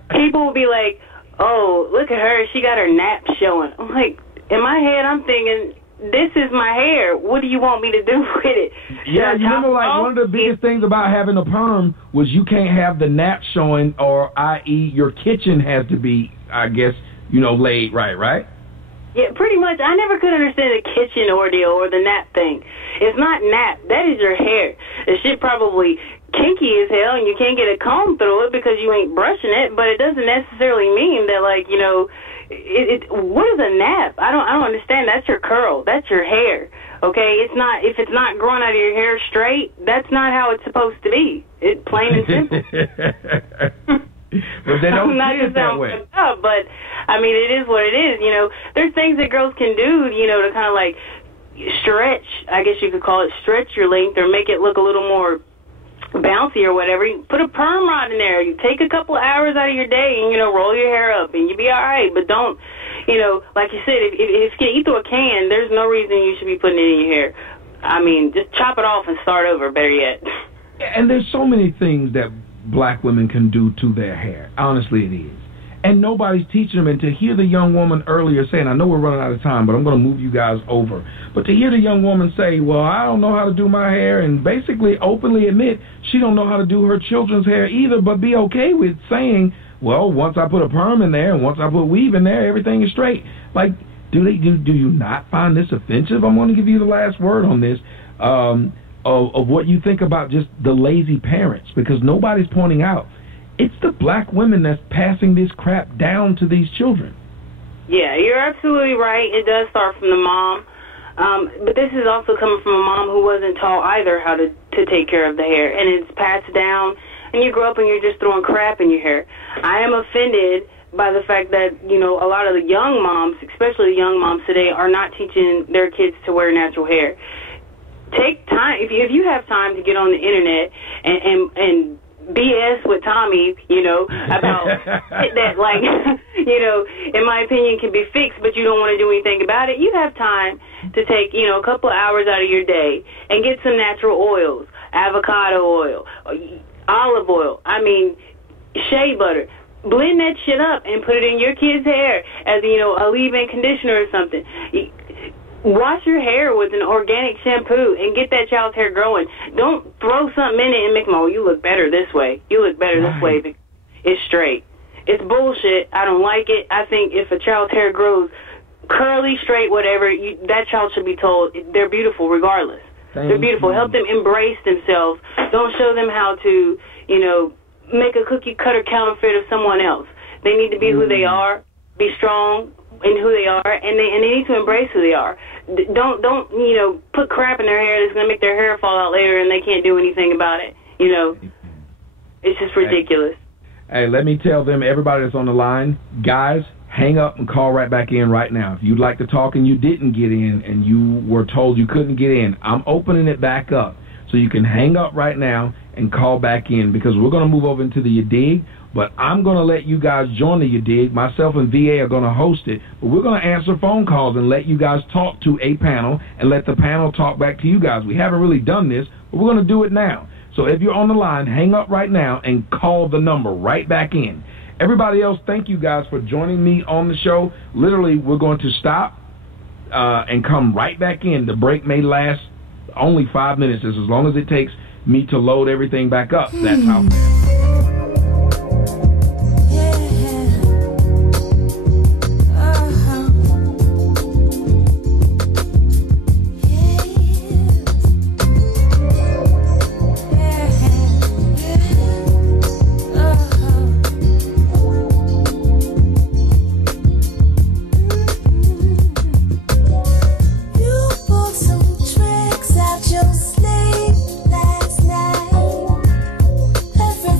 people would be like, oh, look at her, she got her naps showing. I'm like, in my head, I'm thinking, this is my hair. What do you want me to do with it? Yeah, you remember, like, one of the biggest things about having a perm was you can't have the naps showing, or i.e. your kitchen has to be, I guess, you know, laid right? Yeah, pretty much. I never could understand the kitchen ordeal or the nap thing. It's not nap. That is your hair. The shit probably kinky as hell, and you can't get a comb through it because you ain't brushing it, but it doesn't necessarily mean that, like, you know, what is a nap? I don't understand. That's your curl. That's your hair. Okay? It's not, if it's not growing out of your hair straight, that's not how it's supposed to be. It's plain and simple. But they don't see it that way. Up, but I mean, it is what it is. You know, there's things that girls can do, you know, to kind of like stretch, I guess you could call it, stretch your length or make it look a little more bouncy or whatever. You put a perm rod in there. You take a couple of hours out of your day and, you know, roll your hair up and you'll be all right. But don't, you know, like you said, if you eat through a can, there's no reason you should be putting it in your hair. I mean, just chop it off and start over, better yet. And there's so many things that black women can do to their hair. Honestly, it is. And nobody's teaching them. And to hear the young woman earlier saying, I know we're running out of time, but I'm going to move you guys over. But to hear the young woman say, well, I don't know how to do my hair, and basically openly admit she don't know how to do her children's hair either, but be okay with saying, well, once I put a perm in there and once I put weave in there, everything is straight. Like, do you not find this offensive? I'm going to give you the last word on this. Of what you think about just the lazy parents, because nobody's pointing out it's the black women that's passing this crap down to these children. Yeah, you're absolutely right. It does start from the mom. But this is also coming from a mom who wasn't taught either how to take care of the hair. And it's passed down, and you grow up and you're just throwing crap in your hair. I am offended by the fact that, you know, a lot of the young moms, especially the young moms today, are not teaching their kids to wear natural hair. Take time, if you have time to get on the internet and BS with Tommy, you know, about that, like, you know, in my opinion, can be fixed, but you don't want to do anything about it. You have time to take, you know, a couple of hours out of your day and get some natural oils, avocado oil, olive oil, I mean, shea butter. Blend that shit up and put it in your kid's hair as, you know, a leave-in conditioner or something. Wash your hair with an organic shampoo and get that child's hair growing. Don't throw something in it and make them, oh, you look better this way. You look better this way because it's straight. It's bullshit. I don't like it. I think if a child's hair grows curly, straight, whatever, that child should be told they're beautiful regardless. They're beautiful. Help them embrace themselves. Don't show them how to, make a cookie cutter counterfeit of someone else. They need to be who they are, be strong in who they are, and they need to embrace who they are. Don't put crap in their hair that's going to make their hair fall out later and they can't do anything about it. It's just ridiculous. Hey, let me tell them, everybody that's on the line, guys, hang up and call right back in right now. If you'd like to talk and you didn't get in and you were told you couldn't get in, I'm opening it back up. So you can hang up right now and call back in, because we're going to move over into the You Dig, but I'm going to let you guys join the You Dig. Myself and VA are going to host it, but we're going to answer phone calls and let you guys talk to a panel and let the panel talk back to you guys. We haven't really done this, but we're going to do it now. So if you're on the line, hang up right now and call the number right back in. Everybody else, thank you guys for joining me on the show. Literally, we're going to stop and come right back in. The break may last only 5 minutes. As long as it takes me to load everything back up. That's how fast. Your sleep last night. Every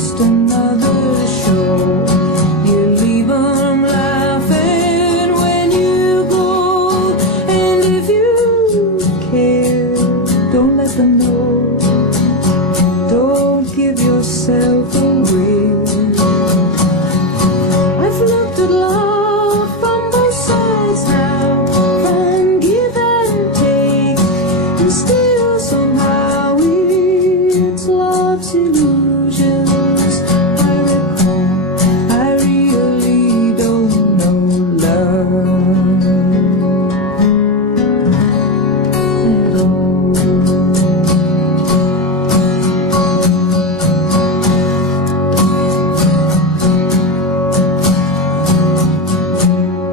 just another show. You leave them laughing when you go, and if you care, don't let them know. Don't give yourself away. I've looked at love from both sides now, from give and take, and still somehow it's love's illusions. I recall, I really don't know love at all.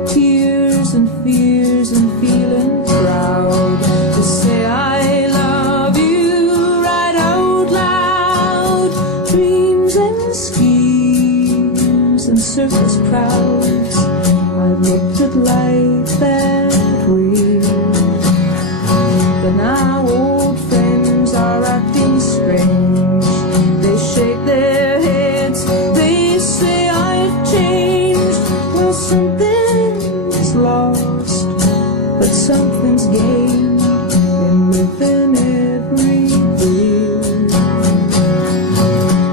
Tears and fears and feeling proud to say I love you right out loud. Dreams and schemes and circus crowds. I've looked at life that way, but now old friends are acting strange. They shake their heads, they say I've changed. Well, something's lost, but something's gained in living every day.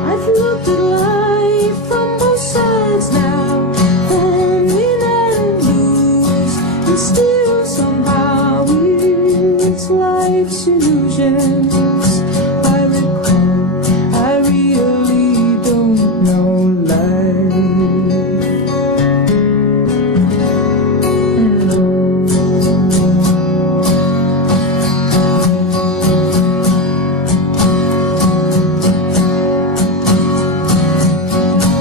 I've looked at life from both sides now, and win and lose, and still somehow it's life's illusions. I recall, I really don't know life at all.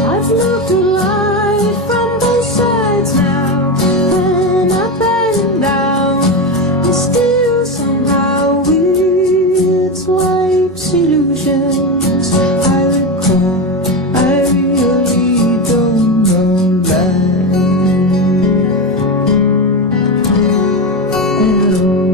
I've looked at life from both sides now, and up and down, and still somehow it's life's illusions. I recall, I really don't know life at all.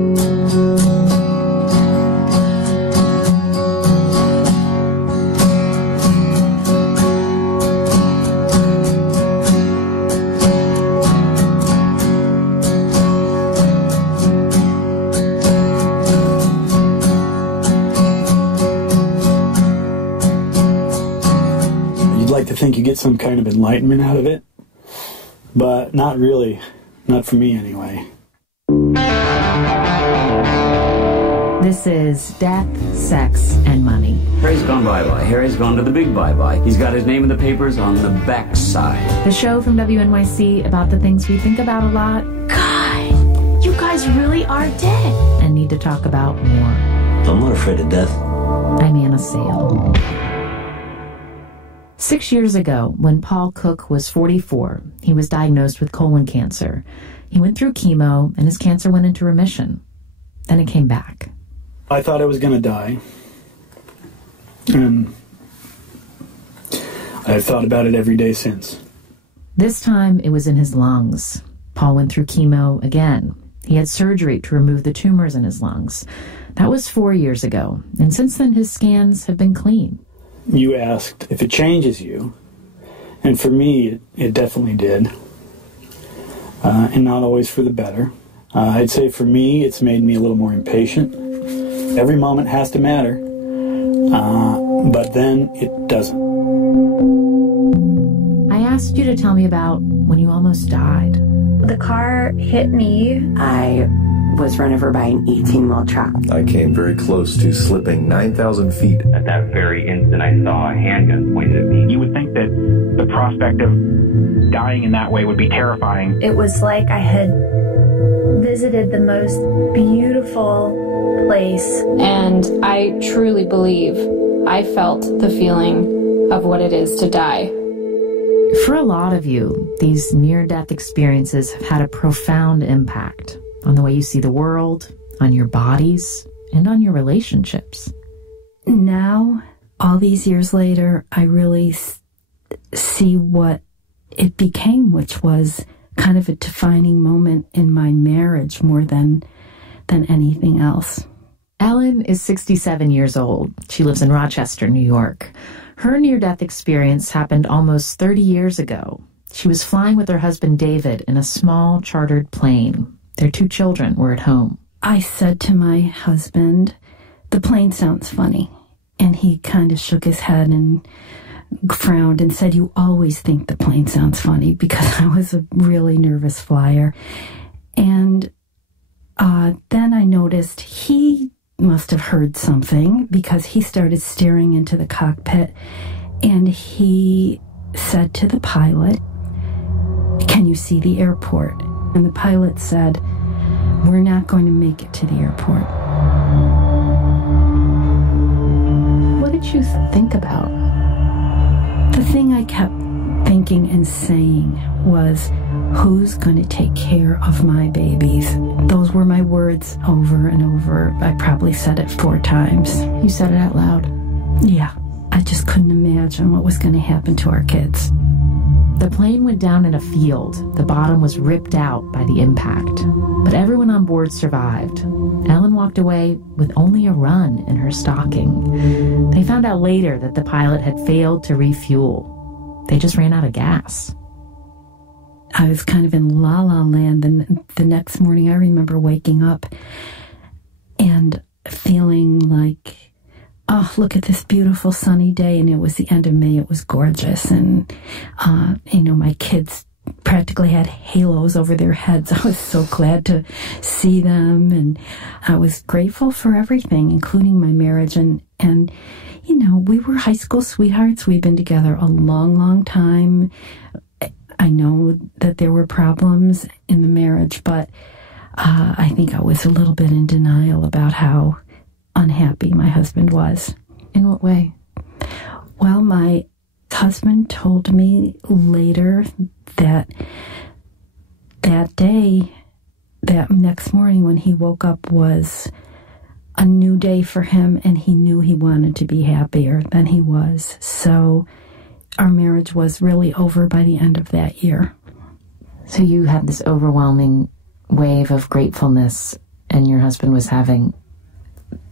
You'd like to think you get some kind of enlightenment out of it, but not really. Not for me, anyway. This is Death, Sex, and Money. Harry's gone bye-bye. Harry's gone to the big bye-bye. He's got his name in the papers on the backside. The show from WNYC about the things we think about a lot. God, you guys really are dead and need to talk about more. I'm not afraid of death. I'm Anna Sale. 6 years ago, when Paul Cook was 44, he was diagnosed with colon cancer. He went through chemo, and his cancer went into remission. Then it came back. I thought I was going to die, and I've thought about it every day since. This time, it was in his lungs. Paul went through chemo again. He had surgery to remove the tumors in his lungs. That was 4 years ago, and since then, his scans have been clean. You asked if it changes you, and for me, it definitely did, and not always for the better. I'd say for me, it's made me a little more impatient. Every moment has to matter, but then it doesn't. I asked you to tell me about when you almost died. The car hit me. I was run over by an 18-mile truck. I came very close to slipping 9,000 feet. At that very instant, I saw a handgun pointed at me. You would think that the prospect of dying in that way would be terrifying. It was like I had visited the most beautiful place. And I truly believe I felt the feeling of what it is to die. For a lot of you, these near-death experiences have had a profound impact on the way you see the world, on your bodies, and on your relationships. Now, all these years later, I really see what it became, which was kind of a defining moment in my marriage more than anything else. Ellen is 67 years old. She lives in Rochester, New York. Her near-death experience happened almost 30 years ago. She was flying with her husband David in a small chartered plane. Their 2 children were at home. I said to my husband, "The plane sounds funny." And he kind of shook his head and frowned and said, "You always think the plane sounds funny," because I was a really nervous flyer. And then I noticed he must have heard something, because he started staring into the cockpit, and he said to the pilot, "Can you see the airport?" And the pilot said, "We're not going to make it to the airport." What did you think about? The thing I kept thinking and saying was, who's going to take care of my babies? Those were my words over and over. I probably said it 4 times. You said it out loud? Yeah. I just couldn't imagine what was going to happen to our kids. The plane went down in a field. The bottom was ripped out by the impact. But everyone on board survived. Ellen walked away with only a run in her stocking. They found out later that the pilot had failed to refuel. They just ran out of gas. I was kind of in la-la land. The next morning, I remember waking up and feeling like, oh, look at this beautiful sunny day. And it was the end of May. It was gorgeous. And, my kids practically had halos over their heads. I was so glad to see them. And I was grateful for everything, including my marriage. And we were high school sweethearts. We'd been together a long, long time. I know that there were problems in the marriage, but I think I was a little bit in denial about how unhappy my husband was. In what way? Well, my husband told me later that day, that next morning when he woke up, was a new day for him, and he knew he wanted to be happier than he was. So our marriage was really over by the end of that year. So you had this overwhelming wave of gratefulness, and your husband was having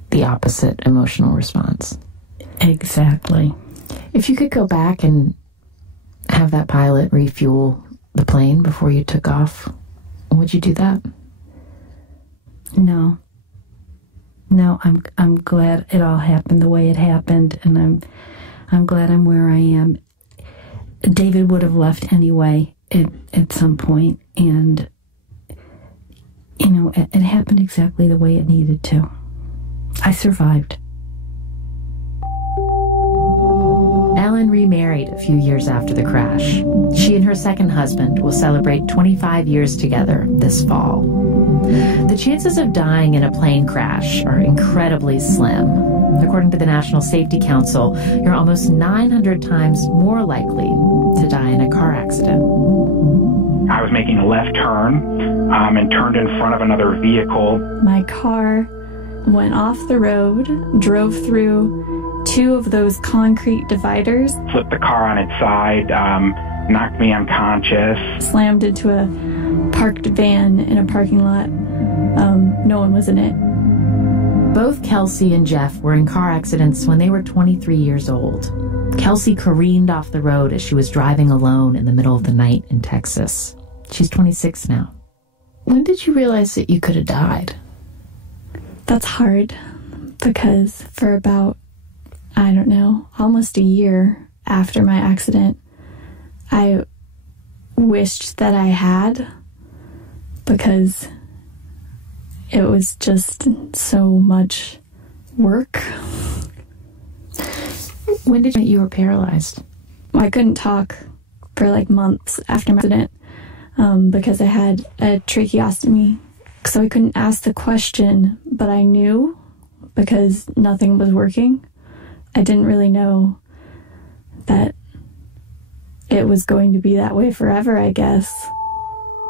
the opposite emotional response. Exactly. If you could go back and have that pilot refuel the plane before you took off, would you do that? No, I'm glad it all happened the way it happened, and I'm glad I'm where I am. David would have left anyway at some point, and it happened exactly the way it needed to. I survived. Ellen remarried a few years after the crash. She and her second husband will celebrate 25 years together this fall. The chances of dying in a plane crash are incredibly slim. According to the National Safety Council, you're almost 900 times more likely to die in a car accident. I was making a left turn and turned in front of another vehicle. My car went off the road, drove through 2 of those concrete dividers, Flipped the car on its side, knocked me unconscious. slammed into a parked van in a parking lot. No one was in it. Both Kelsey and Jeff were in car accidents when they were 23 years old. Kelsey careened off the road as she was driving alone in the middle of the night in Texas. She's 26 now. When did you realize that you could have died? That's hard, because for about, almost a year after my accident, I wished that I had, because it was just so much work. When did you were paralyzed? I couldn't talk for months after my accident because I had a tracheostomy. So I couldn't ask the question, but I knew because nothing was working. I didn't really know that it was going to be that way forever, I guess.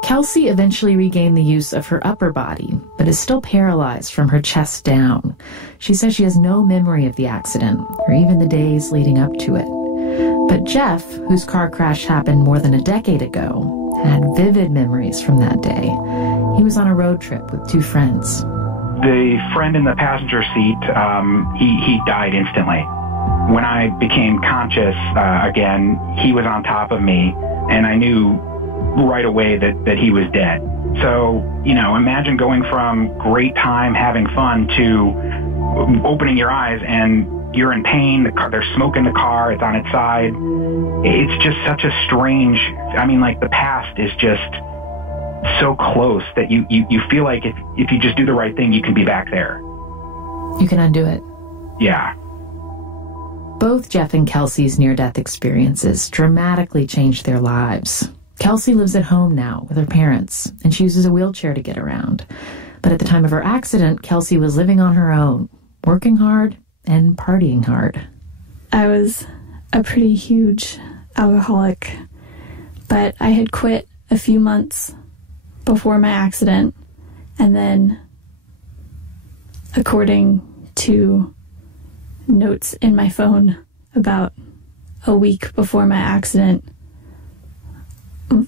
Kelsey eventually regained the use of her upper body, but is still paralyzed from her chest down. She says she has no memory of the accident, or even the days leading up to it. But Jeff, whose car crash happened more than a decade ago, had vivid memories from that day. He was on a road trip with 2 friends. the friend in the passenger seat, he died instantly. When I became conscious again, he was on top of me, and I knew right away that he was dead. So, imagine going from great time, having fun, to opening your eyes and you're in pain. There's smoke in the car. It's on its side. It's just such a strange, the past is just so close that you feel like if you just do the right thing, you can be back there. You can undo it. Yeah. Both Jeff and Kelsey's near-death experiences dramatically changed their lives. Kelsey lives at home now with her parents, and she uses a wheelchair to get around. But at the time of her accident, Kelsey was living on her own, working hard and partying hard. I was a pretty huge alcoholic, but I had quit a few months before my accident, and then, according to notes in my phone, about a week before my accident,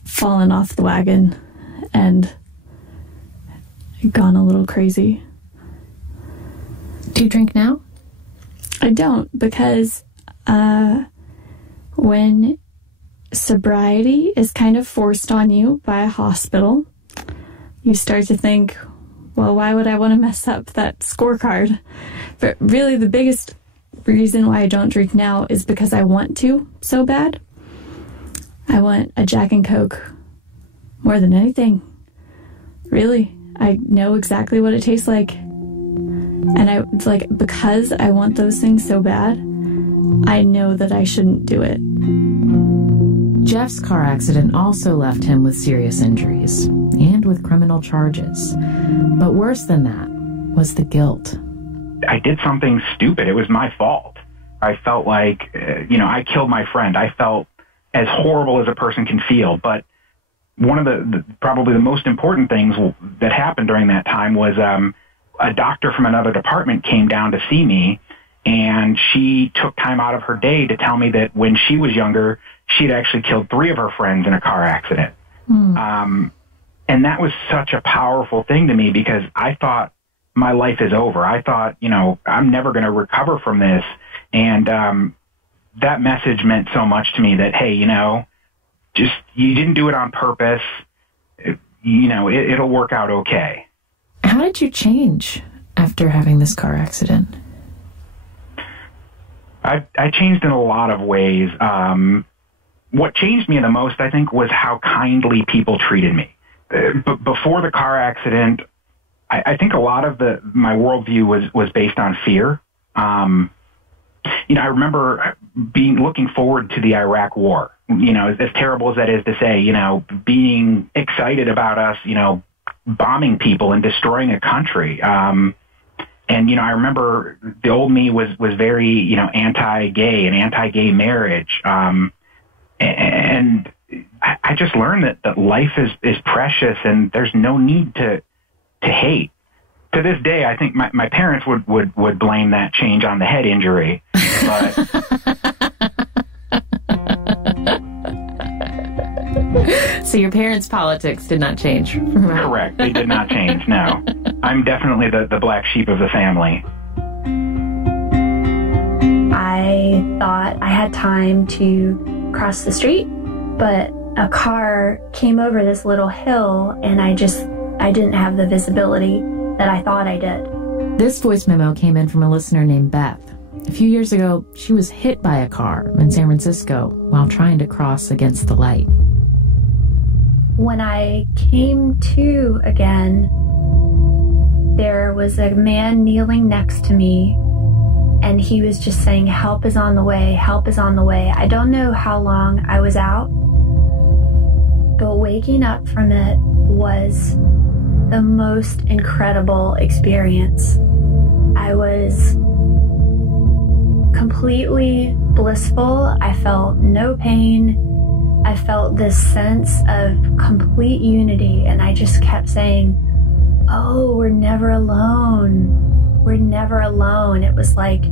fallen off the wagon and gone a little crazy. Do you drink now? I don't, because when sobriety is kind of forced on you by a hospital, you start to think, well, why would I want to mess up that scorecard? But really the biggest reason why I don't drink now is because I want to so bad. I want a Jack and Coke more than anything. Really, I know exactly what it tastes like. And because I want those things so bad, I know that I shouldn't do it. Jeff's car accident also left him with serious injuries and with criminal charges. But worse than that was the guilt. I did something stupid. It was my fault. I felt like, I killed my friend. I felt as horrible as a person can feel. But one of the probably the most important things that happened during that time was a doctor from another department came down to see me, and she took time out of her day to tell me that when she was younger, she'd actually killed 3 of her friends in a car accident. And that was such a powerful thing to me, because I thought my life is over. I thought, I'm never going to recover from this. And that message meant so much to me that, hey, just you didn't do it on purpose. It'll work out okay. How did you change after having this car accident? I changed in a lot of ways. What changed me the most, I think, was how kindly people treated me. But before the car accident, I think a lot of my worldview was based on fear. I remember looking forward to the Iraq War. As terrible as that is to say, being excited about us, bombing people and destroying a country. And I remember the old me was very, anti-gay and anti-gay marriage. And I just learned that life is precious and there's no need to hate. To this day, I think my parents would blame that change on the head injury. But So your parents' politics did not change. Correct. They did not change, no. I'm definitely the black sheep of the family. I thought I had time to cross the street, but a car came over this little hill and I didn't have the visibility that I thought I did. This voice memo came in from a listener named Beth. A few years ago, she was hit by a car in San Francisco while trying to cross against the light. When I came to again, there was a man kneeling next to me, and he was just saying, "Help is on the way, help is on the way." I don't know how long I was out, but waking up from it was the most incredible experience. I was completely blissful. I felt no pain. I felt this sense of complete unity, and I just kept saying, "Oh, we're never alone. We're never alone." It was like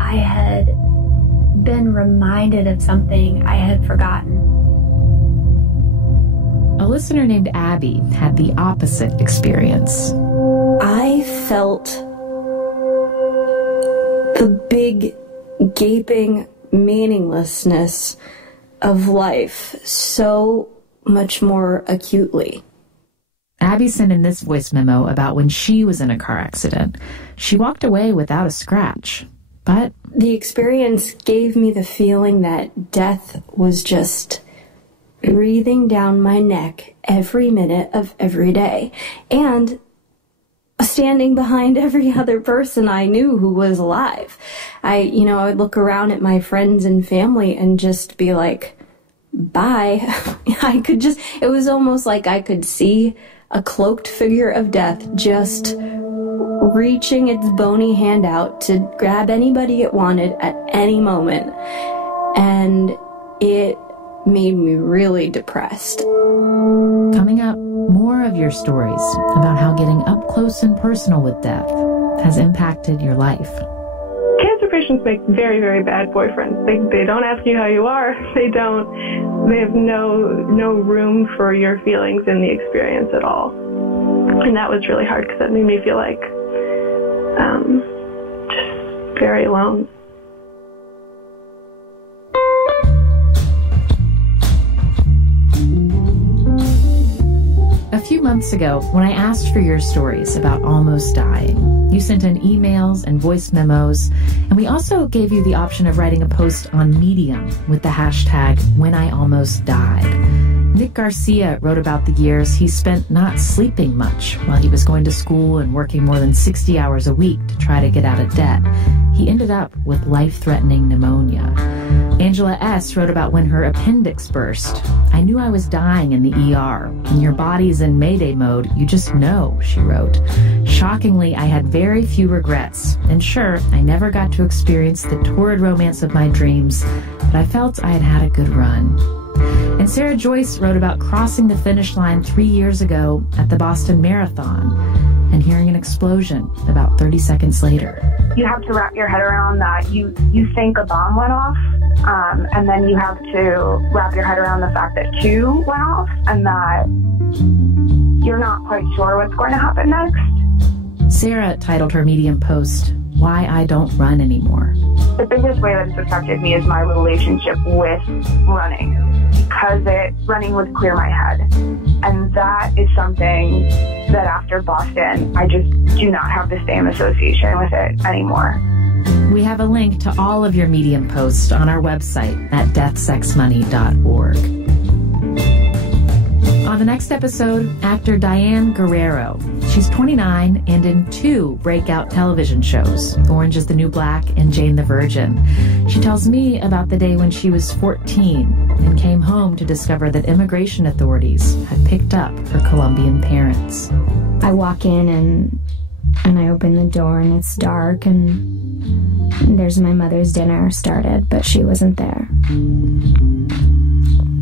I had been reminded of something I had forgotten. A listener named Abby had the opposite experience. I felt the big, gaping meaninglessness of life so much more acutely. Abby sent in this voice memo about when she was in a car accident. She walked away without a scratch, but the experience gave me the feeling that death was just breathing down my neck every minute of every day, and standing behind every other person I knew who was alive. I would look around at my friends and family and just be like, bye. It was almost like I could see a cloaked figure of death just reaching its bony hand out to grab anybody it wanted at any moment. And it made me really depressed. Coming up, more of your stories about how getting up close and personal with death has impacted your life. Cancer patients make very, very bad boyfriends. They don't ask you how you are. They have no room for your feelings in the experience at all. And that was really hard because that made me feel like just very alone. A few months ago, when I asked for your stories about almost dying, you sent in emails and voice memos, and we also gave you the option of writing a post on Medium with the hashtag #WhenIAlmostDied. Nick Garcia wrote about the years he spent not sleeping much while he was going to school and working more than 60 hours a week to try to get out of debt. He ended up with life-threatening pneumonia. Angela S. wrote about when her appendix burst. I knew I was dying in the ER. When your body's in Mayday mode, you just know, she wrote. Shockingly, I had very few regrets. And sure, I never got to experience the torrid romance of my dreams, but I felt I had had a good run. And Sarah Joyce wrote about crossing the finish line 3 years ago at the Boston Marathon and hearing an explosion about 30 seconds later. You have to wrap your head around that you think a bomb went off, and then you have to wrap your head around the fact that 2 went off and that you're not quite sure what's going to happen next. Sarah titled her Medium post, Why I Don't Run Anymore. The biggest way that it's affected me is my relationship with running, because running would clear my head. And that is something that after Boston, I just do not have the same association with it anymore. We have a link to all of your Medium posts on our website at deathsexmoney.org. On the next episode, actor Diane Guerrero. She's 29 and in 2 breakout television shows, Orange is the New Black and Jane the Virgin. She tells me about the day when she was 14 and came home to discover that immigration authorities had picked up her Colombian parents. I walk in and I open the door and it's dark and there's my mother's dinner started, but she wasn't there.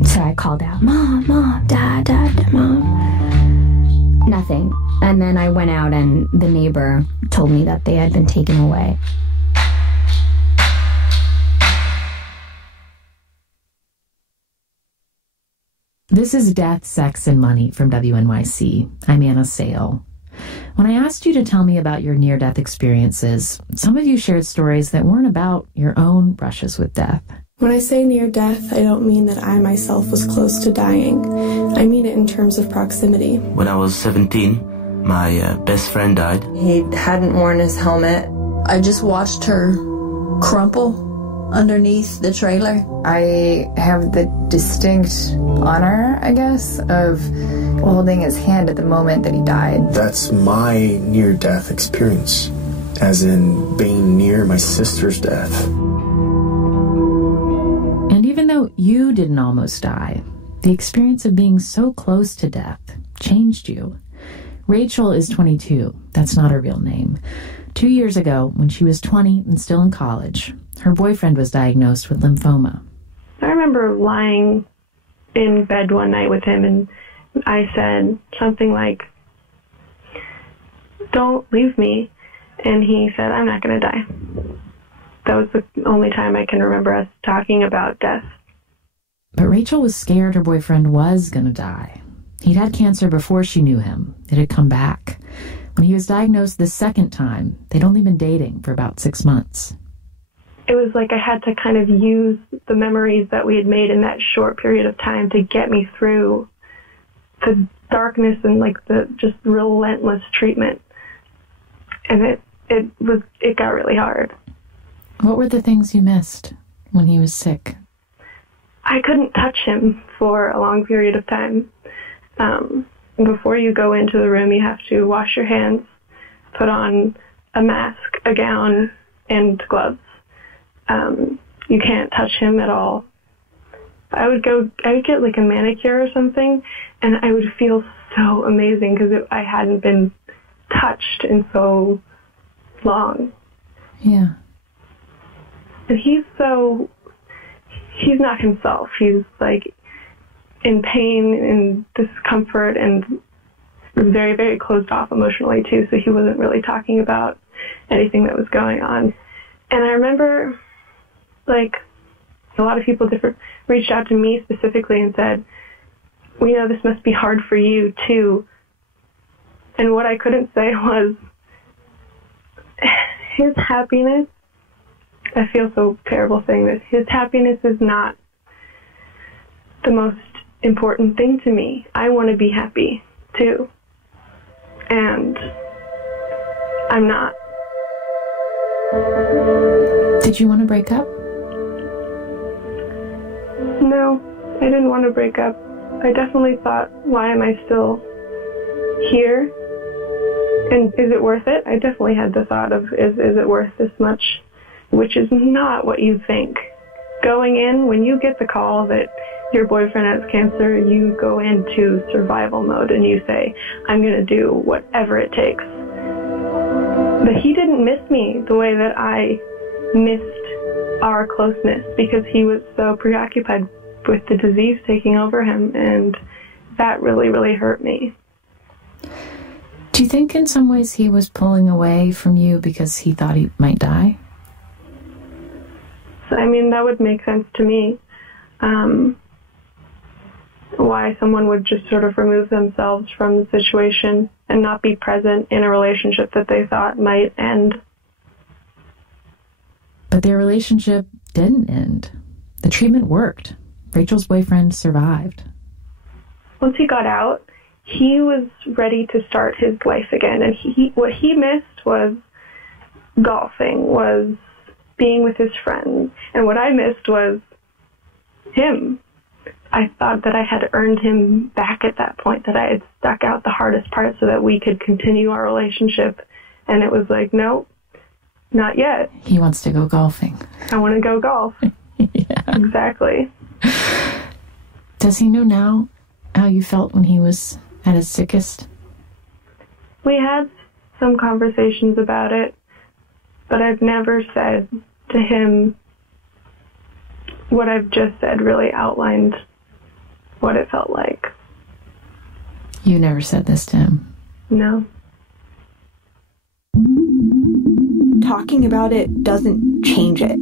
So I called out, Mom, Mom, Dad, Dad, Mom. Nothing. And then I went out and the neighbor told me that they had been taken away. This is Death, Sex, and Money from WNYC. I'm Anna Sale. When I asked you to tell me about your near-death experiences, some of you shared stories that weren't about your own brushes with death. When I say near death, I don't mean that I myself was close to dying. I mean it in terms of proximity. When I was 17, my best friend died. He hadn't worn his helmet. I just watched her crumple underneath the trailer. I have the distinct honor, I guess, of holding his hand at the moment that he died. That's my near-death experience, as in being near my sister's death. And even though you didn't almost die, the experience of being so close to death changed you. Rachel is 22. That's not her real name. 2 years ago, when she was 20 and still in college, her boyfriend was diagnosed with lymphoma. I remember lying in bed one night with him, and I said something like, "Don't leave me." And he said, "I'm not going to die." That was the only time I can remember us talking about death. But Rachel was scared her boyfriend was going to die. He'd had cancer before she knew him. It had come back. When he was diagnosed the second time, they'd only been dating for about 6 months. It was like I had to kind of use the memories that we had made in that short period of time to get me through the darkness and like the just relentless treatment. And it got really hard. What were the things you missed when he was sick? I couldn't touch him for a long period of time. Before you go into the room, you have to wash your hands, put on a mask, a gown, and gloves. You can't touch him at all. I would get like a manicure or something, and I would feel so amazing because I hadn't been touched in so long. Yeah. And he's not himself. He's like in pain and discomfort and very, very closed off emotionally too, so he wasn't really talking about anything that was going on. And I remember like a lot of people reached out to me specifically and said, we know this must be hard for you too. And what I couldn't say was, his happiness, I feel so terrible saying this, his happiness is not the most important thing to me. I want to be happy too. And I'm not. Did you want to break up? No, I didn't want to break up. I definitely thought, why am I still here? And is it worth it? I definitely had the thought of, is it worth this much? Which is not what you think. Going in, when you get the call that your boyfriend has cancer, you go into survival mode and you say, I'm going to do whatever it takes. But he didn't miss me the way that I missed our closeness because he was so preoccupied with the disease taking over him, and that really, really hurt me. Do you think in some ways he was pulling away from you because he thought he might die? So, I mean, that would make sense to me. Why someone would just sort of remove themselves from the situation and not be present in a relationship that they thought might end. But their relationship didn't end. The treatment worked. Rachel's boyfriend survived. Once he got out, he was ready to start his life again. And what he missed was golfing, was being with his friends. And what I missed was him. I thought that I had earned him back at that point, that I had stuck out the hardest part so that we could continue our relationship. And it was like, no, not yet. He wants to go golfing. I want to go golf. Yeah. Exactly. Does he know now how you felt when he was at his sickest? We had some conversations about it, but I've never said to him what I've just said. Really outlined what it felt like. You never said this to him? No. Talking about it doesn't change it.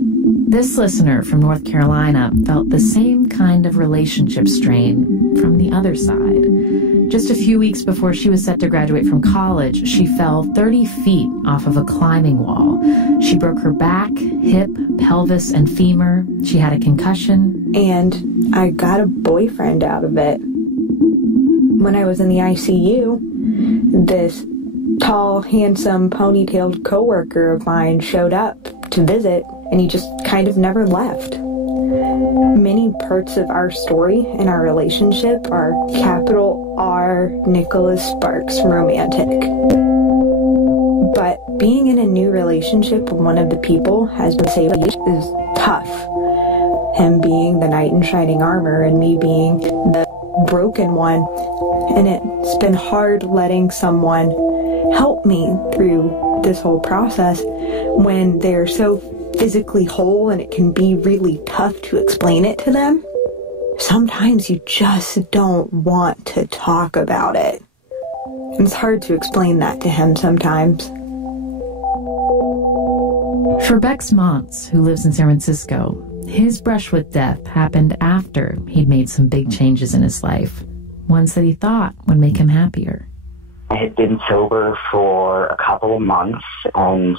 This listener from North Carolina felt the same kind of relationship strain from the other side. Just a few weeks before she was set to graduate from college, she fell 30 feet off of a climbing wall. She broke her back, hip, pelvis, and femur. She had a concussion. And I got a boyfriend out of it. When I was in the ICU, this tall, handsome, ponytailed coworker of mine showed up to visit, and he just kind of never left. Many parts of our story and our relationship are capital R Nicholas Sparks romantic. But being in a new relationship with one of the people has been saved is tough. Him being the knight in shining armor and me being the broken one. And it's been hard letting someone help me through this whole process when they're so physically whole, and it can be really tough to explain it to them. Sometimes you just don't want to talk about it. And it's hard to explain that to him sometimes. For Bex Montz, who lives in San Francisco, his brush with death happened after he'd made some big changes in his life. ones that he thought would make him happier. I had been sober for a couple of months, and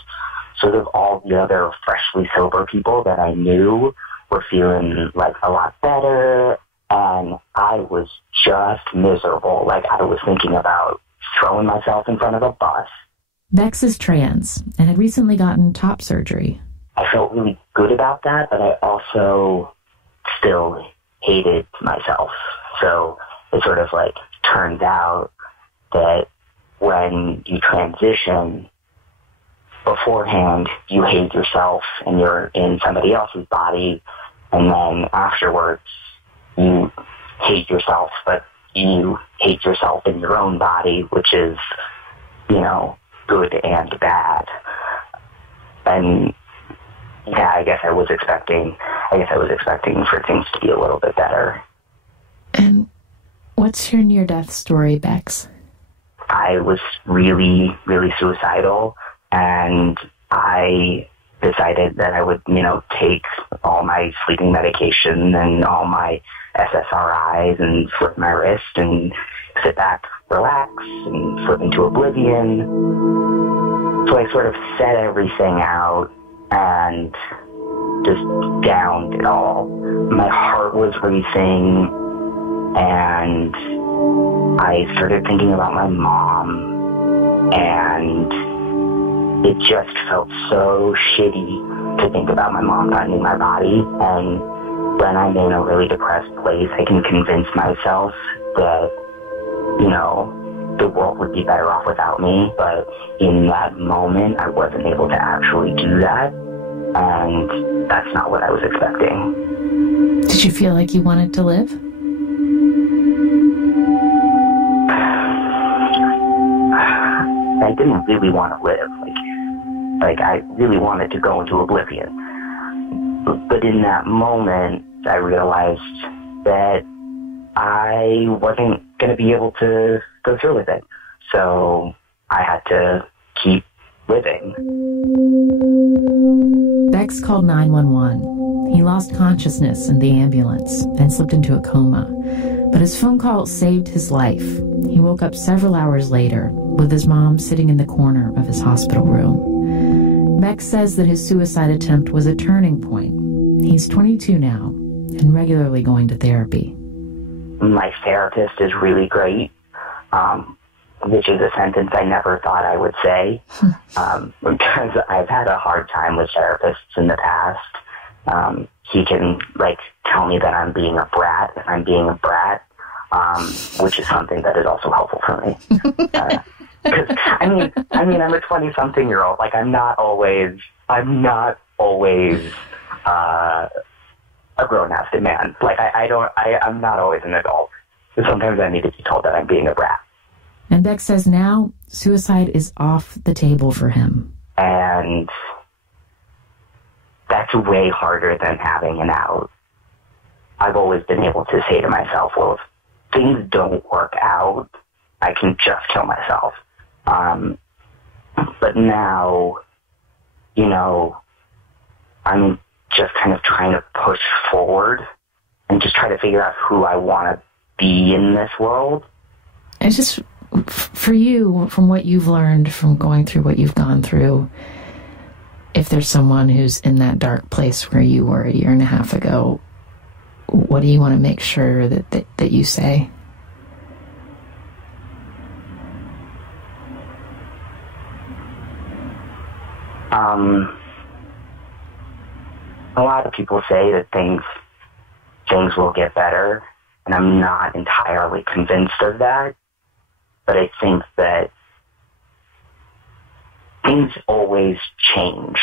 sort of all the other freshly sober people that I knew were feeling like a lot better, and I was just miserable. Like, I was thinking about throwing myself in front of a bus. Bex is trans and had recently gotten top surgery. I felt really good about that, but I also still hated myself. So it sort of like turns out that when you transition, beforehand you hate yourself and you're in somebody else's body, and then afterwards you hate yourself, but you hate yourself in your own body, which is, you know, good and bad. And yeah, I guess I was expecting for things to be a little bit better. And what's your near-death story, Bex? I was really, really suicidal, and I decided that I would, you know, take all my sleeping medication and all my SSRIs and slit my wrist and sit back, relax, and slip into oblivion. So I sort of set everything out and just downed it all. My heart was racing, and I started thinking about my mom, and it just felt so shitty to think about my mom not in my body. And when I'm in a really depressed place, I can convince myself that, you know, the world would be better off without me. But in that moment, I wasn't able to actually do that. And that's not what I was expecting. Did you feel like you wanted to live? I didn't really want to live. Like I really wanted to go into oblivion. But in that moment, I realized that I wasn't going to be able to go through with it. So I had to keep living. Bex called 911. He lost consciousness in the ambulance and slipped into a coma. But his phone call saved his life. He woke up several hours later with his mom sitting in the corner of his hospital room. Bex says that his suicide attempt was a turning point. He's 22 now and regularly going to therapy. My therapist is really great, which is a sentence I never thought I would say, because I've had a hard time with therapists in the past. He can, like, tell me that I'm being a brat if I'm being a brat, which is something that is also helpful for me. Because I mean, I'm a 20-something-year-old. Like, I'm not always a grown-ass man. Like, I'm not always an adult. So sometimes I need to be told that I'm being a brat. And Bex says now suicide is off the table for him. And that's way harder than having an out. I've always been able to say to myself, well, if things don't work out, I can just kill myself. But now, you know, I'm just kind of trying to push forward and just try to figure out who I want to be in this world. It's just, for you, from what you've learned from going through what you've gone through, if there's someone who's in that dark place where you were a year and a half ago, what do you want to make sure that you say? A lot of people say that things will get better, and I'm not entirely convinced of that, but I think that things always change,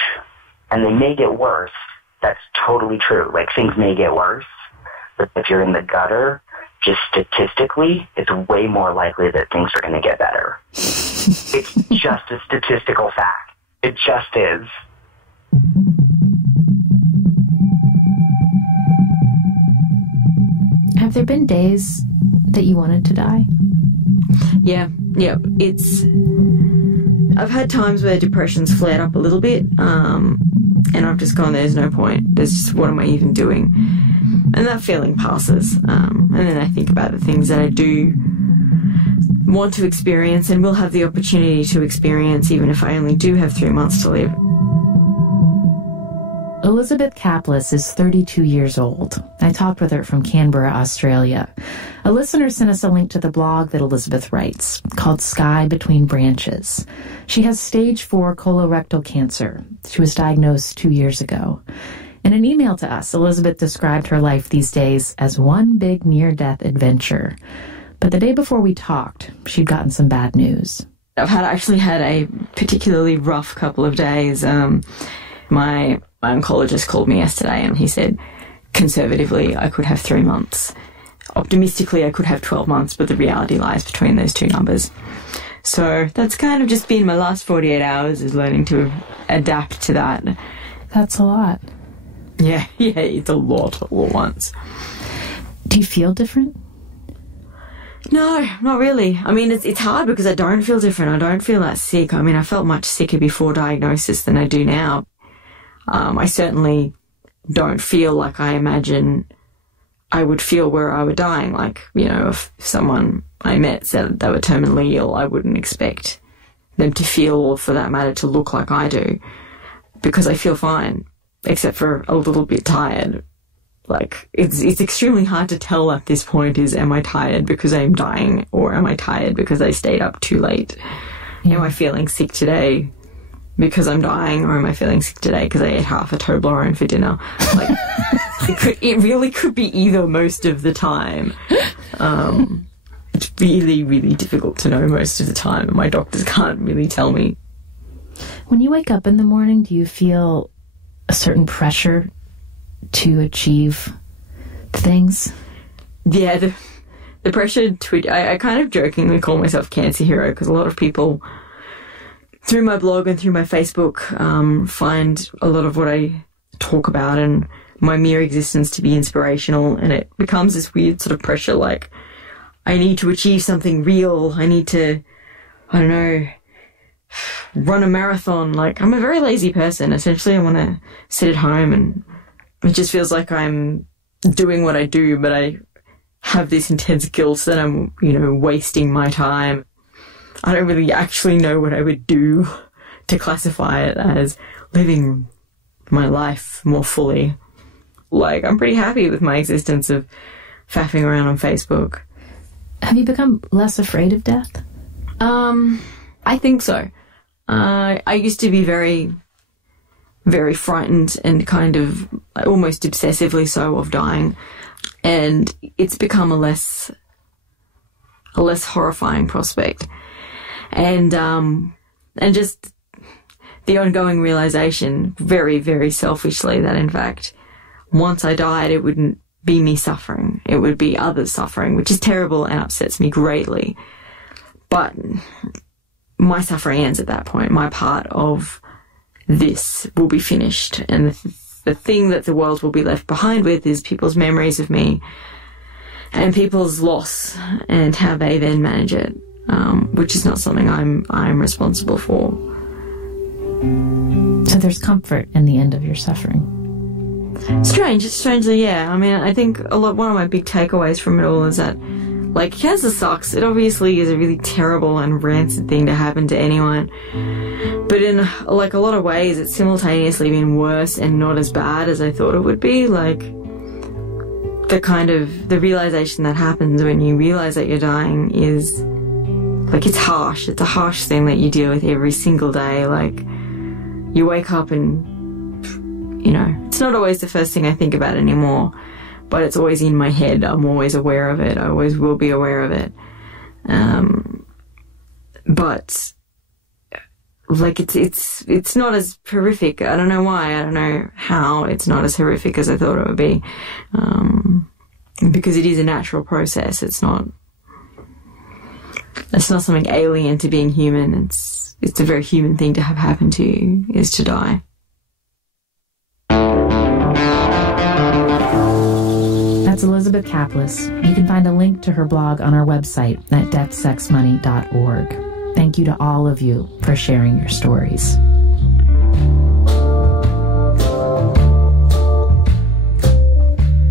and they may get worse. That's totally true. Like, things may get worse, but if you're in the gutter, just statistically, it's way more likely that things are going to get better. It's just a statistical fact. It just is. Have there been days that you wanted to die? Yeah. I've had times where depression's flared up a little bit, and I've just gone, there's no point. There's just, what am I even doing? And And that feeling passes. And then I think about the things that I do want to experience and will have the opportunity to experience, even if I only do have 3 months to live. Elizabeth Kaplis is 32 years old. I talked with her from Canberra, Australia. A listener sent us a link to the blog that Elizabeth writes, called Sky Between Branches. She has stage 4 colorectal cancer. She was diagnosed 2 years ago. In an email to us, Elizabeth described her life these days as one big near-death adventure. But the day before we talked, she'd gotten some bad news. I've actually had a particularly rough couple of days. My oncologist called me yesterday and he said, conservatively, I could have 3 months. Optimistically, I could have 12 months, but the reality lies between those two numbers. So that's kind of just been my last 48 hours, is learning to adapt to that. That's a lot. Yeah, it's a lot all at once. Do you feel different? No, not really. I mean, it's hard because I don't feel different. I don't feel that sick. I mean, I felt much sicker before diagnosis than I do now. I certainly don't feel like I imagine I would feel were I were dying. Like, you know, if someone I met said that they were terminally ill, I wouldn't expect them to feel, or for that matter, to look like I do, because I feel fine, except for a little bit tired. Like, it's extremely hard to tell at this point, is am I tired because I'm dying, or am I tired because I stayed up too late? Yeah. Am I feeling sick today because I'm dying, or am I feeling sick today because I ate half a Toblerone for dinner? Like, it really could be either most of the time. It's really, really difficult to know most of the time, and my doctors can't really tell me. When you wake up in the morning, do you feel a certain pressure to achieve things? Yeah, the pressure to... I kind of jokingly call myself Cancer Hero, because a lot of people, through my blog and through my Facebook, find a lot of what I talk about and my mere existence to be inspirational, and it becomes this weird sort of pressure, like, I need to achieve something real. I need to, I don't know, run a marathon. Like, I'm a very lazy person. Essentially, I want to sit at home, and it just feels like I'm doing what I do, but I have this intense guilt that I'm, you know, wasting my time. I don't really actually know what I would do to classify it as living my life more fully. Like, I'm pretty happy with my existence of faffing around on Facebook. Have you become less afraid of death? I think so. I used to be very, very frightened and kind of almost obsessively so of dying. And it's become a less horrifying prospect. And just the ongoing realization, very, very selfishly, that in fact, once I died, it wouldn't be me suffering. It would be others suffering, which is terrible and upsets me greatly. But my suffering ends at that point. My part of this will be finished. And the thing that the world will be left behind with is people's memories of me and people's loss and how they then manage it, which is not something I'm responsible for. So there's comfort in the end of your suffering. Strangely, yeah. I mean, I think one of my big takeaways from it all is that, like, cancer sucks. It obviously is a really terrible and rancid thing to happen to anyone. But in, like, a lot of ways, it's simultaneously been worse and not as bad as I thought it would be. Like, the realization that happens when you realize that you're dying is, like, it's harsh. It's a harsh thing that you deal with every single day. Like, you wake up and, you know, it's not always the first thing I think about anymore, but it's always in my head. I'm always aware of it. I always will be aware of it. But, like, it's not as horrific. I don't know why. I don't know how it's not as horrific as I thought it would be. Because it is a natural process. It's not something alien to being human. It's a very human thing to have happen to you, is to die. That's Elizabeth Kaplis. You can find a link to her blog on our website at deathsexmoney.org. Thank you to all of you for sharing your stories.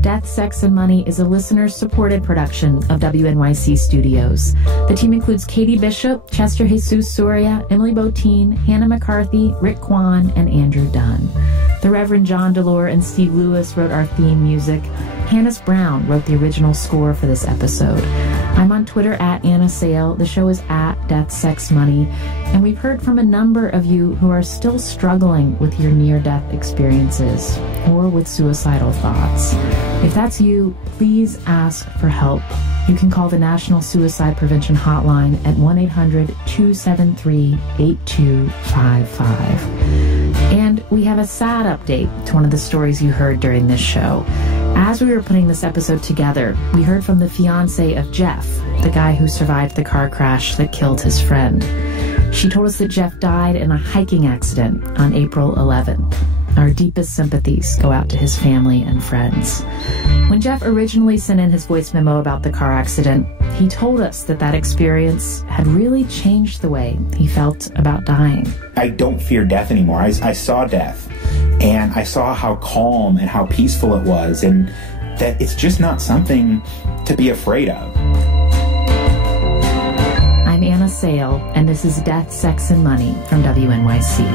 Death, Sex, and Money is a listener-supported production of WNYC Studios. The team includes Katie Bishop, Chester Jesus Soria, Emily Botine, Hannah McCarthy, Rick Kwan, and Andrew Dunn. The Reverend John Delore and Steve Lewis wrote our theme music. Hannes Brown wrote the original score for this episode. I'm on Twitter at Anna Sale. The show is at Death, Sex, Money. And we've heard from a number of you who are still struggling with your near-death experiences or with suicidal thoughts. If that's you, please ask for help. You can call the National Suicide Prevention Hotline at 1-800-273-8255. And we have a sad update to one of the stories you heard during this show. As we were putting this episode together, we heard from the fiance of Jeff, the guy who survived the car crash that killed his friend. She told us that Jeff died in a hiking accident on April 11th. Our deepest sympathies go out to his family and friends. When Jeff originally sent in his voice memo about the car accident, he told us that that experience had really changed the way he felt about dying. I don't fear death anymore. I saw death, and I saw how calm and how peaceful it was, and that it's just not something to be afraid of. I'm Anna Sale, and this is Death, Sex, and Money from WNYC.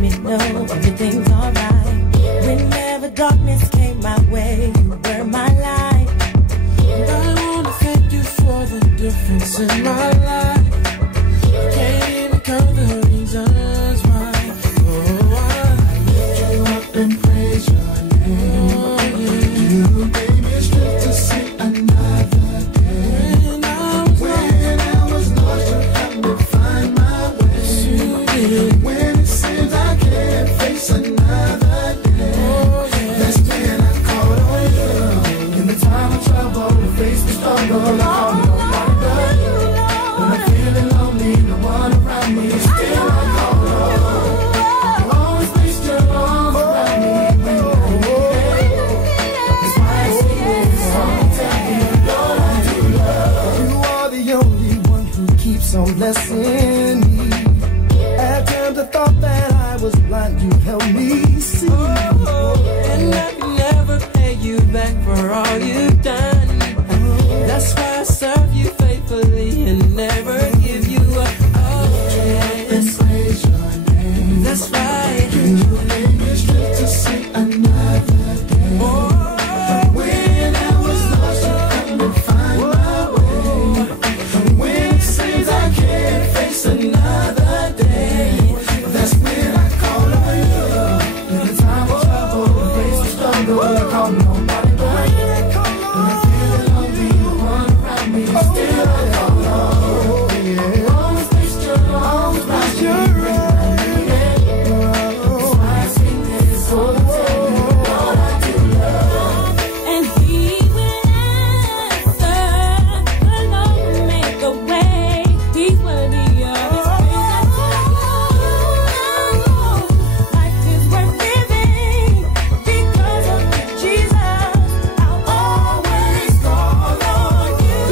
me know everything's alright. Whenever darkness came my way, you were my light. And I wanna thank you for the difference in my life. I can't even count the reasons why. Oh, I lift you up and praise your name. Oh, yeah. You gave me strength to see another day. When I was lost, you helped me find my way. When it seems I can't face another day, that's when I called on you. In the time of trouble, face the struggle, I call nobody but you. When I'm feeling lonely, no one around me, still I call on you. You always placed your arms around me when I need it. That's why I sing this song, tell you, Lord, I do love. You are the only one who keeps on blessing me. At times I thought that I was blind, you helped me see. And I can never pay you back for all you've done. That's why I serve you faithfully and never give you up. Oh, yes. Praise your name. That's right. You gave me strength to see another day. When I was lost, you helped me find my way. When it seems I can't face another day, that's when I call on you. In the time of trouble, face the struggle, I call nobody but you. When I feel lonely, no one around me, still I call on you. You always placed your arms around me when I need it. That's why I sing this song to tell you, Lord, I do love. And He will answer, the Lord will make a way. He's worthy of His praise. Life is worth living because of Jesus. I'll always call on you.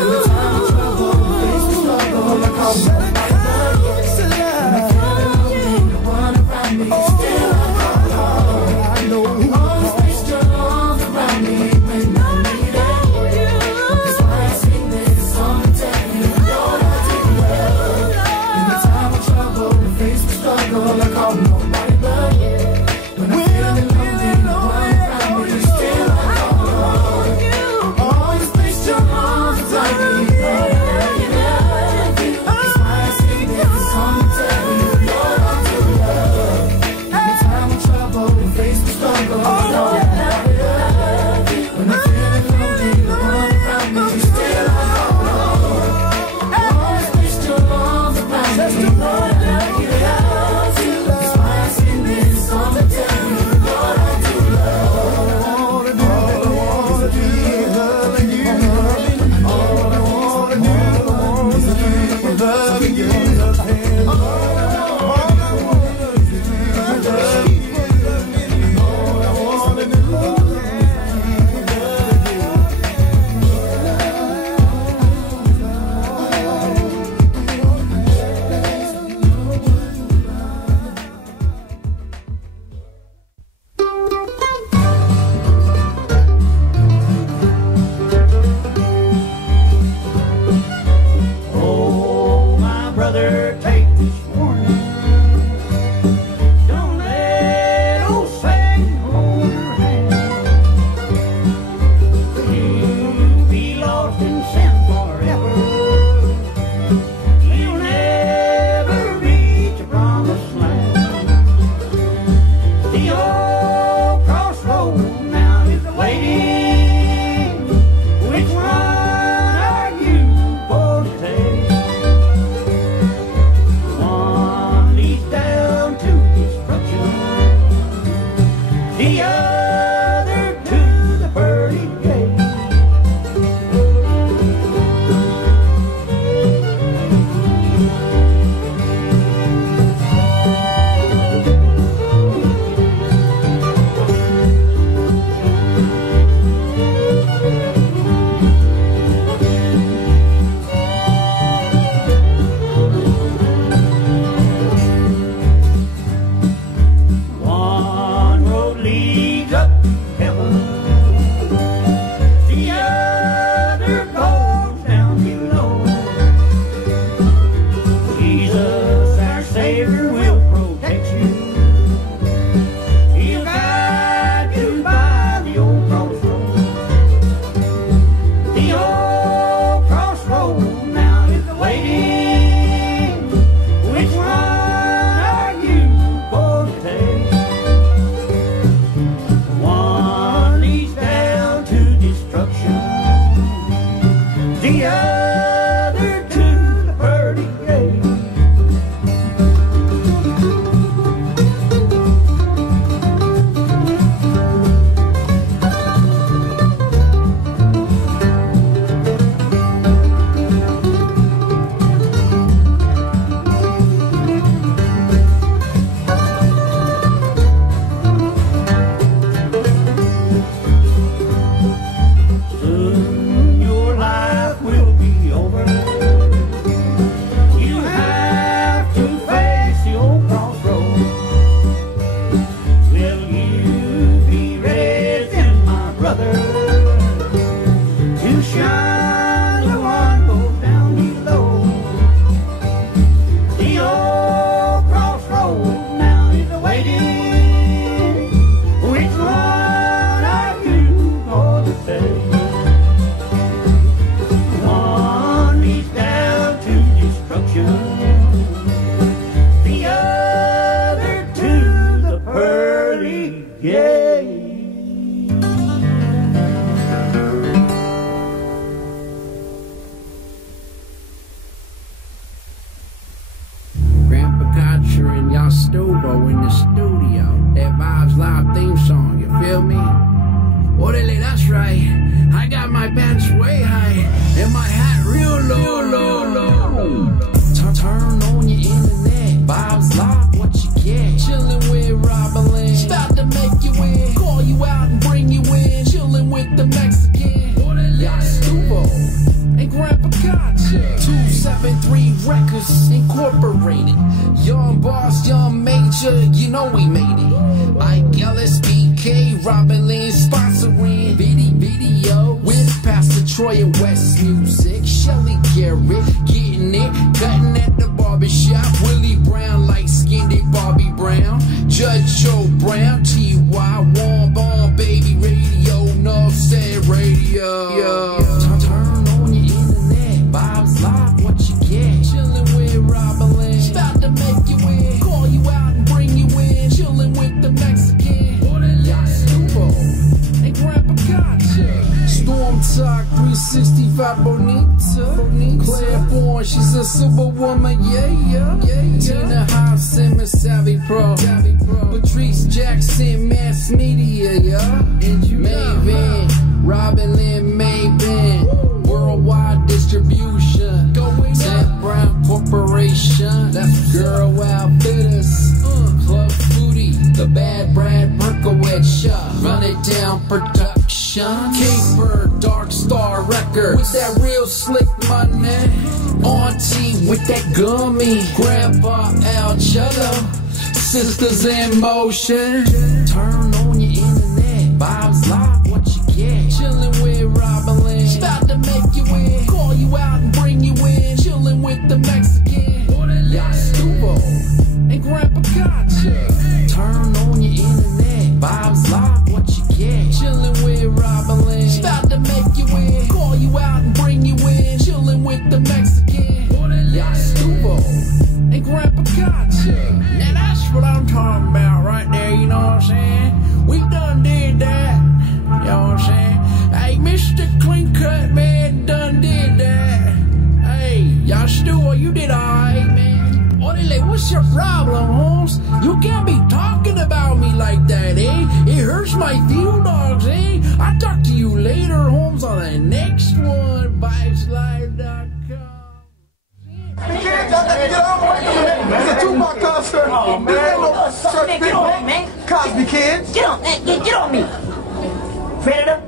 In the time of trouble, face the struggle, I call nobody but you. When I feel lonely, no one around me, still I call on you. I know you always placed your arms around me when I need it. That's why I sing this song to tell you, Lord, I do love. In the time of trouble, face the struggle, I call nobody but you. When I'm feeling lonely, no one around me, still I call on you. Always place your arms around me, Lord, I love you. That's why I sing this song to tell you, Lord, I do love. In the time of trouble, face the struggle, Lord, I love you. When I'm feeling lonely, no one around me, still I call on you. Always place your arms around me, Lord, I love you. That's why I sing this song to tell you, Lord, Stuvo in the studio. That Vibes Live theme song, you feel me? Orderly, that's right. I got my pants way high and my hat real low, low, low. Turn on your internet. Vibes Live, what you get? Chillin' with Robin Lynn. Start to make you in. Call you out and bring you in. Chillin' with the Mexican. Orderly, Stuvo and Grandpa Gotcha. 273 Records Incorporated. Young boss, young major, you know we made it. Ike Ellis, BK, Robin Lynn sponsoring video with Pastor Troy and West Music. Shelly Garrett getting it, cutting at the barbershop. Willie Brown, light skinned Bobby Brown. Judge Joe Brown, T.Y. Warm Bomb, Baby Radio, Nuff Said Radio. Turn on your internet, Vibes Live, what you get? Chillin' with Robin Lynn. Start to make you in. Call you out and bring you in. Chillin' with the Mexican. Stuvo and Grandpa Gotcha. Storm Talk 365 Bonita. Claiborne, she's a superwoman, yeah. Tina Hobbs, Simmons, Savvy Pro. Patrice Jackson, Mass Media, yeah. Maven, Robin Lynn, Maven. Worldwide distribution. Ted Brown Corporation. That's Girl Outfitters. Club Foodie. The Bad Brad Berkowitz Shop. Run It Down Production. Caper, Dark Star Records. With that real slick money. Auntie with that gummy. Grandpa Al Cello. Sisters in Motion. Turn on your internet. Vibes Live, what you get? Chillin' with Robin Lynn. Start to make you in. Call you out and bring you in. Chillin' with the Mexican. Stuvo and Grandpa Gotcha. Turn on your internet. Vibes Live, what you get? Chillin' with Robin Lynn. Start to make you in. Call you out and bring you in. Chillin' with the Mexican. Stuvo and Grandpa Gotcha. Now that's what I'm talking about right there, you know what I'm saying? We done did that, you know what I'm saying? Hey, Mr. Clean Cut, man, done did that. Hey, y'all Stuvo, you did alright, man. Orderly, what's your problem, Holmes? You can't be talking about me like that, eh? It hurts my feelings, eh? I'll talk to you later, Holmes, on the next one. VibesLive.com. Get on away from me. It's a Tupac concert. Oh, man. Get on, man. Cosby Kids. Get on, man. Get on me. Predator.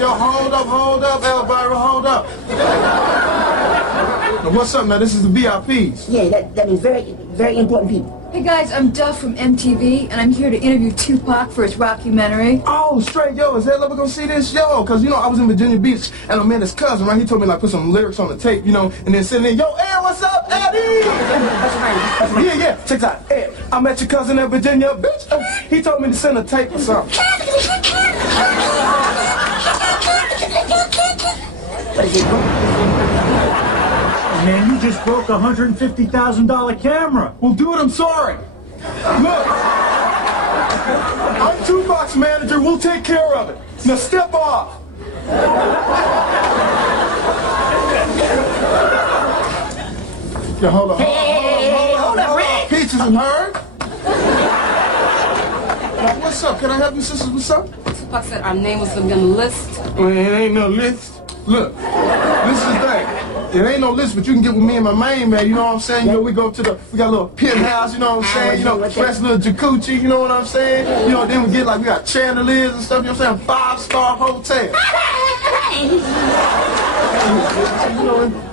Yo, hold up, Elvira, hold up. Now, what's up, man? This is the VIPs. Yeah, that means very, very important people. Hey guys, I'm Duff from MTV, and I'm here to interview Tupac for his rockumentary. Oh, straight, yo, is that ever gonna see this? Yo, cause you know, I was in Virginia Beach, and I met his cousin, right? He told me, like, put some lyrics on the tape, you know, and then sitting there, yo, Ed, what's up, Eddie? That's right. Yeah, check this out. Ed, I met your cousin in Virginia, bitch. He told me to send a tape or something. What is it? Man, you just broke a $150,000 camera. Well, dude, I'm sorry. Look, I'm Tupac's manager. We'll take care of it. Now step off. Yeah, hold on. Hey, hold up, Rick. Peaches and Herb. What's up? Can I help you, sisters? What's up? Tupac said our name was gonna be on the list. Well, it ain't no list. Look, this is the thing. It ain't no list, but you can get with me and my main man, you know what I'm saying? You know, we got a little penthouse, you know what I'm saying? You know, fresh little jacuzzi, you know what I'm saying? You know, then we get we got chandeliers and stuff, you know what I'm saying? 5-star hotel.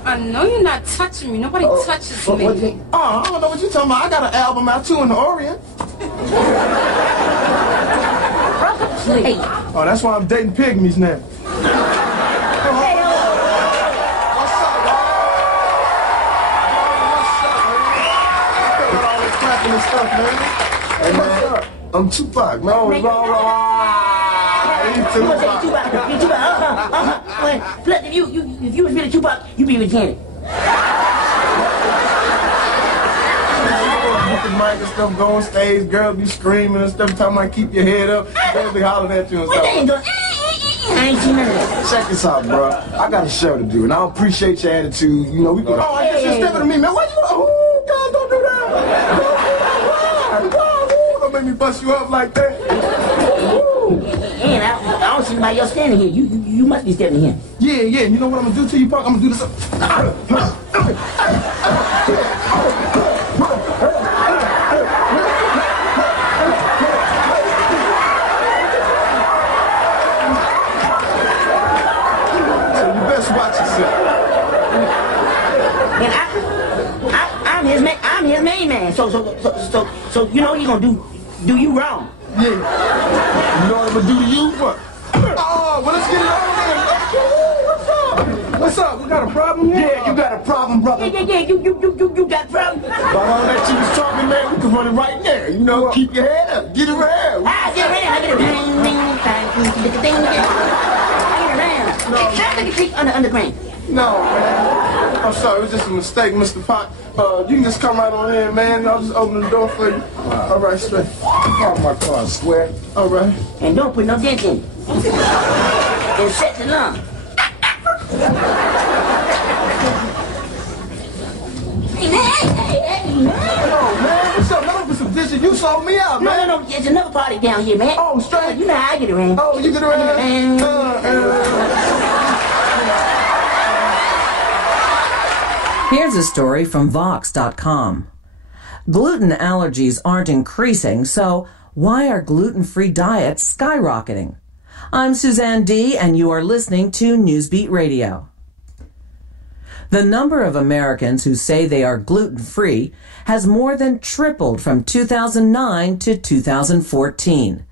I know you're not touching me. Nobody touches me. Oh, I don't know what you're talking about. I got an album out too in the Orient. Oh, that's why I'm dating pygmies now. Stuff, man. Hey, man, I'm Tupac, man. Oh, Tupac. Plus, if you was really Tupac, you'd be with Janet. With the mic and stuff, go on stage, girls be screaming and stuff, talking about keep your head up, girls be hollering at you and stuff. I ain't seen none of that. Check this out, bro. I got a show to do, and I appreciate your attitude. You know, we can. Oh, I guess you're stepping to me, man. What you? Oh, God, don't do that. bust you up like that? And I don't see anybody else standing here. You must be standing here. Yeah. You know what I'm gonna do to you, Punk? I'm gonna do this. You best watch yourself. And I'm his main man. So you know what he gonna do you wrong. Yeah. You know what I'm gonna do to you? What? Oh, well, let's get it on there. What's up? We got a problem here? Yeah, you got a problem, brother. Yeah. You got a problem. By all that you was talking, man, we can run it right there. You know, keep your head up. Get around. I get around. I get around. Underground. No, man. I'm sorry, it was just a mistake, Mr. Pot. You can just come right on in, man. I'll just open the door for you. All right, straight. Park my car, square. All right. And don't put no dent in it. And set the alarm. Hey, man. Oh, man. What's up? Let me put some dishes. You sold me out, man. No. There's another party down here, man. Oh, straight. You know how I get around. Oh, you get around? Here's a story from Vox.com. Gluten allergies aren't increasing, so why are gluten-free diets skyrocketing? I'm Suzanne D., and you are listening to Newsbeat Radio. The number of Americans who say they are gluten-free has more than tripled from 2009 to 2014.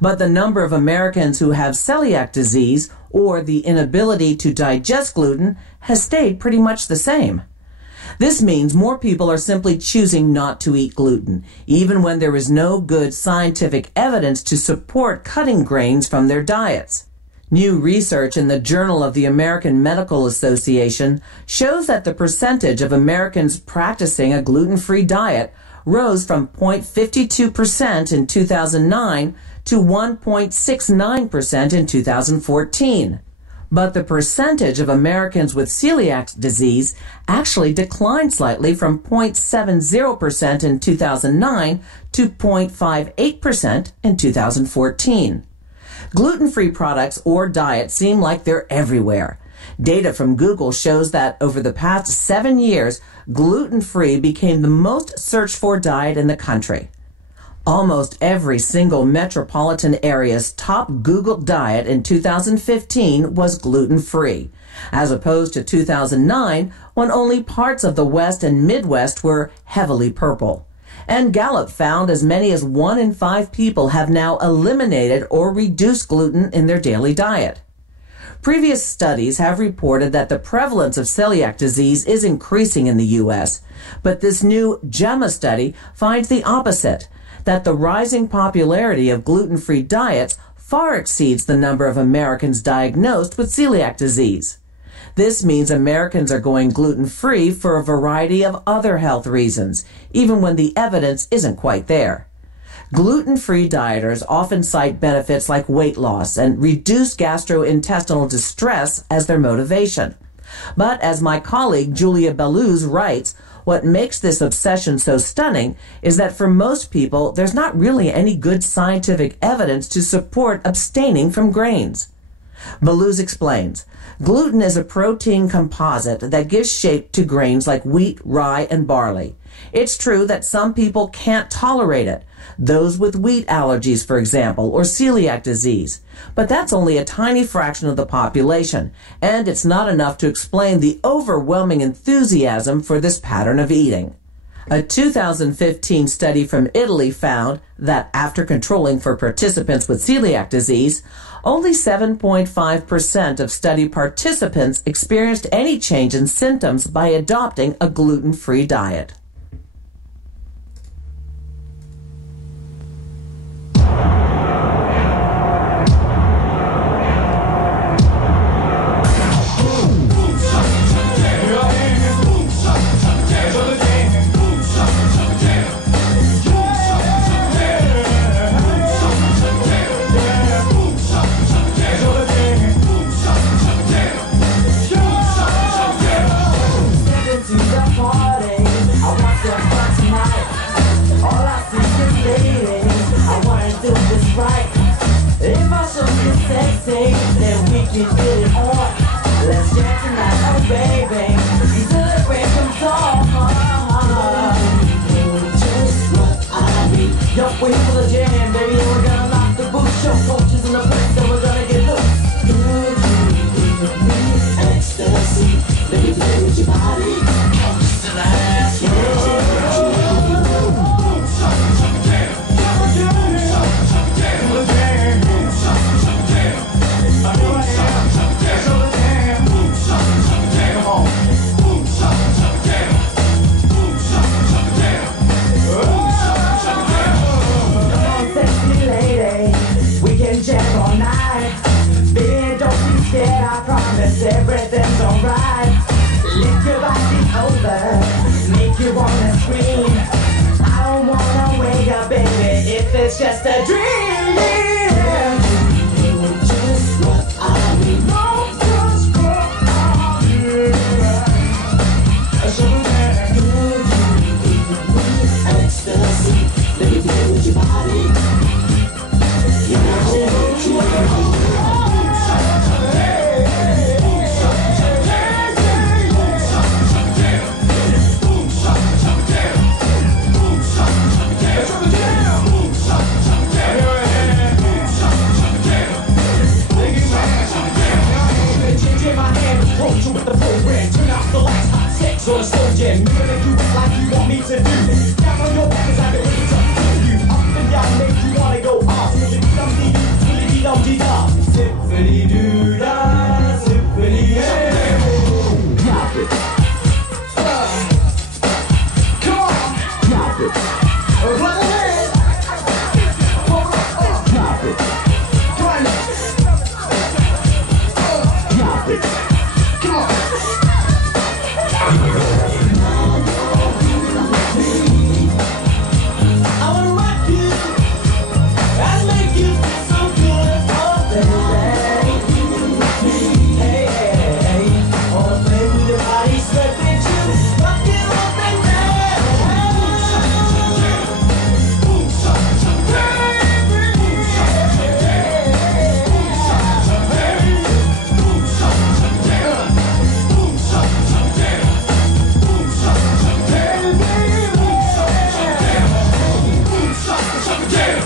But the number of Americans who have celiac disease or the inability to digest gluten has stayed pretty much the same. This means more people are simply choosing not to eat gluten, even when there is no good scientific evidence to support cutting grains from their diets. New research in the Journal of the American Medical Association shows that the percentage of Americans practicing a gluten-free diet rose from 0.52% in 2009 to 1.69% in 2014. But the percentage of Americans with celiac disease actually declined slightly from 0.70% in 2009 to 0.58% in 2014. Gluten-free products or diets seem like they're everywhere. Data from Google shows that over the past 7 years, gluten-free became the most searched for diet in the country. Almost every single metropolitan area's top Google diet in 2015 was gluten-free, as opposed to 2009 when only parts of the West and Midwest were heavily purple. And Gallup found as many as 1 in 5 people have now eliminated or reduced gluten in their daily diet. Previous studies have reported that the prevalence of celiac disease is increasing in the U.S., but this new JAMA study finds the opposite, that the rising popularity of gluten-free diets far exceeds the number of Americans diagnosed with celiac disease. This means Americans are going gluten-free for a variety of other health reasons, even when the evidence isn't quite there. Gluten-free dieters often cite benefits like weight loss and reduced gastrointestinal distress as their motivation. But as my colleague Julia Bellouz writes, what makes this obsession so stunning is that for most people, there's not really any good scientific evidence to support abstaining from grains. Bellouz explains, gluten is a protein composite that gives shape to grains like wheat, rye, and barley. It's true that some people can't tolerate it, those with wheat allergies, for example, or celiac disease. But that's only a tiny fraction of the population, and it's not enough to explain the overwhelming enthusiasm for this pattern of eating. A 2015 study from Italy found that after controlling for participants with celiac disease, only 7.5% of study participants experienced any change in symptoms by adopting a gluten-free diet. can get it on. Let's dance tonight, oh baby. Celebrate some song. Just what I need. Yup, we're here for the jam, baby. We're gonna lock the booth, show coaches in the place, and we're gonna get loose. Good, ecstasy. Let me play with your body. Come to the ass. Jam all night. Baby, don't be scared, I promise everything's alright. Lift your body over, make you wanna scream. I don't wanna wake up, baby, if it's just a dream. Just what I need. Just what I need. Ecstasy, let me play with your body. With the program, turn out the lights, hot sex or a slow jam. You're gonna do it like you want me to do. Down on your back as I've been waiting to feel you. Up and down, make you wanna go off. Symphony-doo-dah, symphony-doo-dah, symphony-hey. Drop it. Come on. Drop it. Drop it. Drop it. Drop it. Come on. I wanna rock you and make you feel so good, oh baby. Hey, hey, hey. Wanna play with your body, sweat with you, rock you up and down. Boom, shaka, shaka, baby. Boom, shaka, shaka, baby. Boom, shaka, shaka, baby. Boom, shaka, shaka, baby. Boom, shaka, shaka, baby. Boom, shaka, shaka, baby. Boom, shaka, shaka, baby. Boom, shaka, shaka, baby.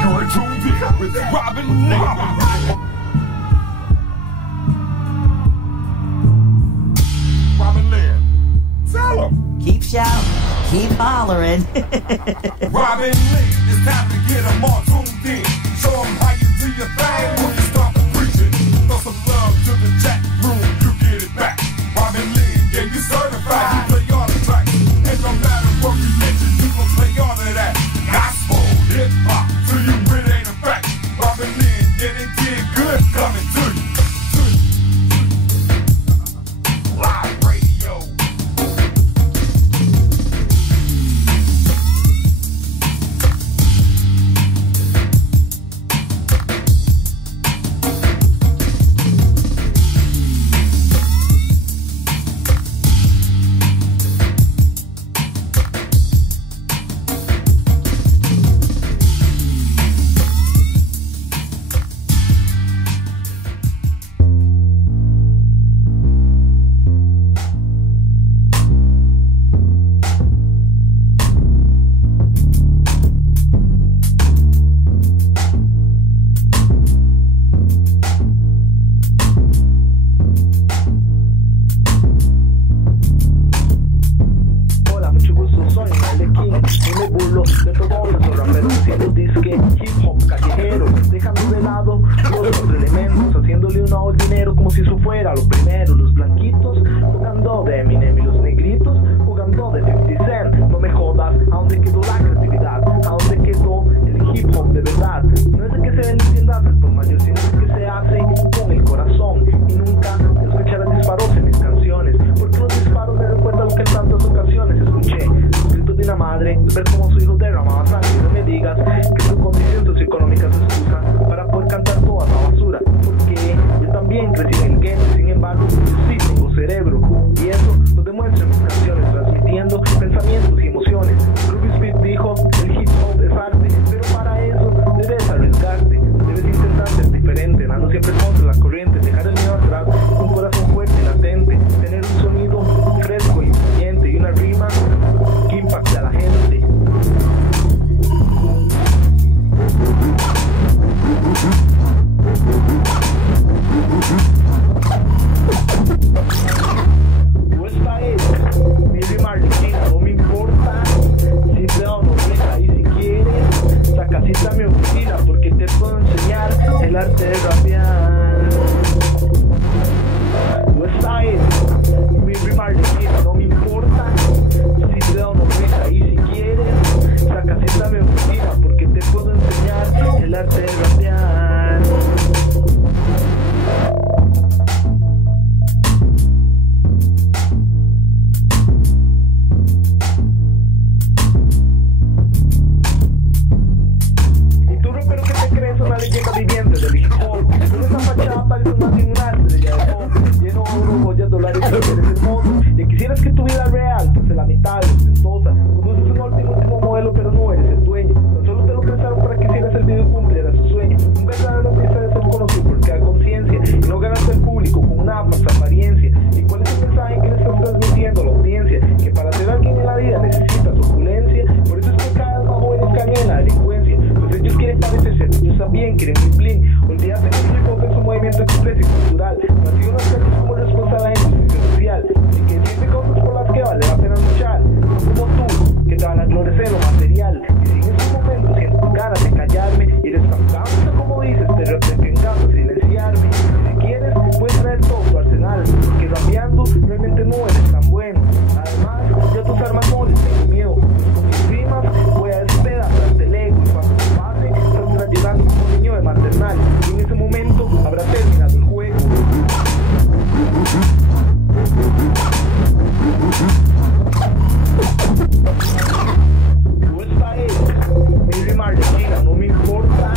You're tuned in with Robin Lee. Robin Lee, tell him. Keep shouting, keep hollering. Robin Lee, it's time to get them all tuned in. Show them how you do your thing when you start preaching. Throw some love to the chat room, you get it back. Robin Lee, yeah, you certified, you play all the tracks. And no matter what religion, you gon' play all of that. Gospel, hip hop, to you it ain't a fact. Robin Lee, yeah, they did good coming to you. Live radio. joyas, dólares, mujeres hermosas. Y quisieras que tu vida real fuese lamentable, ostentosa. Conoces un último modelo, pero no eres el dueño. Tan solo te lo pensaron para que hicieras el video y cumplieras su sueño. Un verdadero artista de ser conocido por crear conciencia y no ganarse al público con una falsa apariencia. ¿Y cuál es el mensaje que le estás transmitiendo a la audiencia? Que para ser alguien en la vida necesitas opulencia. Por eso es que cada vez más jóvenes caen en la delincuencia. Pues ellos quieren parecerse, ellos también quieren un bling. Un día se enfoca en su movimiento expreso y cultural. Nació unos casos como responsable de la injusticia social. Y que siente cosas por las que vale la pena luchar. Como tú, que te van a gloriar en lo material. Y si en esos momentos sientes ganas de callarme, y eres tan causa como dices, te encanta silenciarme. Y si quieres, puedes traer todo tu arsenal. Porque rapeando realmente no eres tan bueno. Además, ya tus armas no les tengo miedo. Pues con mis rimas voy a despedazarte el ego. Y cuando pase, estarás llorando como un niño de maternal. Y en ese momento habrá terminado el juego. Tú esta es mi rima argentina, no me importa.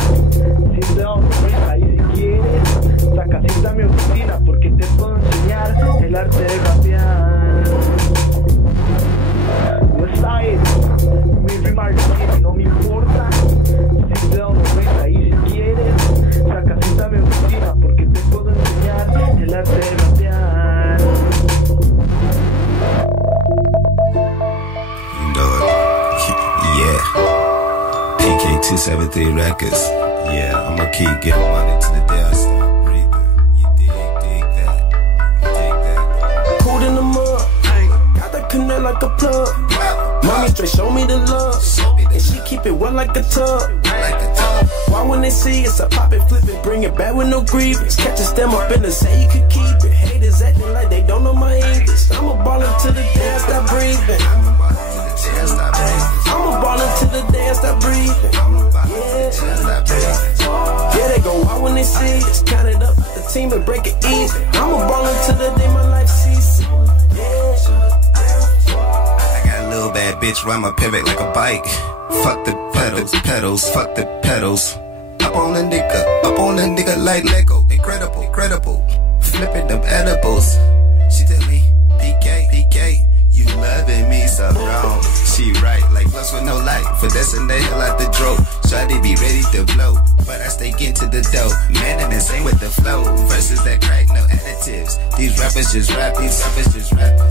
Si te doy ahí si quieres, saca cita a mi oficina porque te puedo enseñar el arte de rapear. Tú esta es mi rima argentina, no me importa. Si te doy ahí si quieres, saca cita a mi oficina porque te puedo enseñar el arte de rapear. Yeah. PK273 Records. Yeah, I'ma keep getting money to the day I stop breathing. You dig that? You dig that? Cold in the mud, got that connect like a plug. Mommy straight show me the love, and she keep it wet like a tub. Why when they see us, I pop it, flip it, bring it back with no grievance. Catch a stem up in the say you could keep it. Haters acting like they don't know my English. I'm a ballin' to the day I stop breathing. I'm a ballin' to the day I stop breathing. Yeah, they go out when they see us. Count it up, the team and break it even. I'm a ballin' to the day my life ceases. I got a little bad bitch ride my pivot like a bike. Fuck the pedals, fuck the pedals. Up on the nigga like Lego. Incredible. Flipping them edibles. She tell me, PK, you loving me so wrong. She right, like plus with no light. Finessing the hell out the dro. Shawty be ready to blow, but I stay into the dough. Man, I'm insane with the flow. Verses that crack, no additives. These rappers just rap.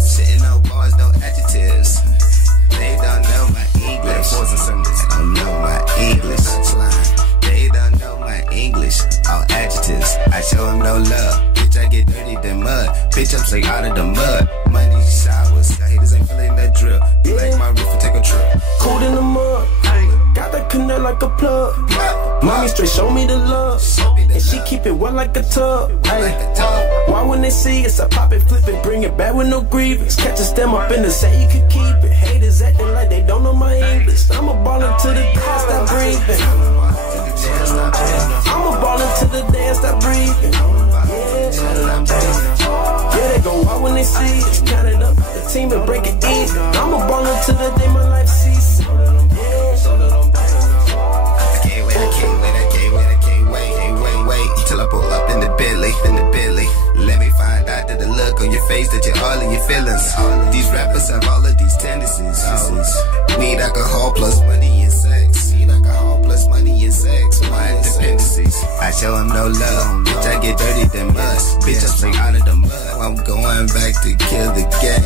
Sitting on bars, no adjectives. They don't know my English. They don't know my English. They don't know my English. All adjectives. I show them no love. Bitch, I get dirty than mud. Bitch, I'm straight out of the mud. Money showers. Haters ain't feeling that drill. Be like my roof and take a trip. Cold in the mud, got that connect like a plug. Mommy straight show me the love, and she keep it wet like a tub. Why when they see us, I pop it, flip it, bring it back with no grievance. Catch a stem up in the say you could keep it. Haters acting like they don't know my English. I'm a ballin' to the day I stop breathing. I'm a ballin' to the day I stop breathing. Yeah, they go out when they see us. Count it up, the team and break it even. I'm a ballin' to the day my life ceases. I can't wait till I pull up in the Bentley. Let me find out that the look on your face that you're all in your feelings. These rappers have all of these tendencies. Weed, alcohol plus money and sex. My dependencies. I show them no love. Bitch, I get dirty than mud. Bitch, I'm straight out of the mud. I'm going back to kill the gang.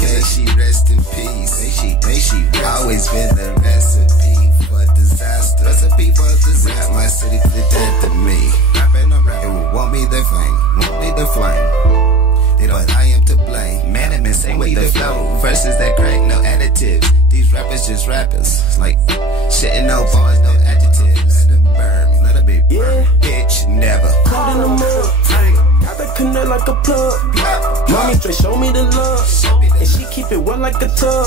May she rest in peace. May she always been the recipe for disaster. Rap my city to the death of me. It will want me the flame. They know I am to blame. Man, I'm insane with the flow. Verses that crack, no additives. These rappers just rappers. Like shitting no bars, no adjectives. Let them burn me, let them be burned. Bitch, never. Caught in the mud, got that connect like a plug. Mommy straight show me the love, and she keep it wet like a tub.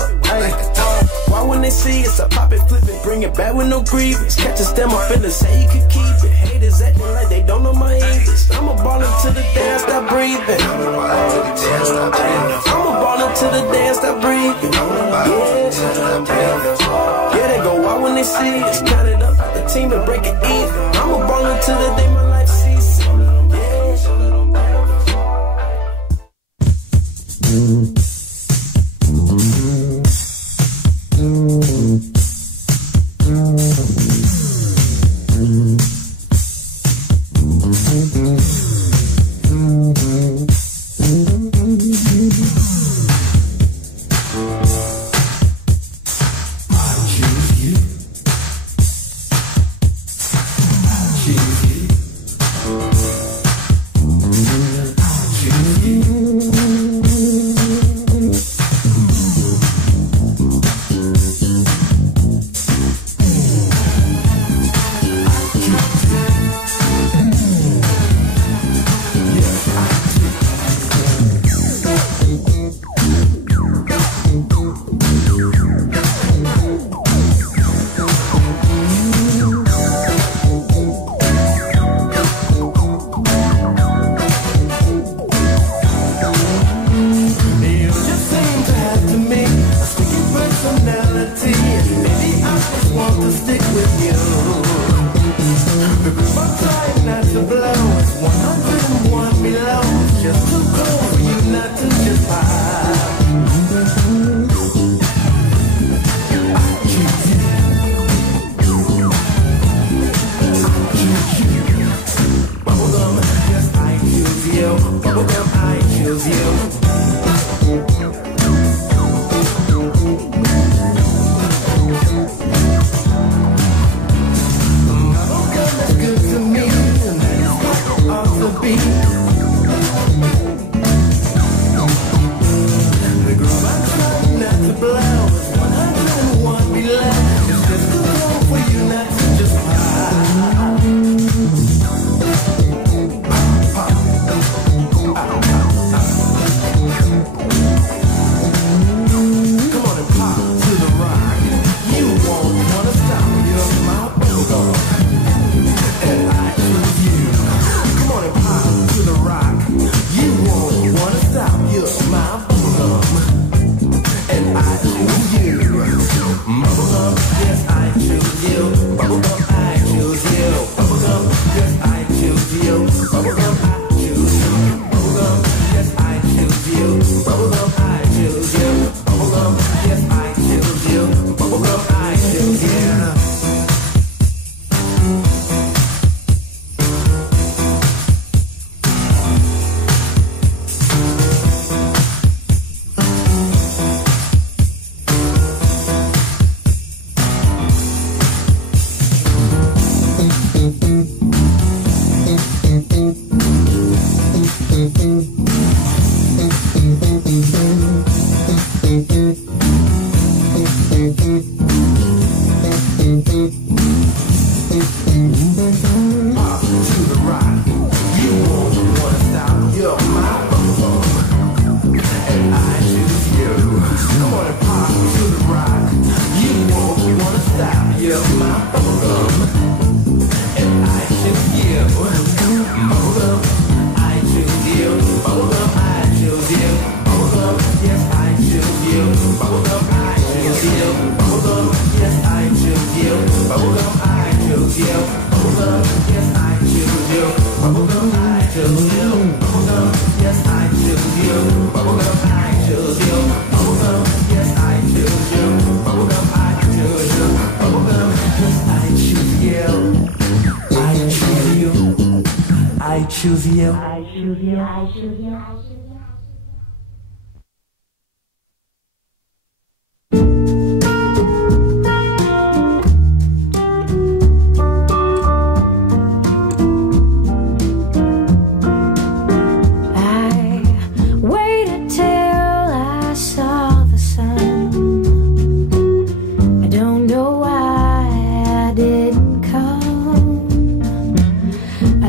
Why when they see us, I pop it, flip it, bring it back with no grievance. Catch a stem up in the say you could keep it. Haters acting like they don't know my English. I'm a ballin' to the day I stop breathing. I'm a ballin' to the day I stop breathing. Yeah, they go out when they see us. Count it up, the team and break it even. I'm a ballin' to the day my life ceases.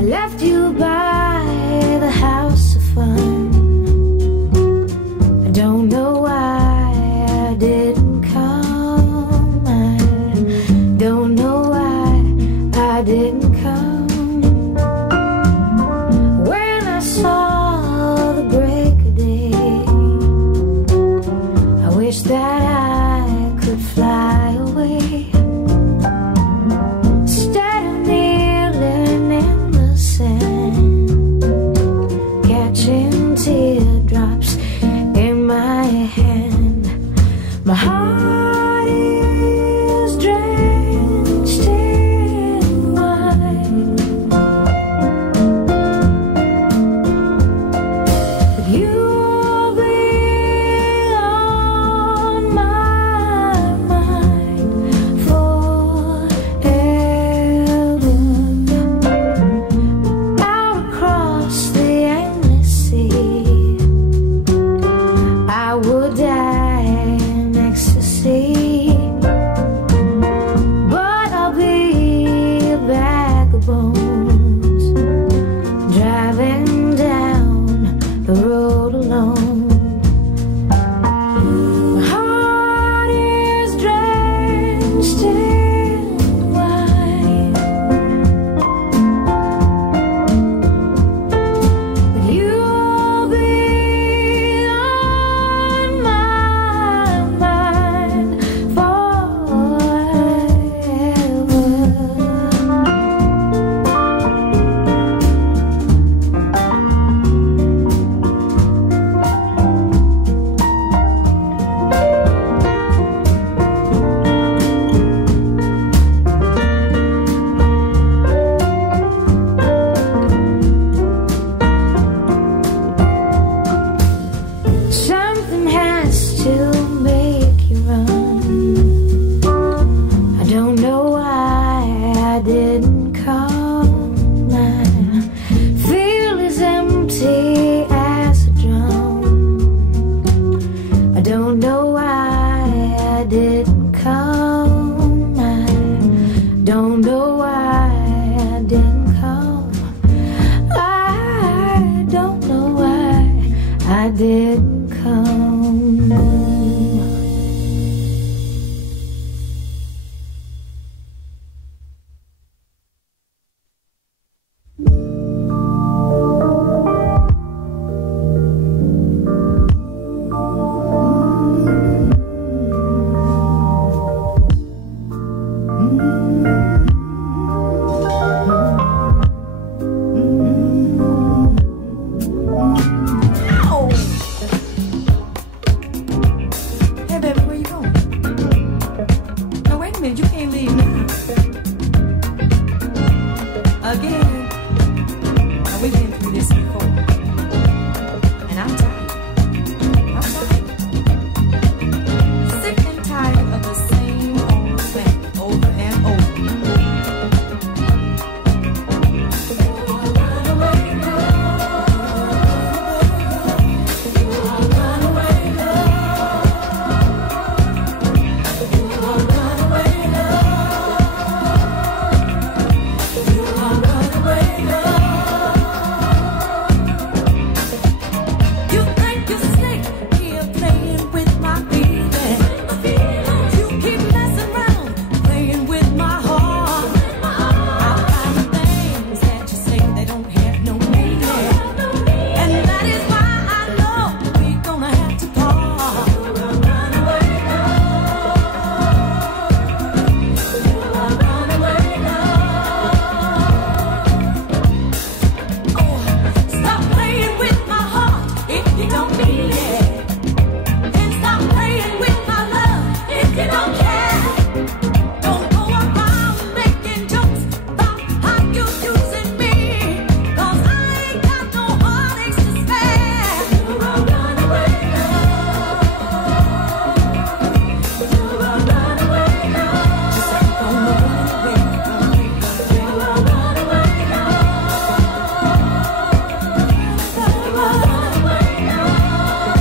Left you by the house of fun. alone. My heart is drenched in wine, but you'll be on my mind forever. Something has to make you run. I don't know why I didn't come. I feel as empty as a drum. I don't know why I didn't come. I don't know why I didn't come. I don't know why I didn't come. Hey, baby, where you going? No, wait a minute, you can't leave now. Again. Now, we've been through this before. And I'm tired. I'm tired. Sick and tired of the same old thing over and over. You think you're slick here playing with my feelings. You keep messing around playing with my heart. I find the things that you say they don't have no meaning, and that is why I know we're gonna have to part. Oh, stop playing with my heart if you don't mean it, and stop playing with my love if you don't care. Don't go around making jokes about how you're using me, 'cause I ain't got no heartaches to spare. You're a runaway love. You're a runaway love. Just keep on running away, running away. You're a runaway love. You're a runaway love.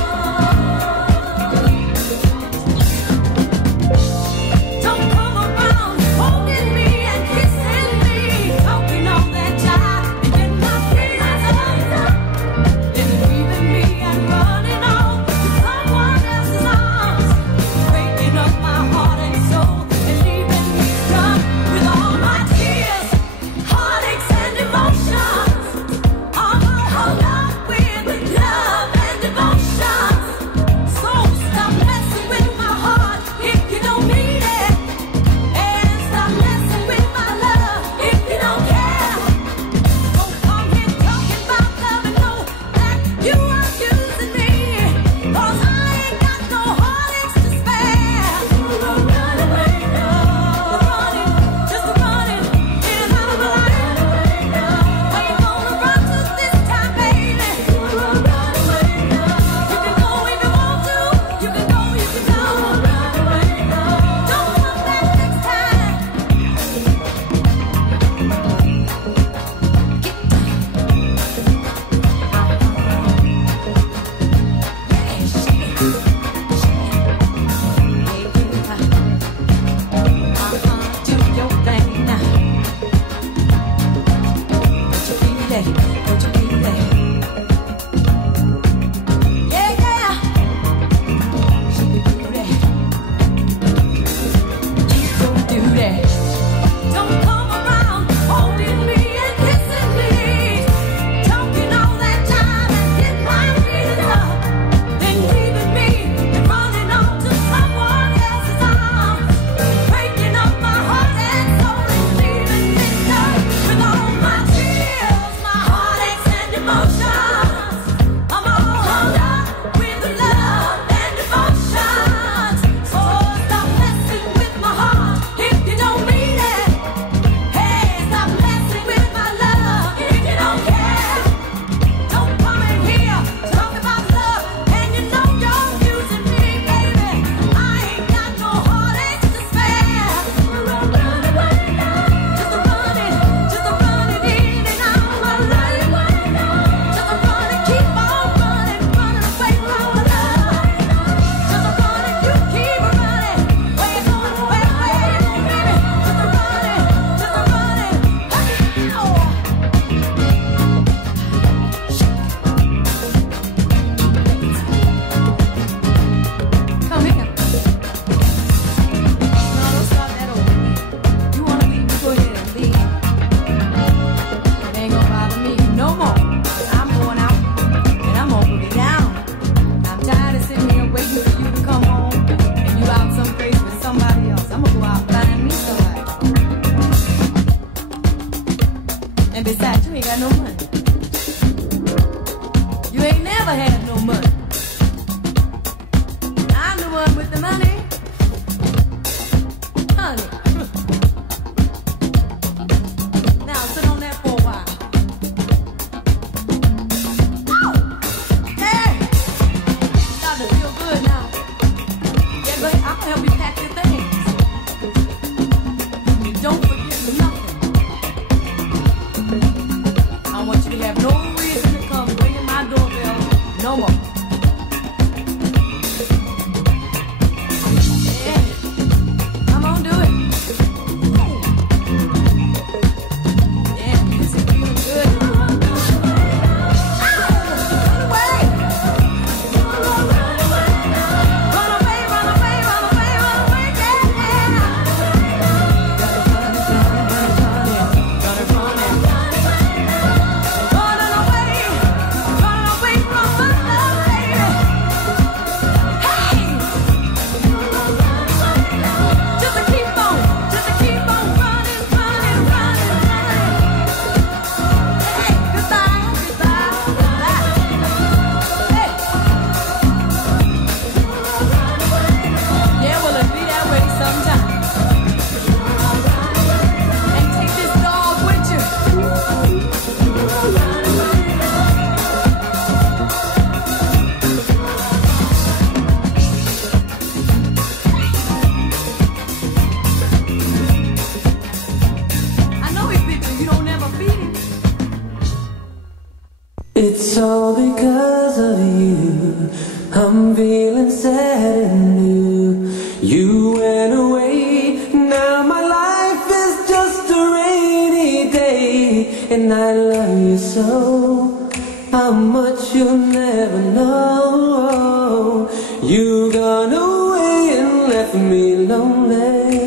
It's all because of you. I'm feeling sad and blue. You went away, now my life is just a rainy day. And I love you so, how much you'll never know. You gone away and left me lonely.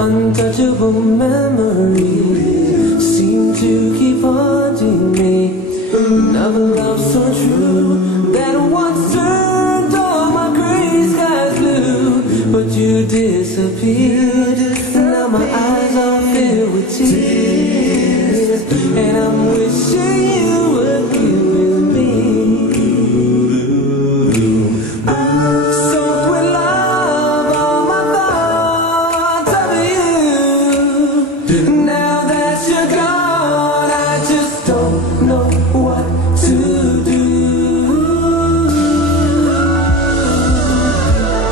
Untouchable memories seem to keep haunting me. Another love so true that once turned all my gray skies blue. But you disappeared, now my eyes are filled with tears. And I'm wishing you were here with me. Soaked with love, all my thoughts of you. Now that you're gone, I just don't know what to do.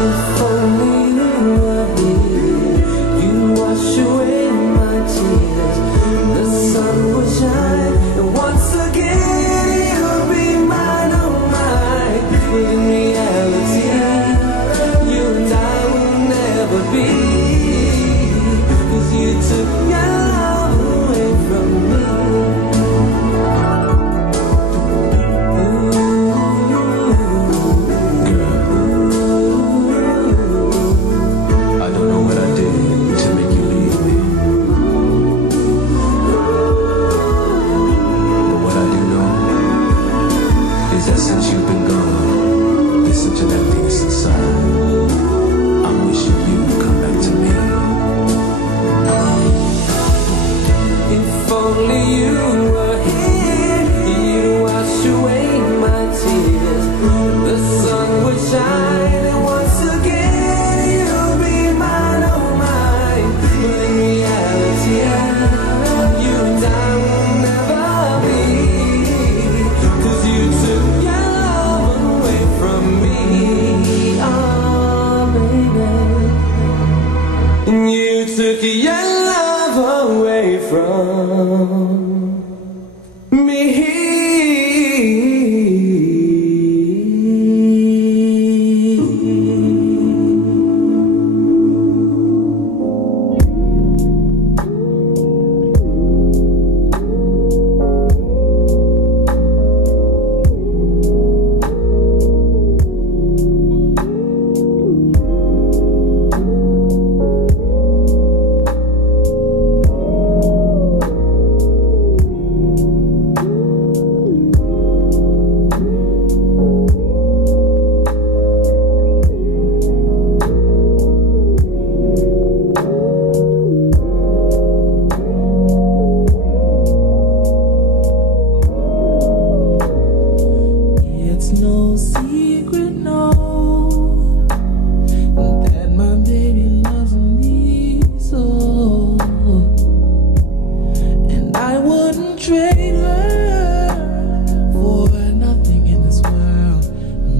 If only you were here, you wash away my tears. The sun would shine, and once again you'll be mine, oh mine. But in reality, you and I will never be, 'cause you took your love away from me. I don't know what I did to make you leave me, but what I do know is that since you've been gone, there's such an emptiness inside. I'm wishing you would come back to me. If only you were here, you'd wash away my tears. The sun would shine, and once again you'll be mine, oh mine. But in reality, you and I will never be, 'cause you took your love away from me, oh baby. And you took your love away from me. It's no secret, no, that my baby loves me so, and I wouldn't trade her for nothing in this world.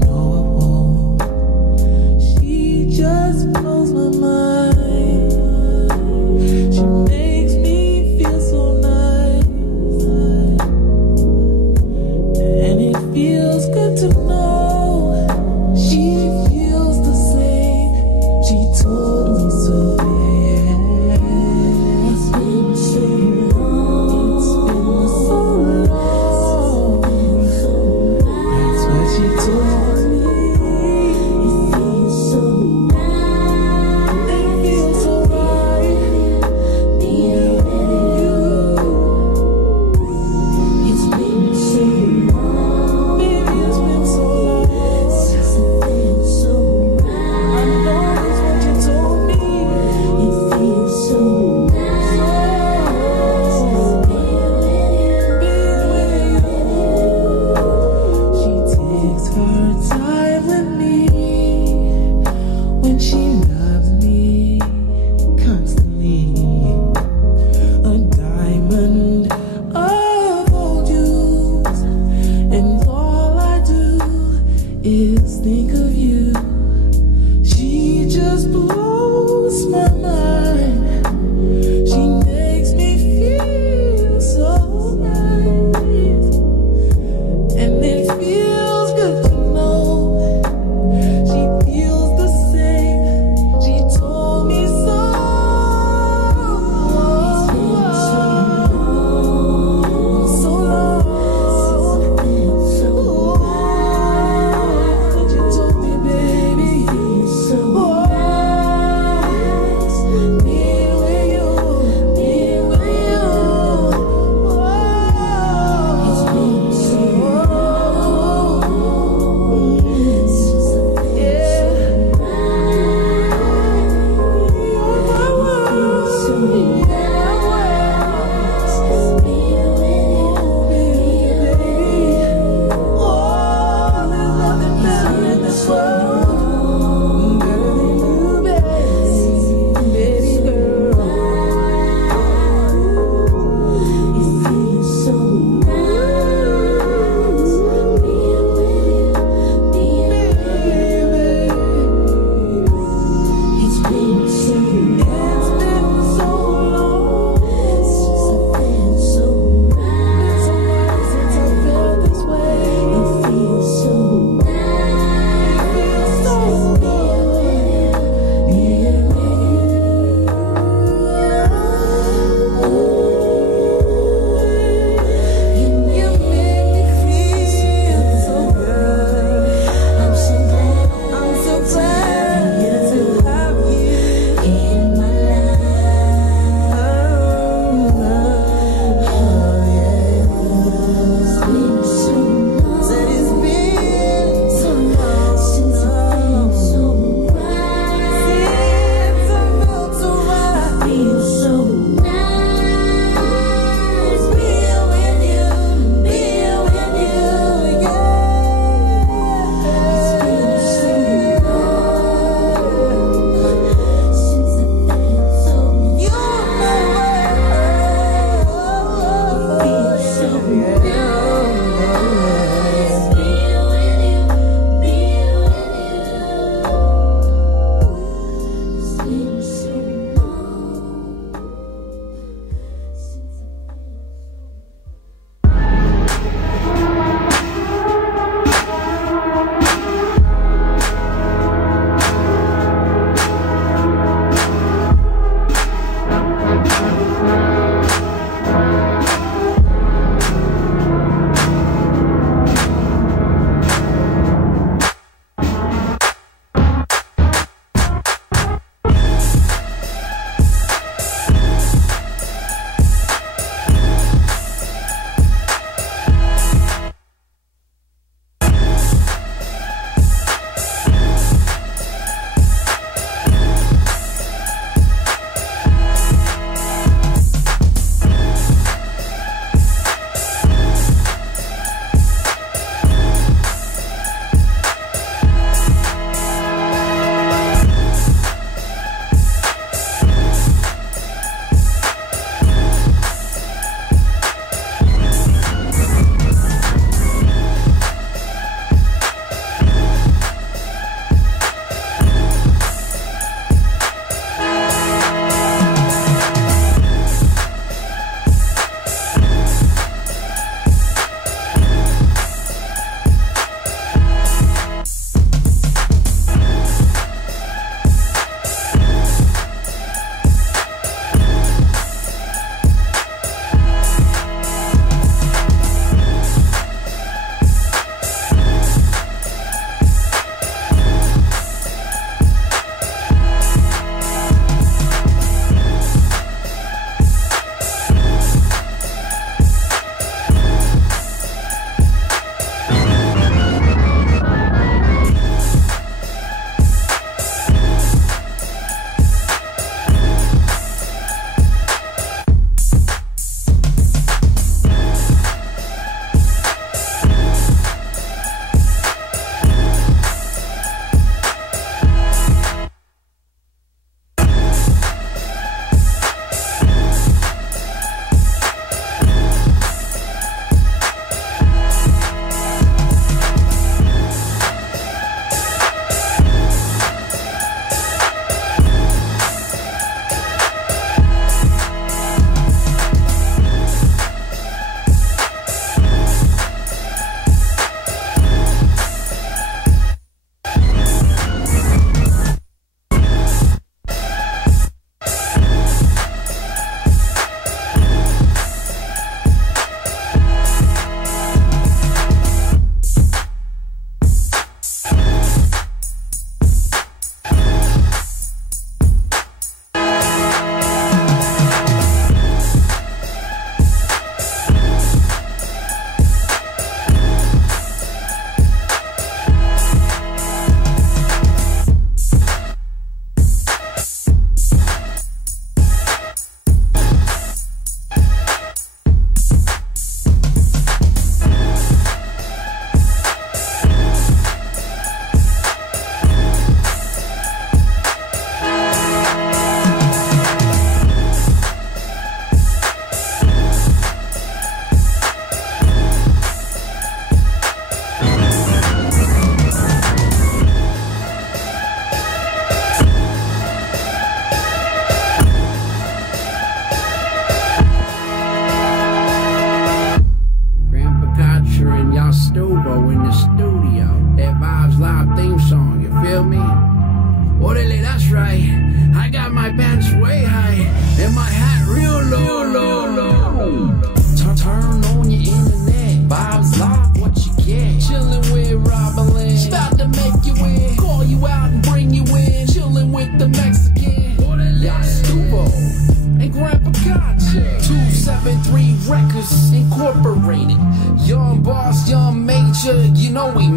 No, I won't. She just blows my mind. She makes me feel so nice, and it feels good to know she feels the same. She told me so, yeah. It's been so long. It's been so long. That's what she told me. It feels so right. It feels so right. Being with you. It's been so long. Baby, it's been so long. Since it feels so right. I know it's what you told me. It feels so nice. Being with you. She takes her time with me when she loves me constantly. A diamond of old use, and all I do is think of you. She just blows my mind. She makes me feel so right.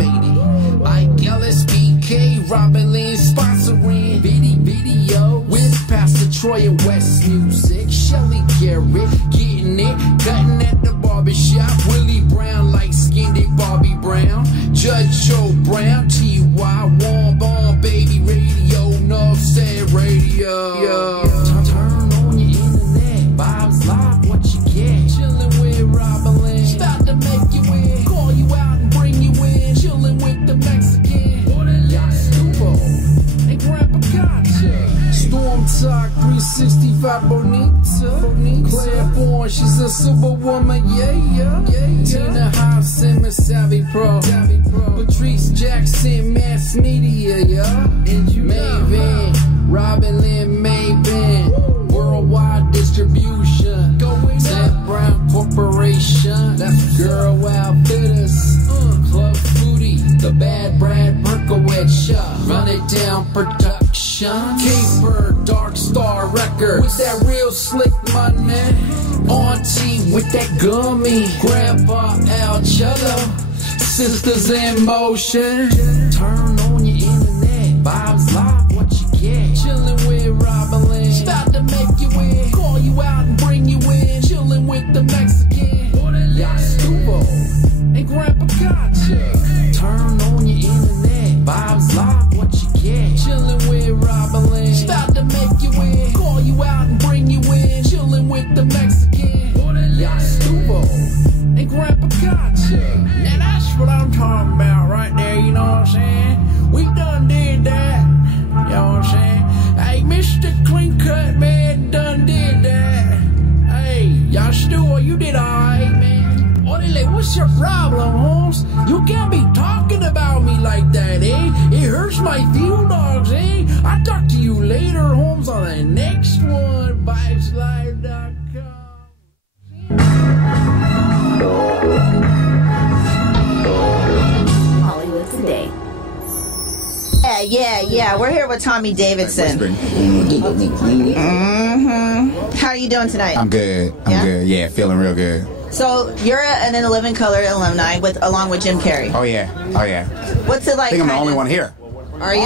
matey. Ike LSBK, Robin Lynn sponsoring video with Pastor Troy and West Music. Shelly Garrett getting it, cutting at the barbershop. Willie Brown, light skinned Bobby Brown. Judge Joe Brown, T.Y. Warm Bomb, baby radio, North State Radio. Turn on your internet, Bob's Live, what you get? Chillin' with Robin Lynn, start to make you in. Call you out and bring you in. Chillin' with the Mexican, Yastubo, and Grandpa Gotcha. Storm Talk 365 Bonita. Claireborn, she's a superwoman, yeah. Tina Hobson, Miss Savvy Pro. Patrice Jackson, mass media, yeah. Maven, Robin Lynn Maven. Worldwide distribution. Ted Brown Corporation. That's Girl Outfitters. Club Foodie, the Bad Brad Berkowitz Shop. Run It Down Production. Caper, Dark Star Records. With that real slick money. Auntie with that gummy. Grandpa Al Cello. Sisters in Motion. Turn on your internet. Bob's Live, what you get? Chillin' with Robin Lynn. Start to make you in. Call you out and bring you in. Chillin' with the Mexican. Yastubo and Grandpa Gotcha. Turn on your internet. Bob's Live, what you get? Chillin' with Robin Lynn. Start to make you in. Call you out and bring you in. Chillin' with the Mexican. Yastubo and Grandpa Gotcha. Now that's what I'm talking about right there, you know what I'm saying? We done did that, you know what I'm saying? Hey, Mr. Clean Cut, man, done did that. Hey, Yastubo, you did alright, man. Orale, what's your problem, Holmes? You can't be talking about me like that, eh? It hurts my feelings, eh? I'll talk to you later, Holmes, on the next one. VibesLive.com. Hollywood Today. Yeah. We're here with Tommy Davidson. How are you doing tonight? I'm good. I'm good. Yeah, feeling real good. So you're an In Living Color alumni along with Jim Carrey. Oh yeah. What's it like? I think I'm the only one here. Are you?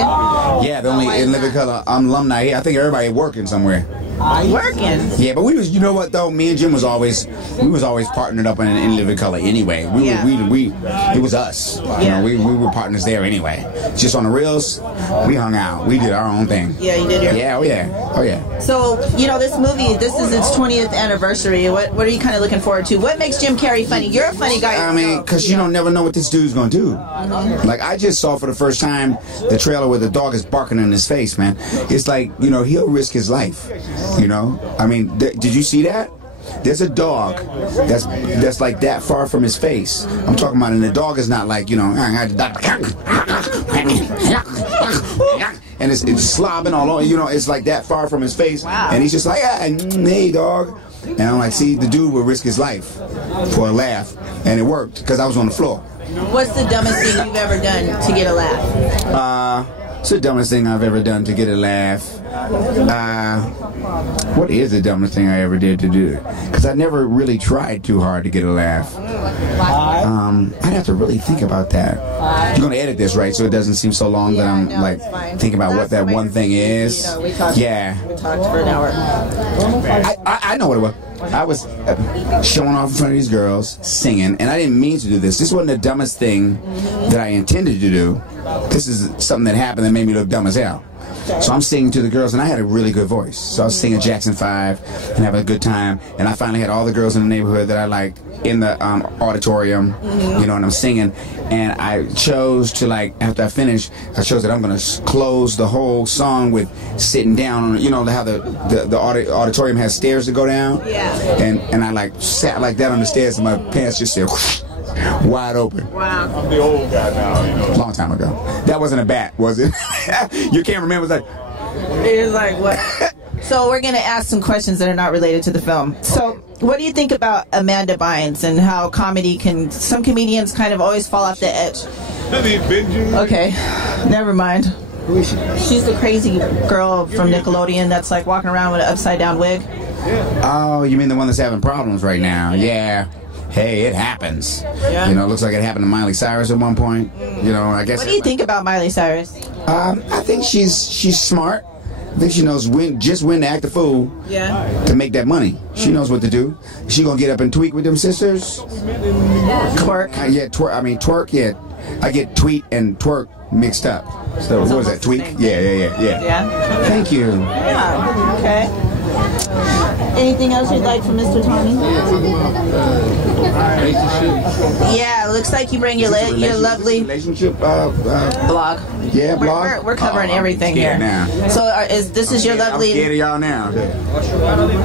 Yeah, the only In Living Color alumni here. I think everybody working somewhere. Working? Yeah, but we was, you know what though? Me and Jim was always partnered up in Living Color anyway. It was us. You know, we were partners there anyway. Just on the reels, we hung out. We did our own thing. Yeah, you did your. Yeah, oh yeah. So this movie, this is its 20th anniversary. What are you kind of looking forward to? What makes Jim Carrey funny? You're a funny guy. I mean, because you don't never know what this dude's gonna do. Like I just saw for the first time the trailer where the dog is barking in his face, man. It's like, he'll risk his life. I mean, did you see that? There's a dog that's like that far from his face. I'm talking about, and the dog is not like, and it's slobbing all over, it's like that far from his face. Wow. And he's just like, hey, dog. And I'm like, see, the dude would risk his life for a laugh, and it worked because I was on the floor. What's the dumbest thing you've ever done to get a laugh? It's the dumbest thing I've ever done to get a laugh. What is the dumbest thing I ever did to do it? Because I never really tried too hard to get a laugh. I'd have to really think about that. You're going to edit this, right? So it doesn't seem so long that I'm thinking about what that one thing is. We talked for an hour. I know what it was. I was showing off in front of these girls, singing, and I didn't mean to do this. This wasn't the dumbest thing that I intended to do. This is something that happened that made me look dumb as hell. So I'm singing to the girls, and I had a really good voice. So I was singing Jackson 5 and having a good time, and I finally had all the girls in the neighborhood that I liked in the auditorium, and I'm singing, and I chose to, after I finished, I chose that I'm going to close the whole song with sitting down on, how the auditorium has stairs to go down? Yeah. And I, sat like that on the stairs, and my pants just said, whoosh, wide open. Wow. I'm the old guy now, Long time ago. That wasn't a bat, was it? Your cameraman was like... It was like, what? So we're going to ask some questions that are not related to the film. So what do you think about Amanda Bynes and how some comedians kind of always fall off the edge? Okay, never mind. Who is she? She's the crazy girl from Nickelodeon that's walking around with an upside down wig. Oh, you mean the one that's having problems right now? Yeah. hey, it happens. Yeah. You know, it looks like it happened to Miley Cyrus at one point. You know, I guess. What do you think about Miley Cyrus? I think she's smart. I think she knows when to act a fool to make that money. She knows what to do. She gonna get up and tweak with them sisters. Twerk. Twerk. Yeah, I get tweet and twerk mixed up. So what was that? Tweak? Yeah. Thank you. Yeah. Okay. Anything else you'd like from Mr. Tony? Yeah, looks like you bring your lovely relationship blog. Yeah, blog. We're covering everything here. Now. So this is your lovely I'm scared of y'all now.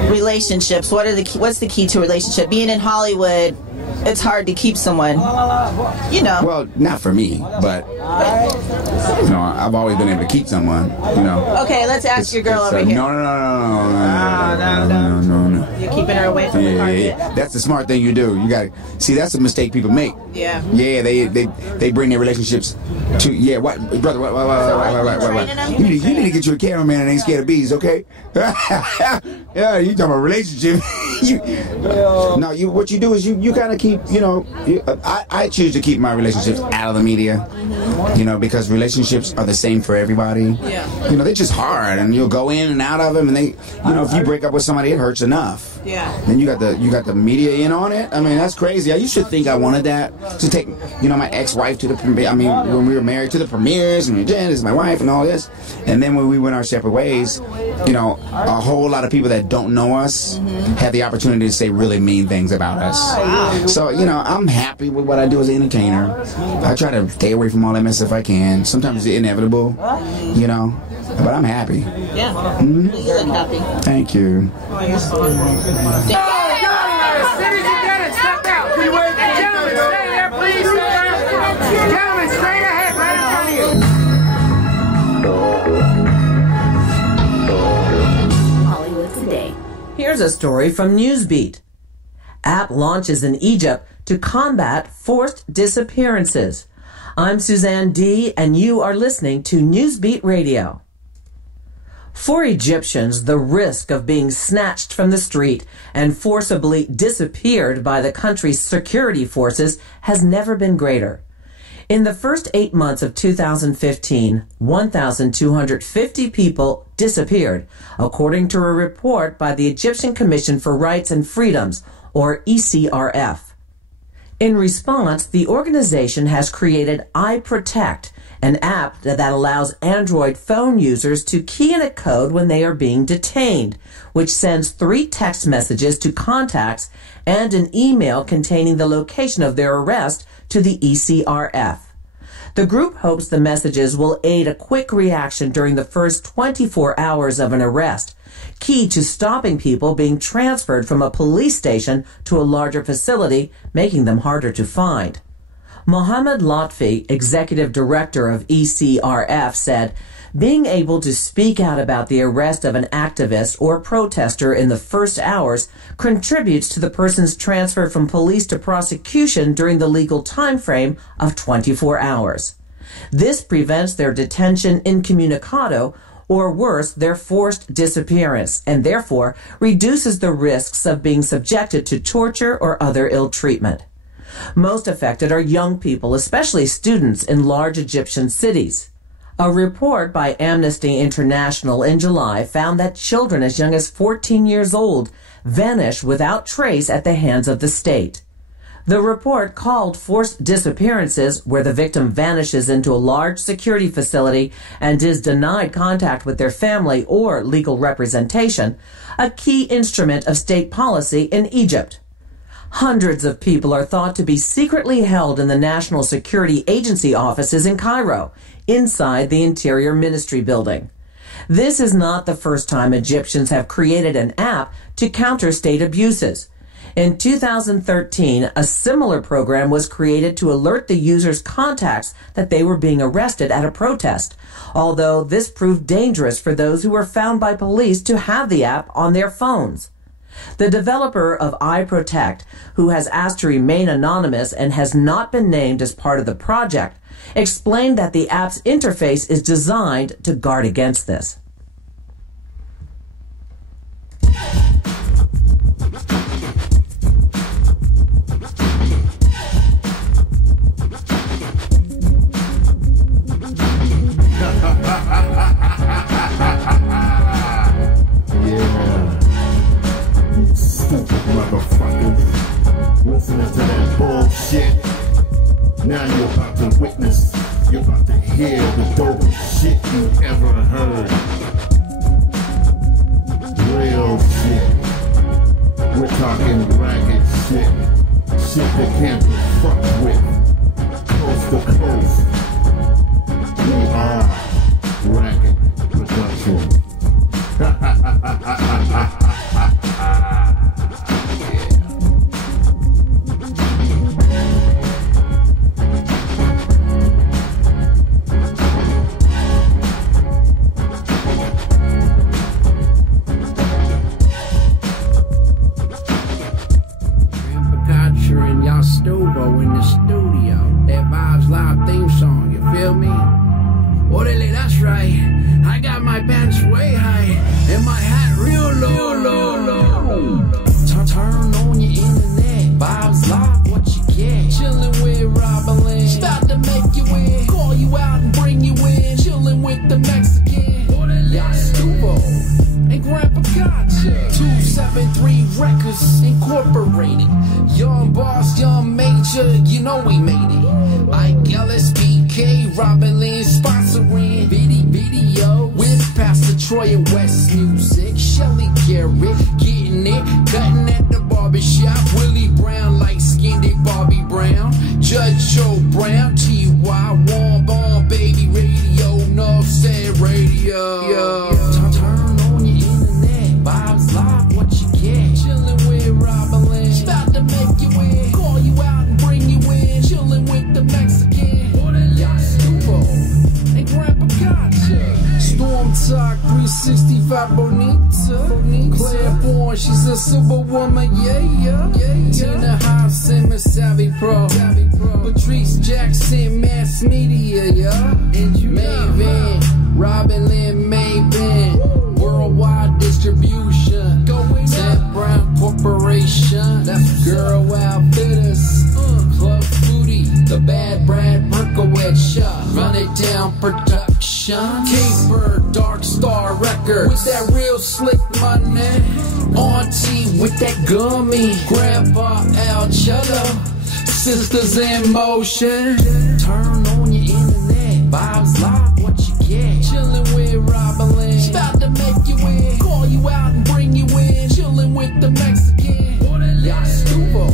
relationships. What's the key to a relationship? Being in Hollywood, it's hard to keep someone. You know. Well, not for me, but you know, I've always been able to keep someone. You know. Okay, let's ask your girl over here. No. You're keeping her away from the carpet. Yeah. That's the smart thing you do. You got to see. That's a mistake people make. Yeah. Yeah, they bring their relationships to. Yeah, what, brother? What? You need to get you a cameraman and ain't scared of bees, okay? Yeah, you talking about relationship? What you do is you kind of keep. You know, I choose to keep my relationships out of the media. You know, because relationships are the same for everybody. Yeah. You know, they're just hard, and you'll go in and out of them, and they, you know, if you break up with somebody, it hurts enough. Yeah. Then you got the media in on it. I mean, that's crazy. I used to think I wanted that to take, you know, my ex-wife to the premiere. I mean, when we were married, to the premieres, and Jen is my wife and all this. And then when we went our separate ways, you know, a whole lot of people that don't know us have the opportunity to say really mean things about us. So, you know, I'm happy with what I do as an entertainer. I try to stay away from all that mess if I can. Sometimes it's inevitable, you know, but I'm happy. Yeah. Mhm. You look happy. Thank you. Oh, you're so Hollywood Today. Here's a story from Newsbeat. App launches in Egypt to combat forced disappearances. I'm Suzanne D., and you are listening to Newsbeat Radio. For Egyptians, the risk of being snatched from the street and forcibly disappeared by the country's security forces has never been greater. In the first 8 months of 2015, 1,250 people disappeared, according to a report by the Egyptian Commission for Rights and Freedoms, or ECRF. In response, the organization has created iProtect, an app that allows Android phone users to key in a code when they are being detained, which sends 3 text messages to contacts and an email containing the location of their arrest to the ECRF. The group hopes the messages will aid a quick reaction during the first 24 hours of an arrest, key to stopping people being transferred from a police station to a larger facility, making them harder to find. Mohammed Lotfi, executive director of ECRF, said, "Being able to speak out about the arrest of an activist or protester in the first hours contributes to the person's transfer from police to prosecution during the legal time frame of 24 hours. This prevents their detention incommunicado, or worse, their forced disappearance, and therefore reduces the risks of being subjected to torture or other ill treatment. Most affected are young people, especially students in large Egyptian cities. A report by Amnesty International in July found that children as young as 14 years old vanish without trace at the hands of the state. The report called forced disappearances, where the victim vanishes into a large security facility and is denied contact with their family or legal representation, a key instrument of state policy in Egypt. Hundreds of people are thought to be secretly held in the National Security Agency offices in Cairo, inside the Interior Ministry building. This is not the first time Egyptians have created an app to counter state abuses. In 2013, a similar program was created to alert the users' contacts that they were being arrested at a protest, although this proved dangerous for those who were found by police to have the app on their phones. The developer of iProtect, who has asked to remain anonymous and has not been named as part of the project, explained that the app's interface is designed to guard against this. Yeah, the dopest shit you ever heard. Real shit. We're talking ragged shit. Shit that can't be fucked with. Coast to coast. We are Ragged Production. And y'all Stuvo in the studio. That Vibes Live theme song, you feel me? Orderly, that's right. I got my pants way high and my hat real low, low, low. Turn on your internet. Vibes Live, what you get? Chillin' with Robin Lynn. Start to make you in. Call you out and bring you in. Chillin' with the Mexican. Y'all Stuvo and Grandpa Gotcha. 273 Records Incorporated. Young boss, young major, you know we made it. Ike Ellis, BK, Robin Lynn sponsoring video with Pastor Troy and West Music. Shelly Garrett getting it, cutting at the barbershop. Willie Brown, light skinned Bobby Brown. Judge Joe Brown, T.Y. Warm Bomb, Baby Radio, North Said Radio. Turn on your internet, Vibes Live, what you get? Chillin' with Robin Lynn. Start to make you in. Call you out and bring you in. Chillin' with the Mexican. Y'all Stuvo and Grandpa Gotcha. Storm Talk 365 Bonita. Claireborn, she's a superwoman, yeah. Tina Hobbs, Simmons, Savvy Pro. Patrice Jackson, mass media, yeah. Maven, Robin Lynn, Maven. Worldwide distribution. Ted Brown Corporation. That's Girl Outfitters. Club Foodie. The Bad Brad Berkowitz Shop. Run It Down Production. K-Bird Dark Star Records. With that real slick money. Auntie with that gummy. Grandpa Al Cheddar. Sisters in Motion. Turn on your internet. Vibes Live, what you get? Chillin' with Robin Lynn. Start to make you in. Call you out and bring you in. Chillin' with the Mexican. Y'all Stuvo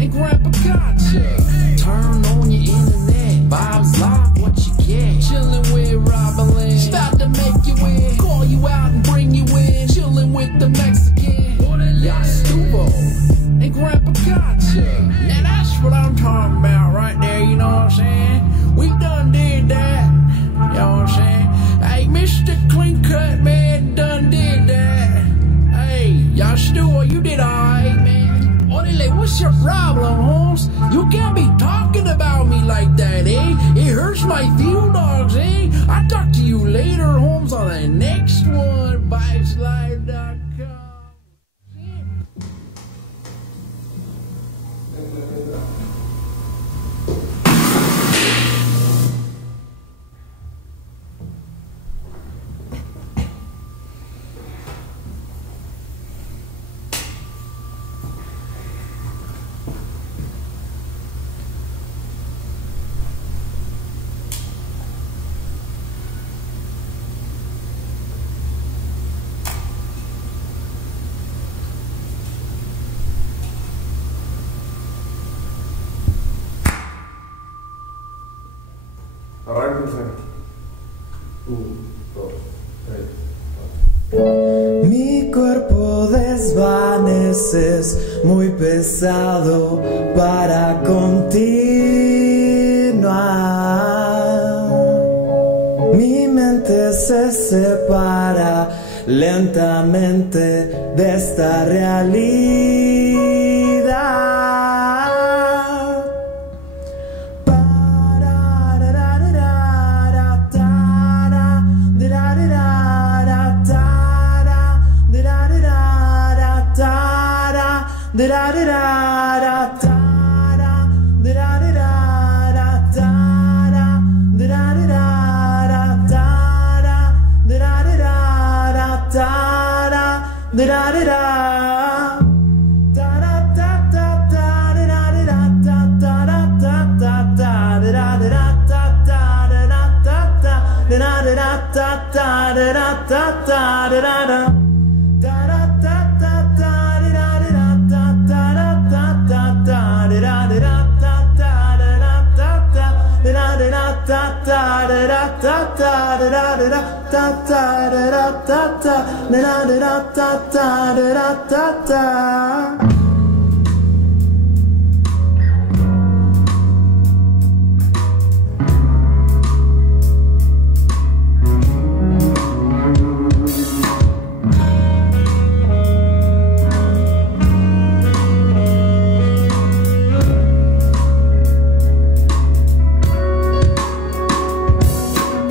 and Grandpa Gotcha. Turn on your internet. Vibes Live, what you get? Chillin' with Robin Lynn. Start to make you in. Call you out and bring you in. Chillin' with the Mexican. Y'all Stuvo and Grandpa Gotcha. Now that's what I'm talking about right there, you know what I'm saying? We done did that. You know what I'm saying? Hey, Mr. Clean Cut, man, done did that. Hey, y'all Stuvo, you did alright, man. Orderly, what's your problem, Holmes? You can't be talking about me like that, eh? It hurts my feelings, eh? I'll talk to you later, Holmes, on the next one. VibesLive.com. Mi cuerpo desvaneces, muy pesado para continuar. Mi mente se separa lentamente de esta realidad.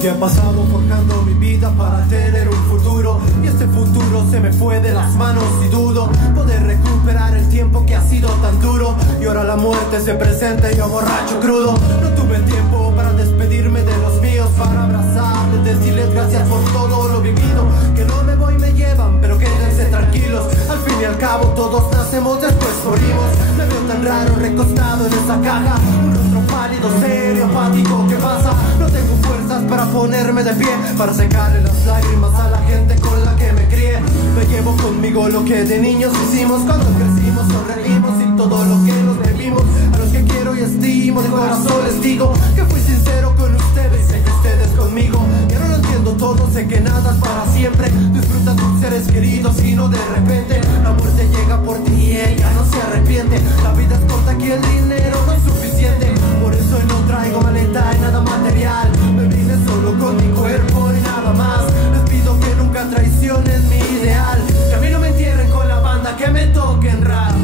He pasado forjando mi vida para tener un futuro, y este futuro se me fue de las manos y dudo poder recuperar el tiempo que ha sido tan duro. Y ahora la muerte se presenta y yo borracho crudo. No tuve tiempo para despedirme de los míos, para abrazarles, decirles gracias por todo lo vivido. Que no me voy, me llevan, pero quédense tranquilos. Al fin y al cabo todos nacemos, después morimos. Me veo tan raro recostado en esa caja, un rostro pálido, serio, apático. ¿Qué pasa? No tengo fuerzas para ponerme de pie, para secarle las lágrimas a la gente con la que me crié. Me llevo conmigo lo que de niños hicimos, cuando crecimos, sonreímos y todo lo que nos debimos. A los que quiero y estimo, de corazón les digo que fui sincero con ustedes, sé que ustedes conmigo. Yo no lo entiendo todo, sé que nada es para siempre. Disfruta tus seres queridos y no de repente la muerte llega por ti y ella no se arrepiente. La vida es corta, que el dinero no es suficiente. Por eso hoy no traigo maleta y nada material. Me vine solo con mi cuerpo y nada más. Les pido que nunca traicionen mi ideal, que a mí no me entierren con la banda, que me toquen rap.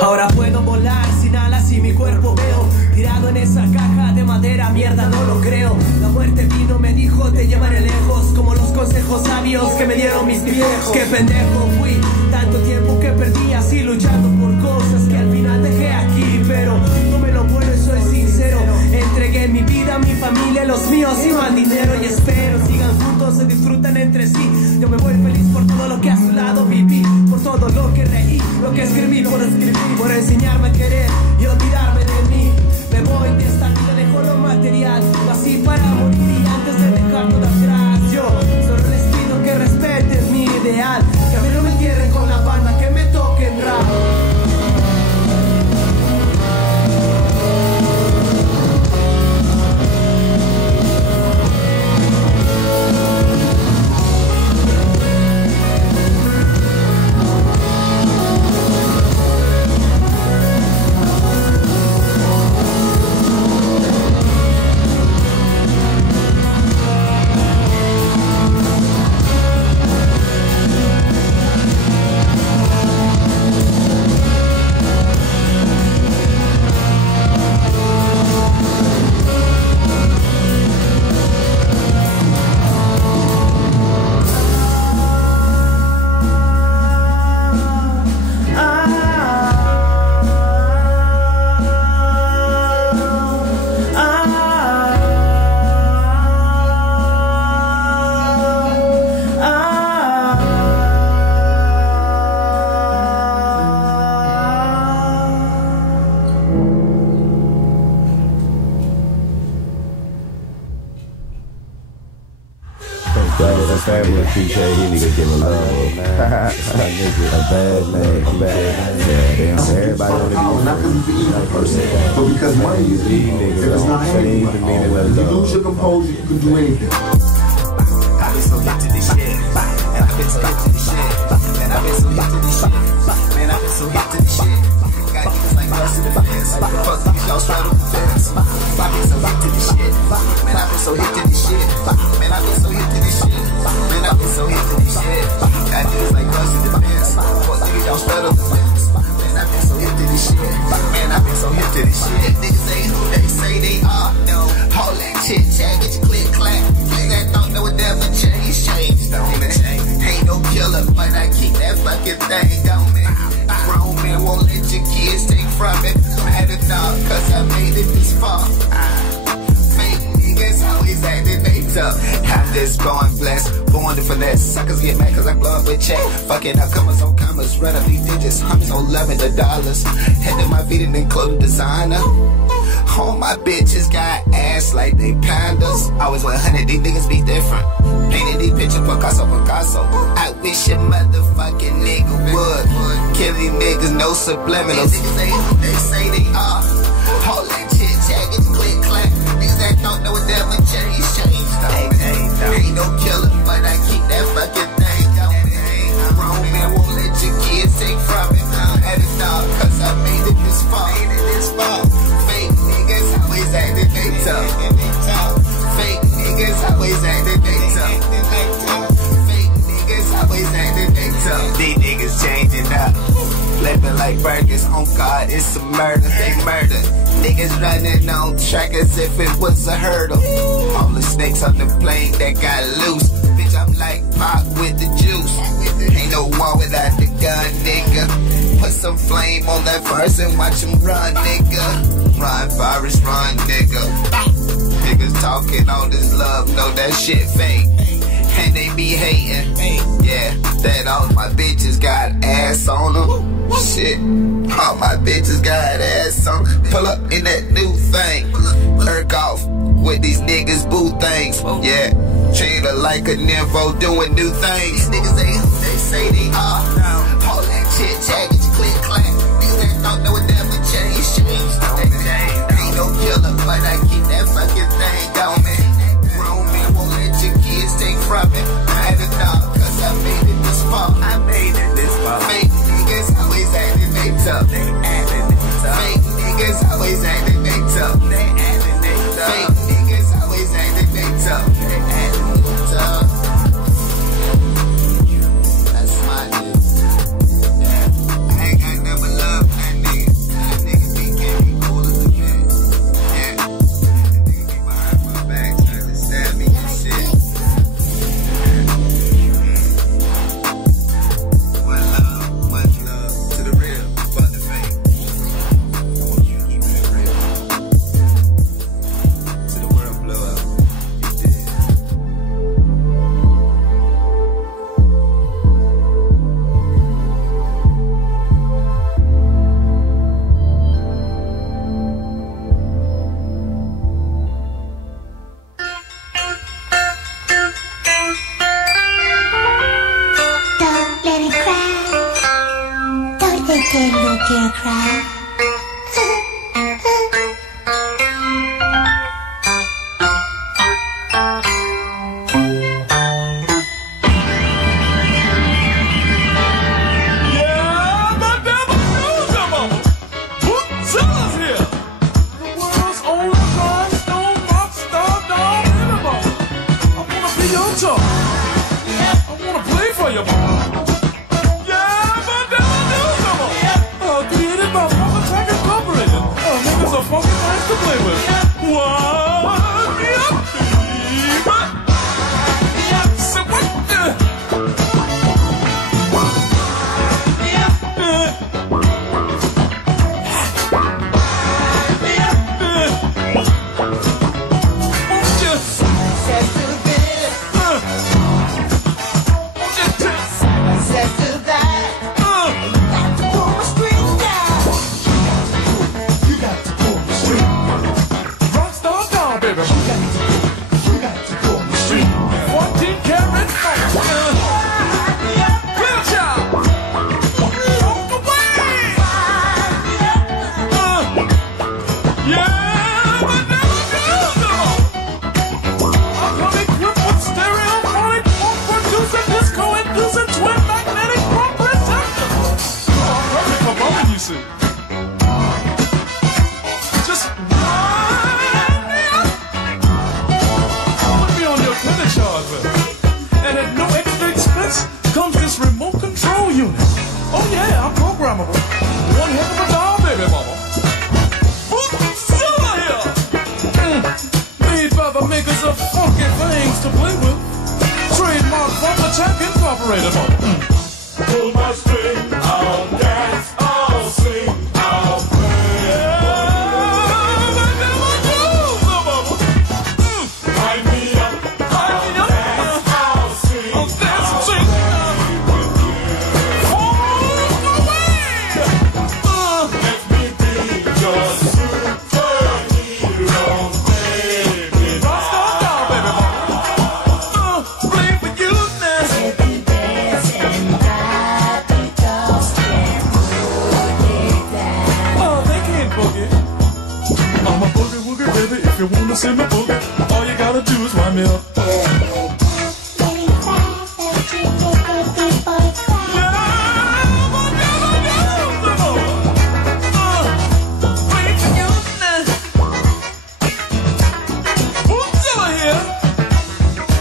Ahora puedo volar sin alas y mi cuerpo veo tirado en esa caja de madera, mierda, no lo creo. La muerte vino, me dijo, te llevaré lejos, como los consejos sabios que me dieron mis viejos. Qué pendejo fui, tanto tiempo que perdí así luchando por cosas que al final dejé aquí. Pero no me lo vuelvo y soy sincero, entregué mi vida, mi familia, los míos y más dinero. Y espero sigan juntos, se disfrutan entre sí. Yo me voy feliz por todo lo que a su lado viví, por todo lo que reí, lo que escribí, por enseñarme a querer y olvidarme de mí. Me voy de esta vida, dejo lo material, así para morir antes de dejar todo atrás. Yo solo les pido que respeten mi ideal, que a mí no me entierren con la banda, que me toquen rap. Y'all know Fabulous PK, he nigga giving love. A bad man, a bad man. Yeah, damn. Everybody want to be not because he's an evil person, but because money is evil. If it's not happening, if you lose your composure, you can do anything. I've been so hip to this shit, and I've been so hip to this shit, and I've been so hip to this shit, man, I've been so hip to this shit. Got niggas like us in the fence, fuck niggas y'all straddle the fence. I've been so hip to this shit, man, I've been so hip to this shit, man, I've been so hip to this shit, man, I've been so hip to this shit. Got niggas like us in the fence, fuck niggas y'all straddle the fence. Man, I've been so hip to this shit, man, I've been so hip to this shit. Niggas ain't who they say they are, no. All that chit chat, get your click clack. That don't know what never change, don't it? Ain't no killer, but I keep that fucking thing on me. Grown men won't let your kids take from it. Mad enough, cause I made it this far. Fake niggas always acting they tough. I'm just born blessed, born to finesse. Suckers get mad cause I blow up a check. Fucking up comers on commas, run up these digits. Homies on $11. Head to my feet and then clothing designer. All my bitches got ass like they pandas. Always 100, these niggas be different. Painted these pictures Picasso. I wish a motherfucking nigga would. Kill these niggas, no subliminals. These niggas ain't who they say they are. All that chit chat, get your click clack. Niggas that don't know what never change. Ain't no killer, but I keep that fucking thing going. Grown man won't let your kids take from it. I'm at it dog, cause I made it this far. Fake niggas always acting they tough. Fake niggas always acting they tough. Fake niggas always acting they tough. These niggas changing up. Living like burgers, on God, it's a murder. They murder. Niggas running on track as if it was a hurdle. All the snakes on the plane that got loose. Bitch, I'm like Pac with the juice. Ain't no war without the gun, nigga. Put some flame on that verse and watch him run, nigga. Run, virus, run, nigga. Niggas talking all this love, know that shit fake. And they be hating. Yeah, that all my bitches got ass on them. Shit, all my bitches got ass on them. Pull up in that new thing. Irk off with these niggas boo things. Yeah, treat her like a nympho doing new things. These niggas ain't who they say they are. All that chit chat, get your click clack. Niggas that don't know it never change. Ain't no killer, but I keep that fucking thing on me. Grown men won't let your kids take from it. I had a dog, cause I made it this far. Fake niggas always acting they tough. Fake niggas always acting they tough. Fake niggas always acting they tough. That's my nigga. Yeah. I ain't got nothing but love for that nigga. That nigga be getting cool as a bitch. Yeah. That nigga be behind my back trying to stab me and shit. Much love to the real, fuck the fake. I want you to keep it real. To the world blow up. You did. Don't let it cry. Don't let that little girl cry. Yeah, my devil news, mama. What's up here? The world's only rhinestone rock star dog animal. I wanna be your job. I wanna play for you, mama. Yeah, my devil news, mama. Created by Papa Tech Incorporated. Niggas are fucking nice to play with. What? Yeah, baby. So what the? Rockstar makers of funky things to play with. Trademark from Attack Incorporated. Pull my string, I'll dance, I'll sing, I'll play. Wind me up, I'll dance, I'll sing, I'll dance and sing. Let me be your superhero, baby. Rockstar doll, baby, play for you now. Oh, they can't boogie. I'm a boogie woogie, baby. If you wanna see me boogie, all you gotta do is wind me up.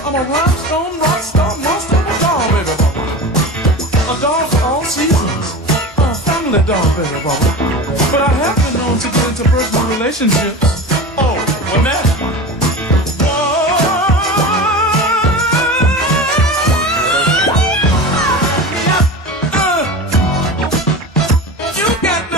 I'm a rhinestone, rock star, monster, and a doll, baby. A doll for all seasons. A family doll, baby. But I have been known to get into personal relationships. Oh, well now. You got the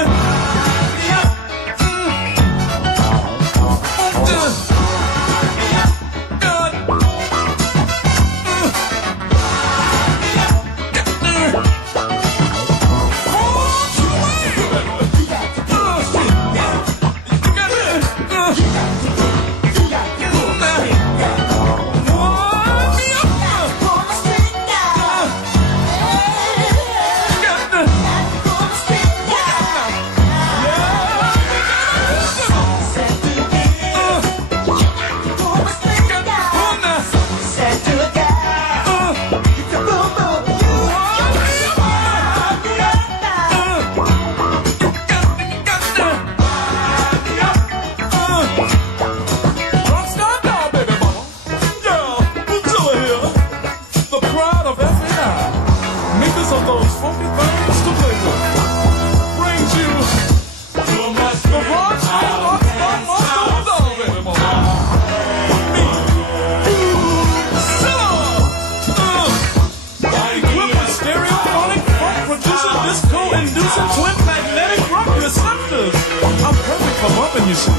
you see.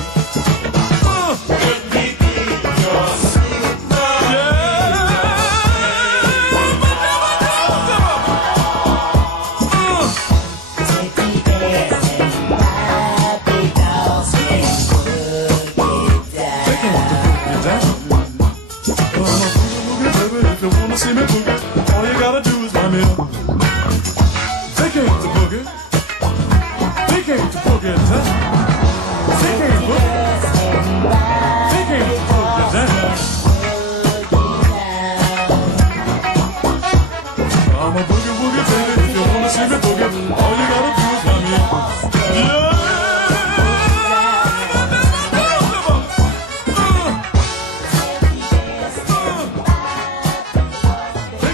If you wanna see me boogie, all you gotta do is wind me up. They came to boogie. They came to boogie down. They came to boogie. They came to boogie down. I'm a boogie woogie baby. If you wanna see me boogie, all you gotta do is wind me up. They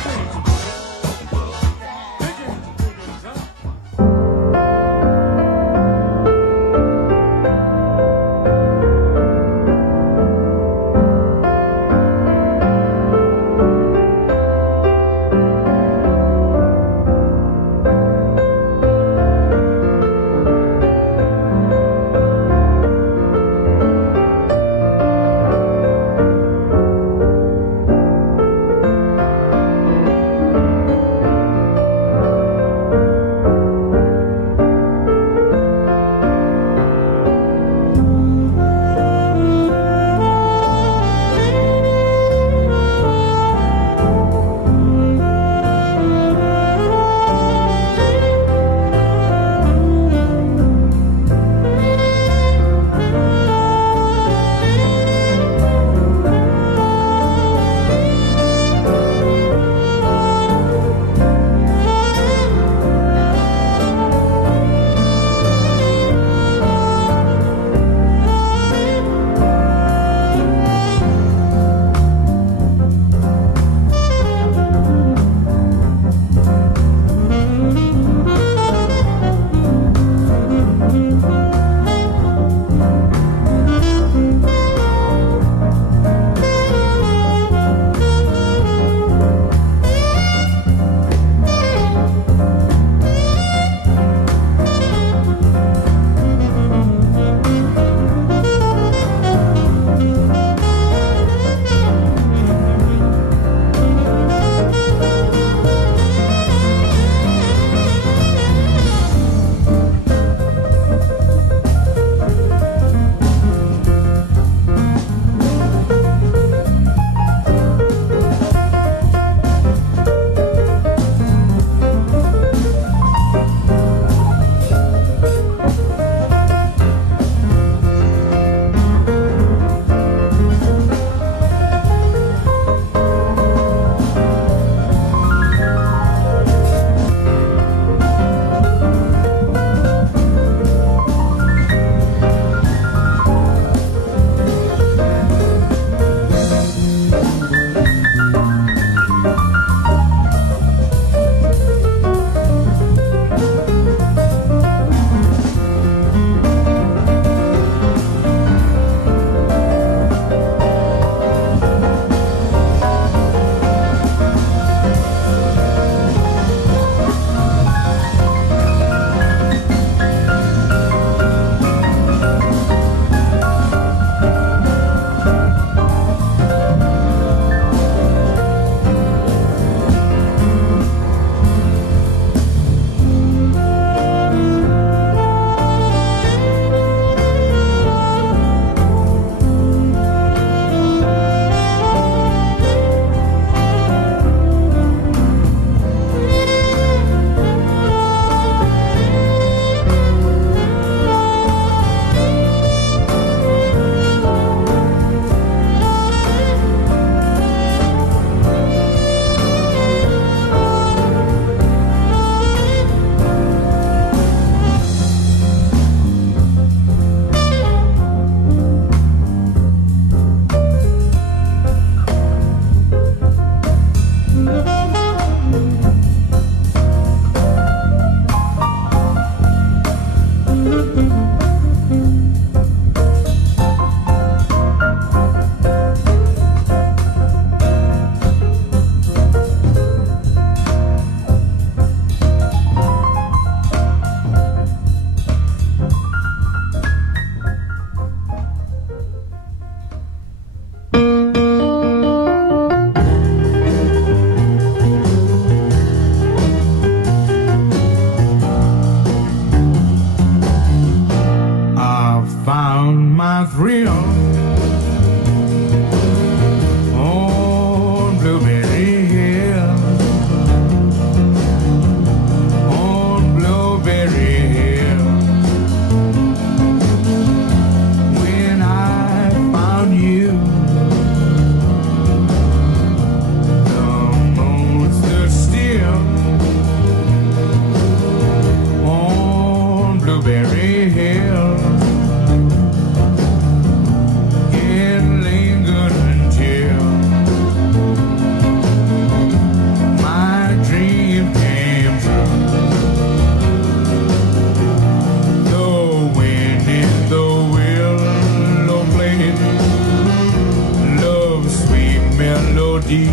melody.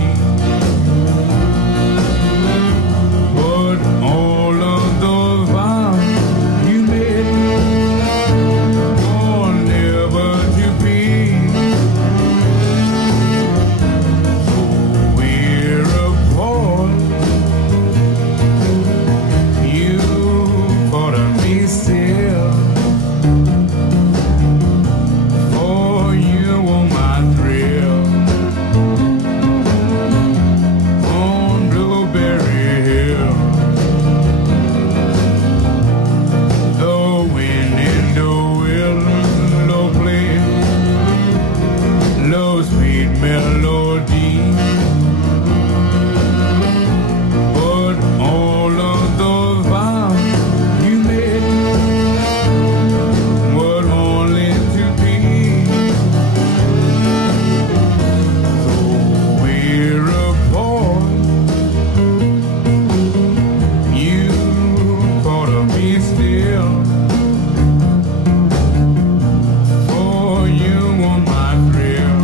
But all of those vows you made are never to be. So we're apart. You thought of me still. For you on my thrill. On Blueberry Hill. The wind in the willow play. Low sweet melody. But all of those vows you made were only to be. So we're apart. You thought of me still. For you on my thrill.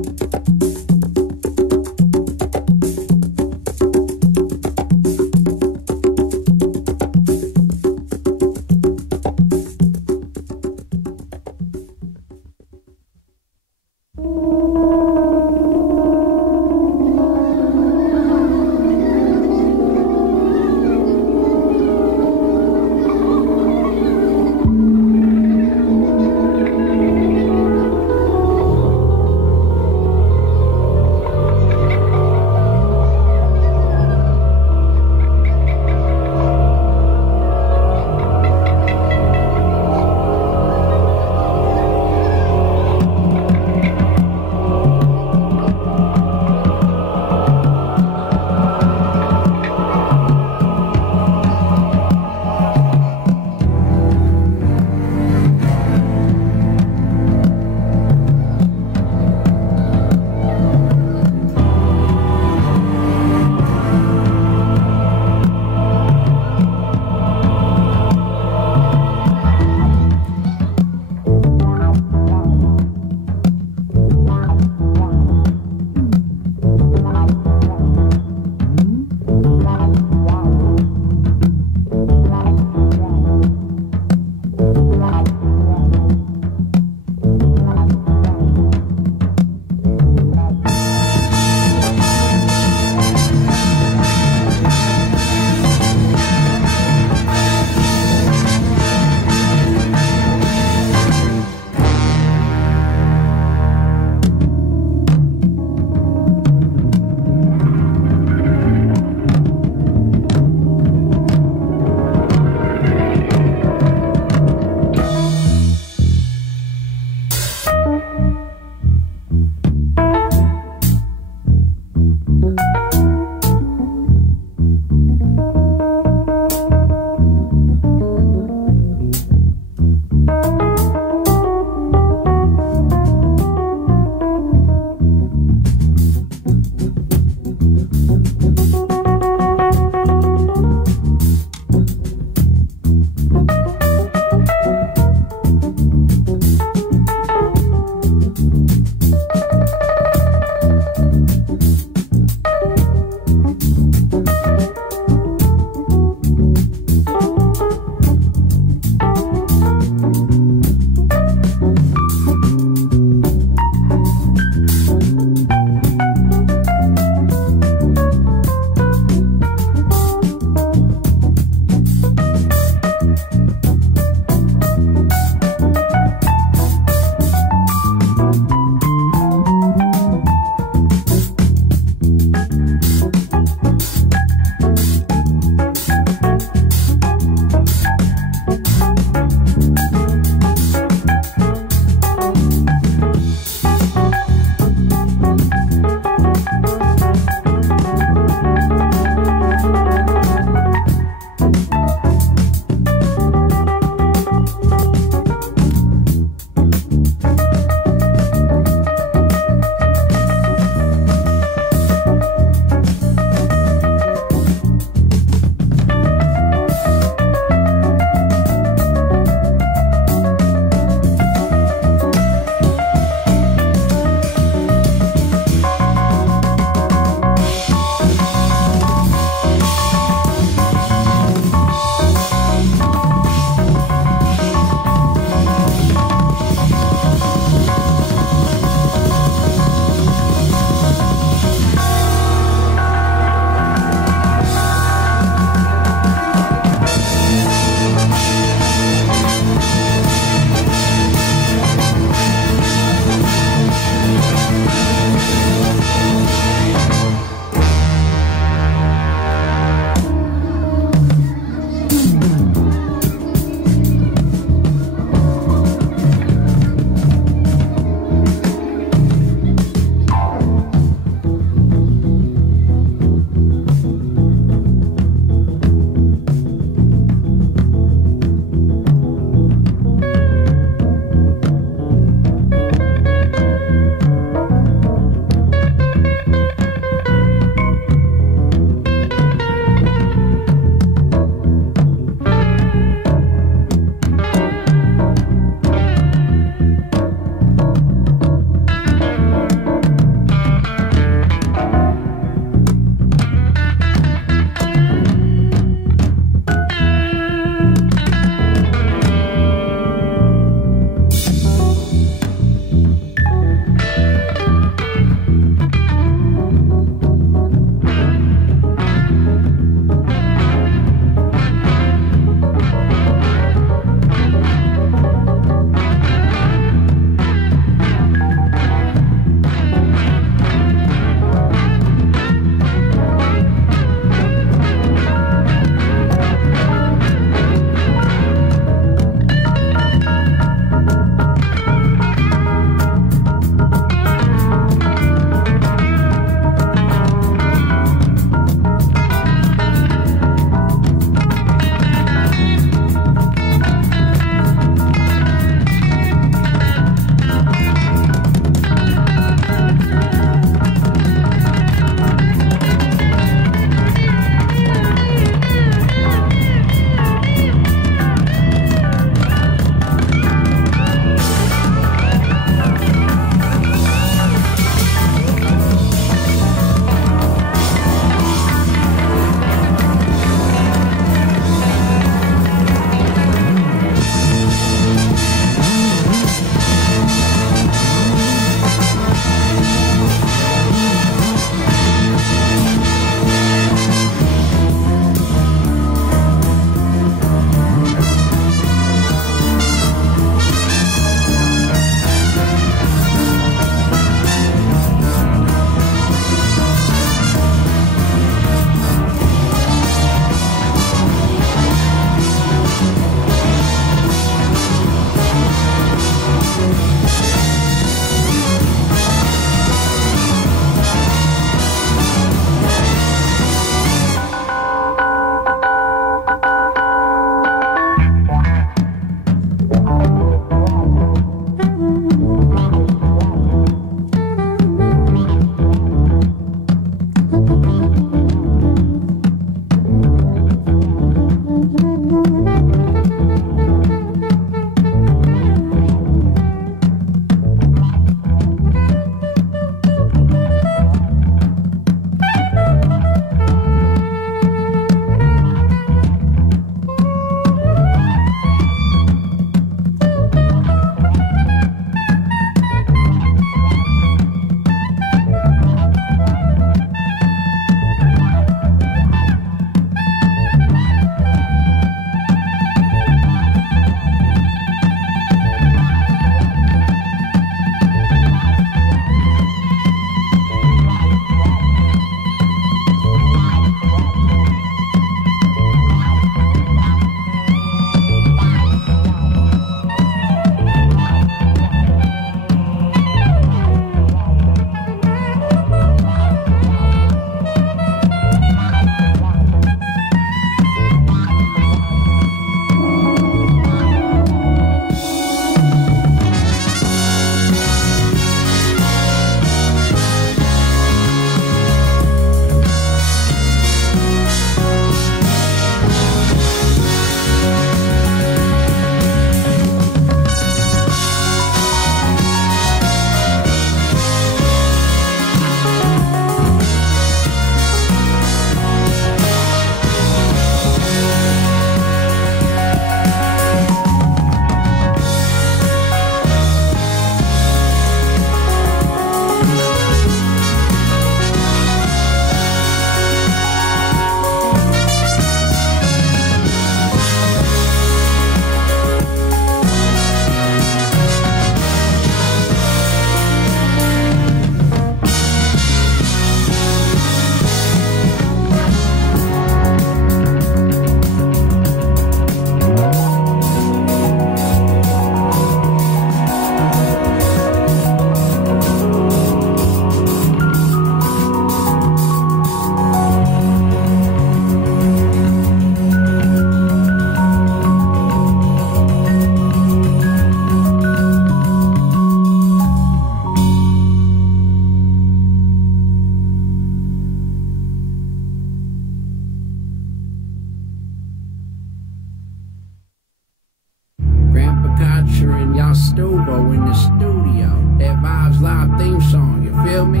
Stuvo in the studio. That Vibes Live theme song, you feel me?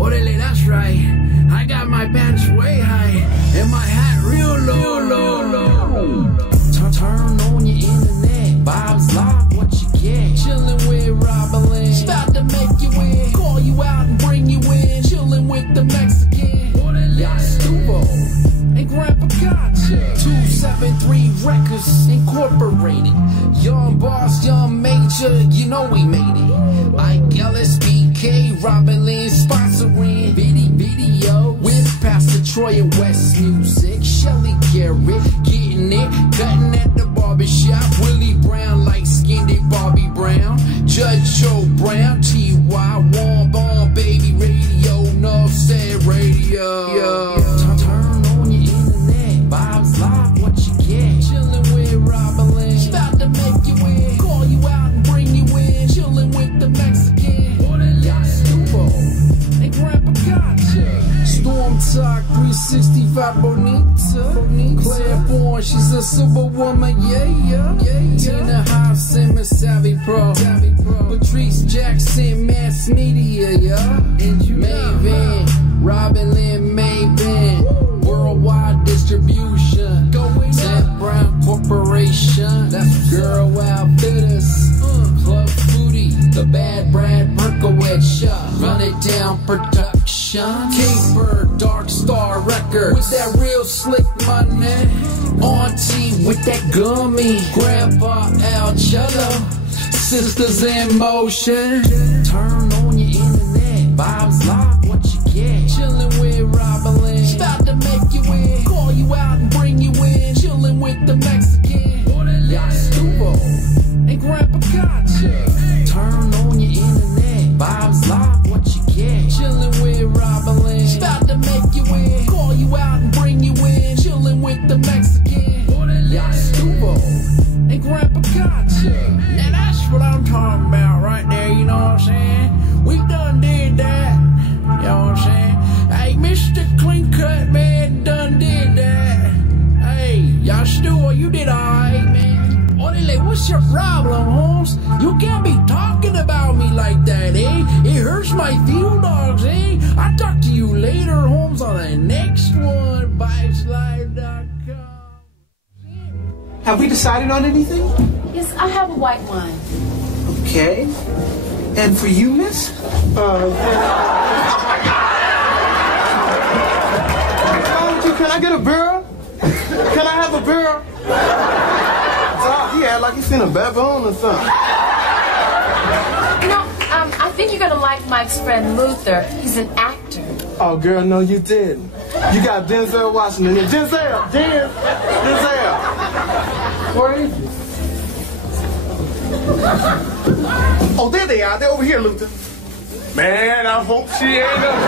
Orderly, that's right. I got my pants way high and my hat real low, low, low. Turn on your internet. Vibes Live, what you get? Chillin' with Robin Lynn. About to make you in. Call you out and bring you in. Chillin' with the Mexican. Y'all Stuvo and Grandpa Gotcha. 273 Records Incorporated. Young boss, young major, you know we made it. Like LSBK, Robin Lynn sponsoring video with Pastor Troy and West Music. Shelly Garrett getting it, cutting at the barbershop. Willie Brown, light skinned Bobby Brown. Judge Joe Brown, T.Y. Warm Bomb, Baby Radio, North Said Radio. Turn on your internet, Vibes Live, what you get? Chillin' with Robin Lynn. About to make you in. Call you out and bring you in. Chillin' with the Mexican. Y'all Stuvo and Grandpa Gotcha. Storm Talk 365 Bonita. Claiborne, she's a superwoman, yeah. Tina House, Simmons, Savvy Pro. Patrice Jackson, Mass Media, yeah. Maven, Robin Lynn, Maven. Worldwide distribution. Ted Brown Corporation. That's Girl Outfitters. Club Foodie. The Bad Brad Berkowitz Shop. Run It Down Production. Caper Dark Star Records. With that real slick money. Auntie with that gummy. Grandpa Al Cello. Sisters in Motion. Turn on your internet. Vibes Live, what you get? Chillin' with Robin Lynn. About to make you in. Call you out and bring you in. Chillin' with the Mexican. Y'all Stuvo and Grandpa Gotcha. Turn on your internet. Vibes Live, what you get? Chillin' with Robin Lynn. About to make you in. Call you out and bring you in. Chillin' with the Mexican. Y'all Stuvo and Grandpa Gotcha. Now that's what I'm talking about right there, you know what I'm saying? We done did that. What's your problem, Holmes? You can't be talking about me like that, eh? It hurts my feelings, eh? I'll talk to you later, Holmes, on the next one. BikeSlive.com. Have we decided on anything? Yes, I have a white wine. Okay. And for you, miss? Can I get a beer? Can I have a beer? Dog, he act like he seen a baboon or something. You know, I think you're gonna like Mike's friend Luther. He's an actor. Oh, girl, no, you didn't. You got Denzel Washington here. Denzel! Where is he? Oh, there they are. They're over here, Luther. Man, I hope she ain't up.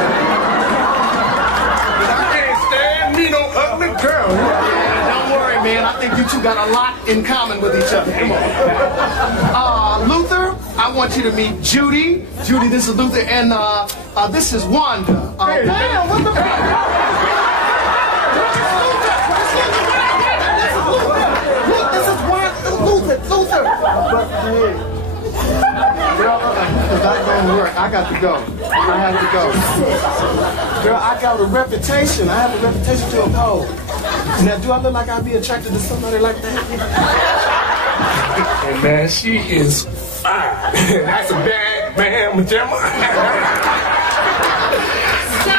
But I can't stand me no ugly girl. Yeah, don't worry, man. I think you two got a lot in common with each other. Come on. Luther, I want you to meet Judy. Judy, this is Luther, and this is Wanda. Hey, damn, what the fuck? Luther! It's not gonna work. I got to go. I have to go. Girl, I got a reputation. I have a reputation to uphold. Now, do I look like I'd be attracted to somebody like that? Hey, man, she is fine. That's a bad man, Gemma. So,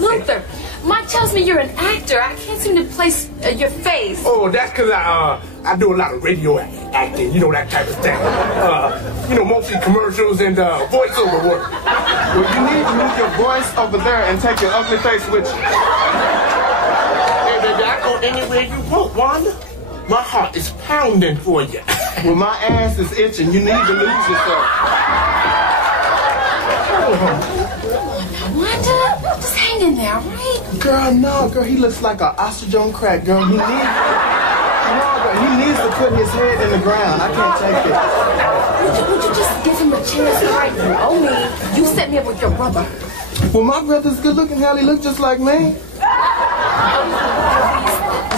Luther, Mike tells me you're an actor. I can't seem to place your face. Oh, that's because I do a lot of radio acting, you know, that type of thing. You know, mostly commercials and voiceover work. Well, you need to move your voice over there and take your ugly face with you. Hey, baby, I go anywhere you want, Wanda. My heart is pounding for you. Well, my ass is itching. You need to lose yourself. Wanda, just hang in there, right? Girl, no, girl, he looks like an ostrich on crack, girl. He needs to put his head in the ground. I can't take it. Would you just give him a chance to write for me? You set me up with your brother. Well, my brother's good looking. Hell, he looks just like me.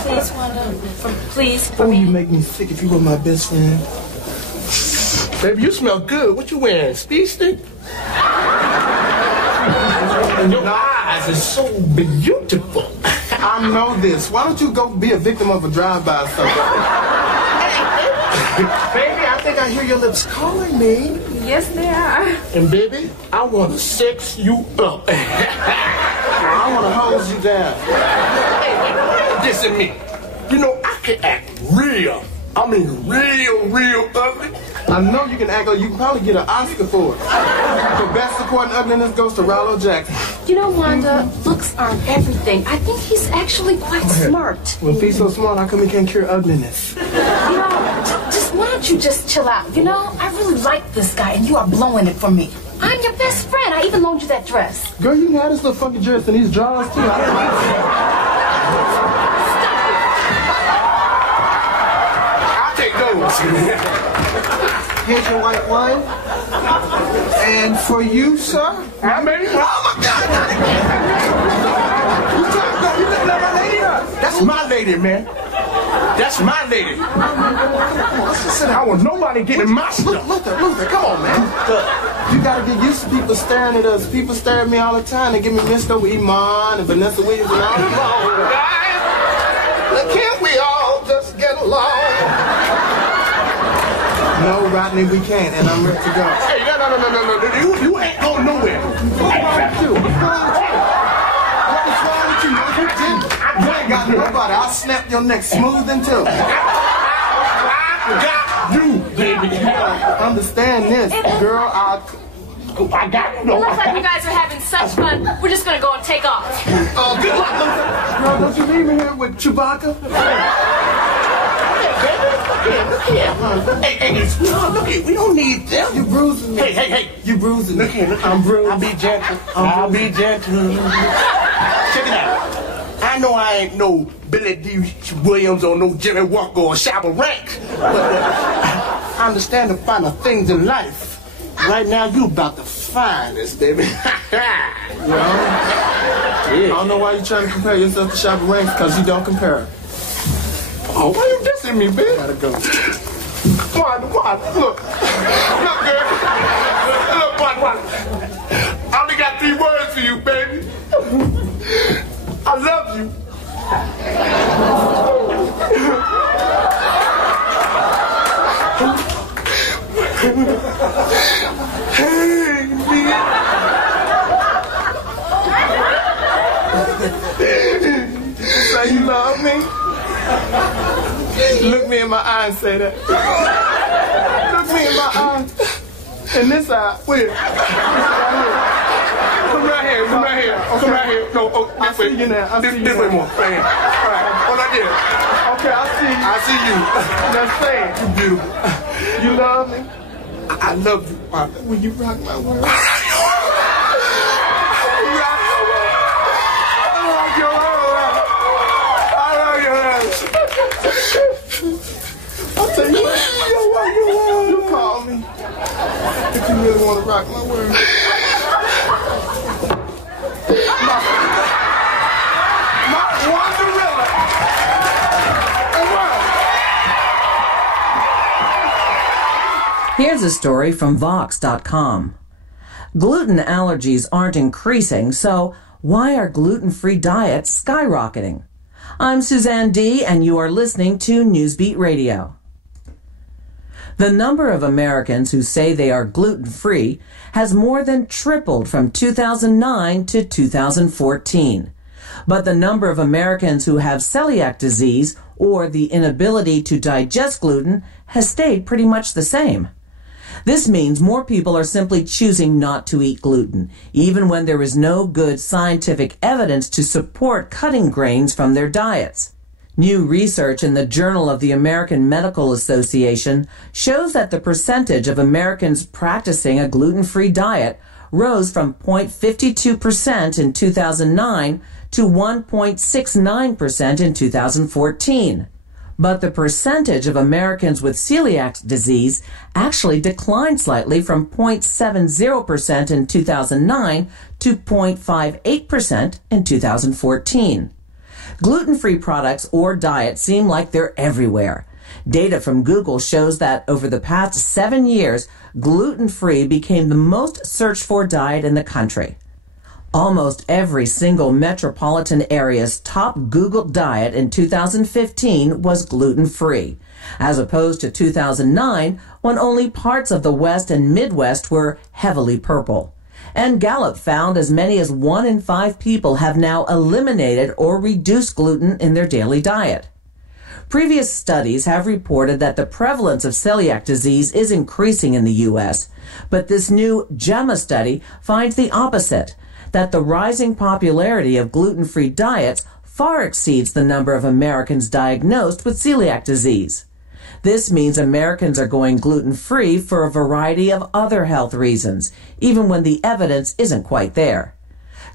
Please, Wanda. Please. Oh, you make me sick if you were my best friend. Baby, you smell good. What you wearing? Speed stick? And your eyes are so beautiful. I know this. Why don't you go be a victim of a drive-by or something? Baby, I think I hear your lips calling me. Yes, they are. And baby, I want to sex you up. I want to hose you down. Hey, listen to me. You know, I can act real. I mean, real ugly. I know you can act like you can probably get an Oscar for it. For best supporting ugliness goes to Rollo Jackson. You know, Wanda, looks aren't everything. I think he's actually quite smart. Well, if he's so smart, how come he can't cure ugliness? You know, why don't you just chill out? You know, I really like this guy, and you are blowing it for me. I'm your best friend. I even loaned you that dress. Girl, you can have this little funky dress and these drawers, too. I'll take those. Here's your white wine. And for you, sir? I mean, oh my God! That's my lady, man. That's my lady. I want nobody getting my stuff. Luther, come on, man. Look, you gotta get used to people staring at us. People stare at me all the time. They give me Mr. Iman and Vanessa Williams and all that. Look, can't we all just get along? No, Rodney, we can't, and I'm ready to go. Hey, no. You ain't going nowhere. What is wrong with you, man? You ain't got nobody. I'll snap your neck smooth and tough. I got you, baby. Understand this, girl. I got you. It looks like you guys are having such fun. We're just gonna go and take off. Good luck, Luther. Girl, don't you leave me here with Chewbacca? Look here. Hey, look here. We don't need them. You bruising me. Hey. You bruising me. Look here. I'm bruised. I'll be gentle. Check it out. I know I ain't no Billy D. Williams or no Jimmy Walker or Shabba Ranks, but I understand the finer things in life. Right now, you about the finest, baby. I don't know why you're trying to compare yourself to Shabba Ranks, because you don't compare. Oh, why you dissing me, baby? Gotta go. Wanda, look, girl. Look, Wanda. I only got 3 words for you, baby. I love you. Hey, say you love me? Look me in my eye and say that. Look me in my eye. And this eye, where? Come right here. Come right here. No, I see you now. I see you this now. way more. Right here. All right. Hold right there. Okay, I see you. I see you. That's fair. You beautiful. You love me? I love you. When you rock my world. I'll tell you what, you call me if you really want to rock my world. My Wanderilla. Here's a story from Vox.com. Gluten allergies aren't increasing, so why are gluten-free diets skyrocketing? I'm Suzanne D., and you are listening to Newsbeat Radio. The number of Americans who say they are gluten-free has more than tripled from 2009 to 2014. But the number of Americans who have celiac disease or the inability to digest gluten has stayed pretty much the same. This means more people are simply choosing not to eat gluten, even when there is no good scientific evidence to support cutting grains from their diets. New research in the Journal of the American Medical Association shows that the percentage of Americans practicing a gluten-free diet rose from 0.52% in 2009 to 1.69% in 2014. But the percentage of Americans with celiac disease actually declined slightly from 0.70% in 2009 to 0.58% in 2014. Gluten-free products or diets seem like they're everywhere. Data from Google shows that over the past 7 years, gluten-free became the most searched for diet in the country. Almost every single metropolitan area's top Google diet in 2015 was gluten-free, as opposed to 2009 when only parts of the West and Midwest were heavily purple. And Gallup found as many as 1 in 5 people have now eliminated or reduced gluten in their daily diet. Previous studies have reported that the prevalence of celiac disease is increasing in the U.S., but this new JAMA study finds the opposite, that the rising popularity of gluten-free diets far exceeds the number of Americans diagnosed with celiac disease. This means Americans are going gluten-free for a variety of other health reasons, even when the evidence isn't quite there.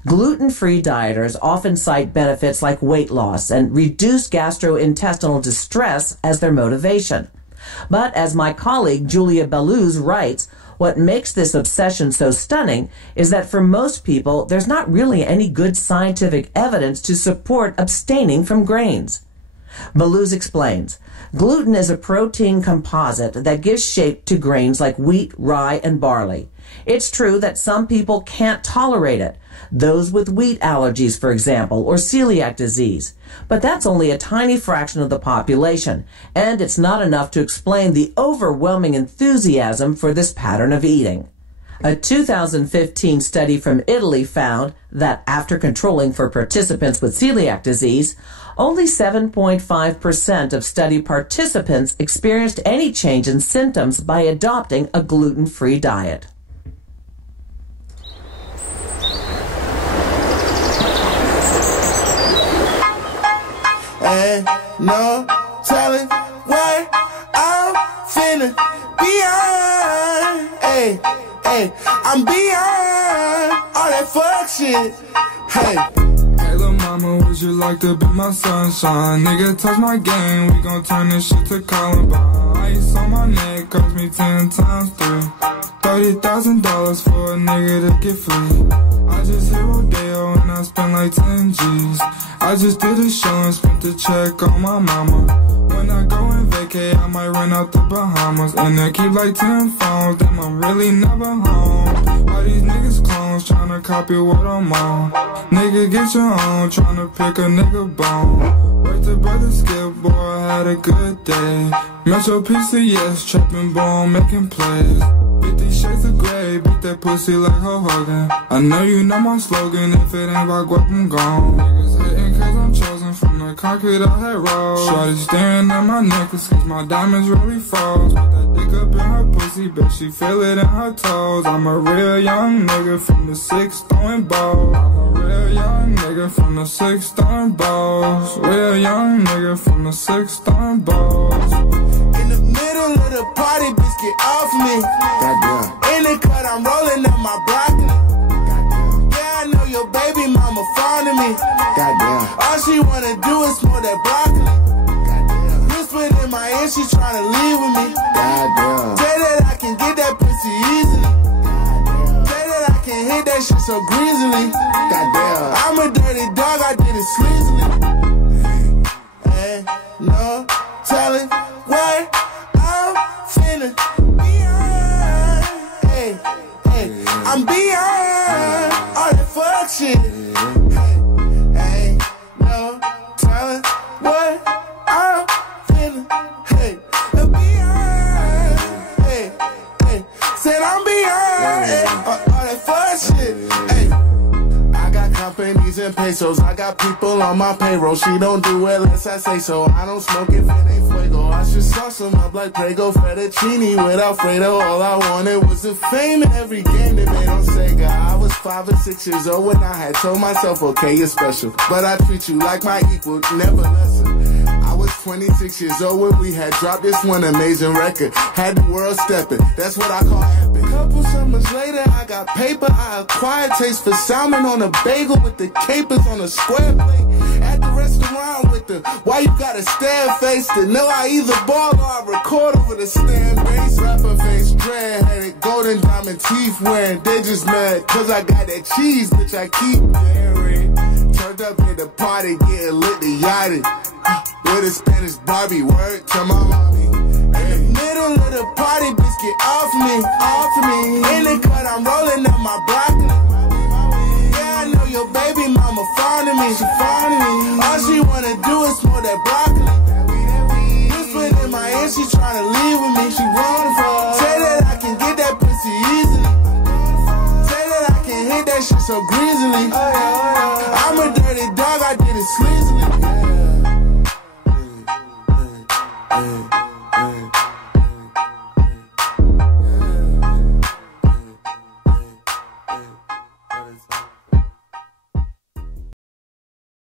Gluten-free dieters often cite benefits like weight loss and reduced gastrointestinal distress as their motivation. But as my colleague Julia Belluz writes, what makes this obsession so stunning is that for most people, there's not really any good scientific evidence to support abstaining from grains. Belluz explains, gluten is a protein composite that gives shape to grains like wheat, rye, and barley. It's true that some people can't tolerate it, those with wheat allergies, for example, or celiac disease. But that's only a tiny fraction of the population, and it's not enough to explain the overwhelming enthusiasm for this pattern of eating. A 2015 study from Italy found that after controlling for participants with celiac disease, only 7.5% of study participants experienced any change in symptoms by adopting a gluten-free diet. Ain't no telling what I'm finna be on. Hey, I'm beyond all that fuck shit. Hey, lil' mama, would you like to be my sunshine? Nigga, touch my game, we gon' turn this shit to Columbine. Ice on my neck cost me 10 times 3. $30,000 for a nigga to get free. I just hit Rodeo and I spend like like 10 G's. I just did a show and spent the check on my mama. When I go and vacay, I might run out the Bahamas. And I keep like 10 phones, damn, I'm really never home. All these niggas clones tryna copy what I'm on. Nigga, get your own, tryna pick a nigga bone. Wait till brother Skip, boy, I had a good day. Metro PCS, trapping bone, making plays. 50 shades of gray, beat that pussy like Hulk Hogan. I know you know my slogan, if it ain't about guap, I'm gone. Niggas hating cause I'm chosen from the concrete I had rolled. Shorty staring at my necklace cause my diamonds really froze. Put that dick up in her pussy, bet she feel it in her toes. I'm a real young nigga from the 6 throwing balls. I'm a real young nigga from the 6 throwing balls. Real young nigga from the 6 throwing balls. In the middle of the party, bitch, get off me. Goddamn. In the cut, I'm rolling up my broccoli. Goddamn. Yeah, I know your baby mama fond of me. Goddamn. All she wanna do is smoke that broccoli. Goddamn. Whispering in my ear, she tryna leave with me. Goddamn. Say that I can get that pussy easily. Goddamn. Say that I can hit that shit so greasily. Goddamn. I'm a dirty dog, I did it sleazily. Hey, no telling what I'm finna be on. Hey, hey, I'm beyond all that fuck shit. Hey, no telling what I'm finna, hey, beyond. Hey, hey, said I'm beyond all that fuck shit. Hey. I got companies and pesos, I got people on my payroll. She don't do it unless I say so. I don't smoke if it ain't fuego. I should sauce them up like Prego, fettuccine with Alfredo. All I wanted was the fame in every game they made on Sega. I was 5 or 6 years old when I had told myself, okay, you're special, but I treat you like my equal, never lesser. I was 26 years old when we had dropped this one amazing record. Had the world stepping, that's what I call epic. Couple summers later, I got paper. I acquired taste for salmon on a bagel with the capers on a square plate. At the restaurant with the why you gotta stare face to know I either ball or I record over the stand bass. Rapper face, dread-headed, golden diamond teeth wearing. They just mad cause I got that cheese, bitch, I keep daring. Turned up at the party, getting lit the yachty. With a Spanish Barbie, word to my mommy. In the middle of the party, bitch, get off me, off me. In the cut, I'm rolling up my broccoli. Yeah, I know your baby mama fond of me, she fond of me. All she wanna do is smoke that broccoli. Whispering in my ear, she tryna leave with me, she wanna fall. Say that I can get that pussy easily. Say that I can hit that shit so greasily.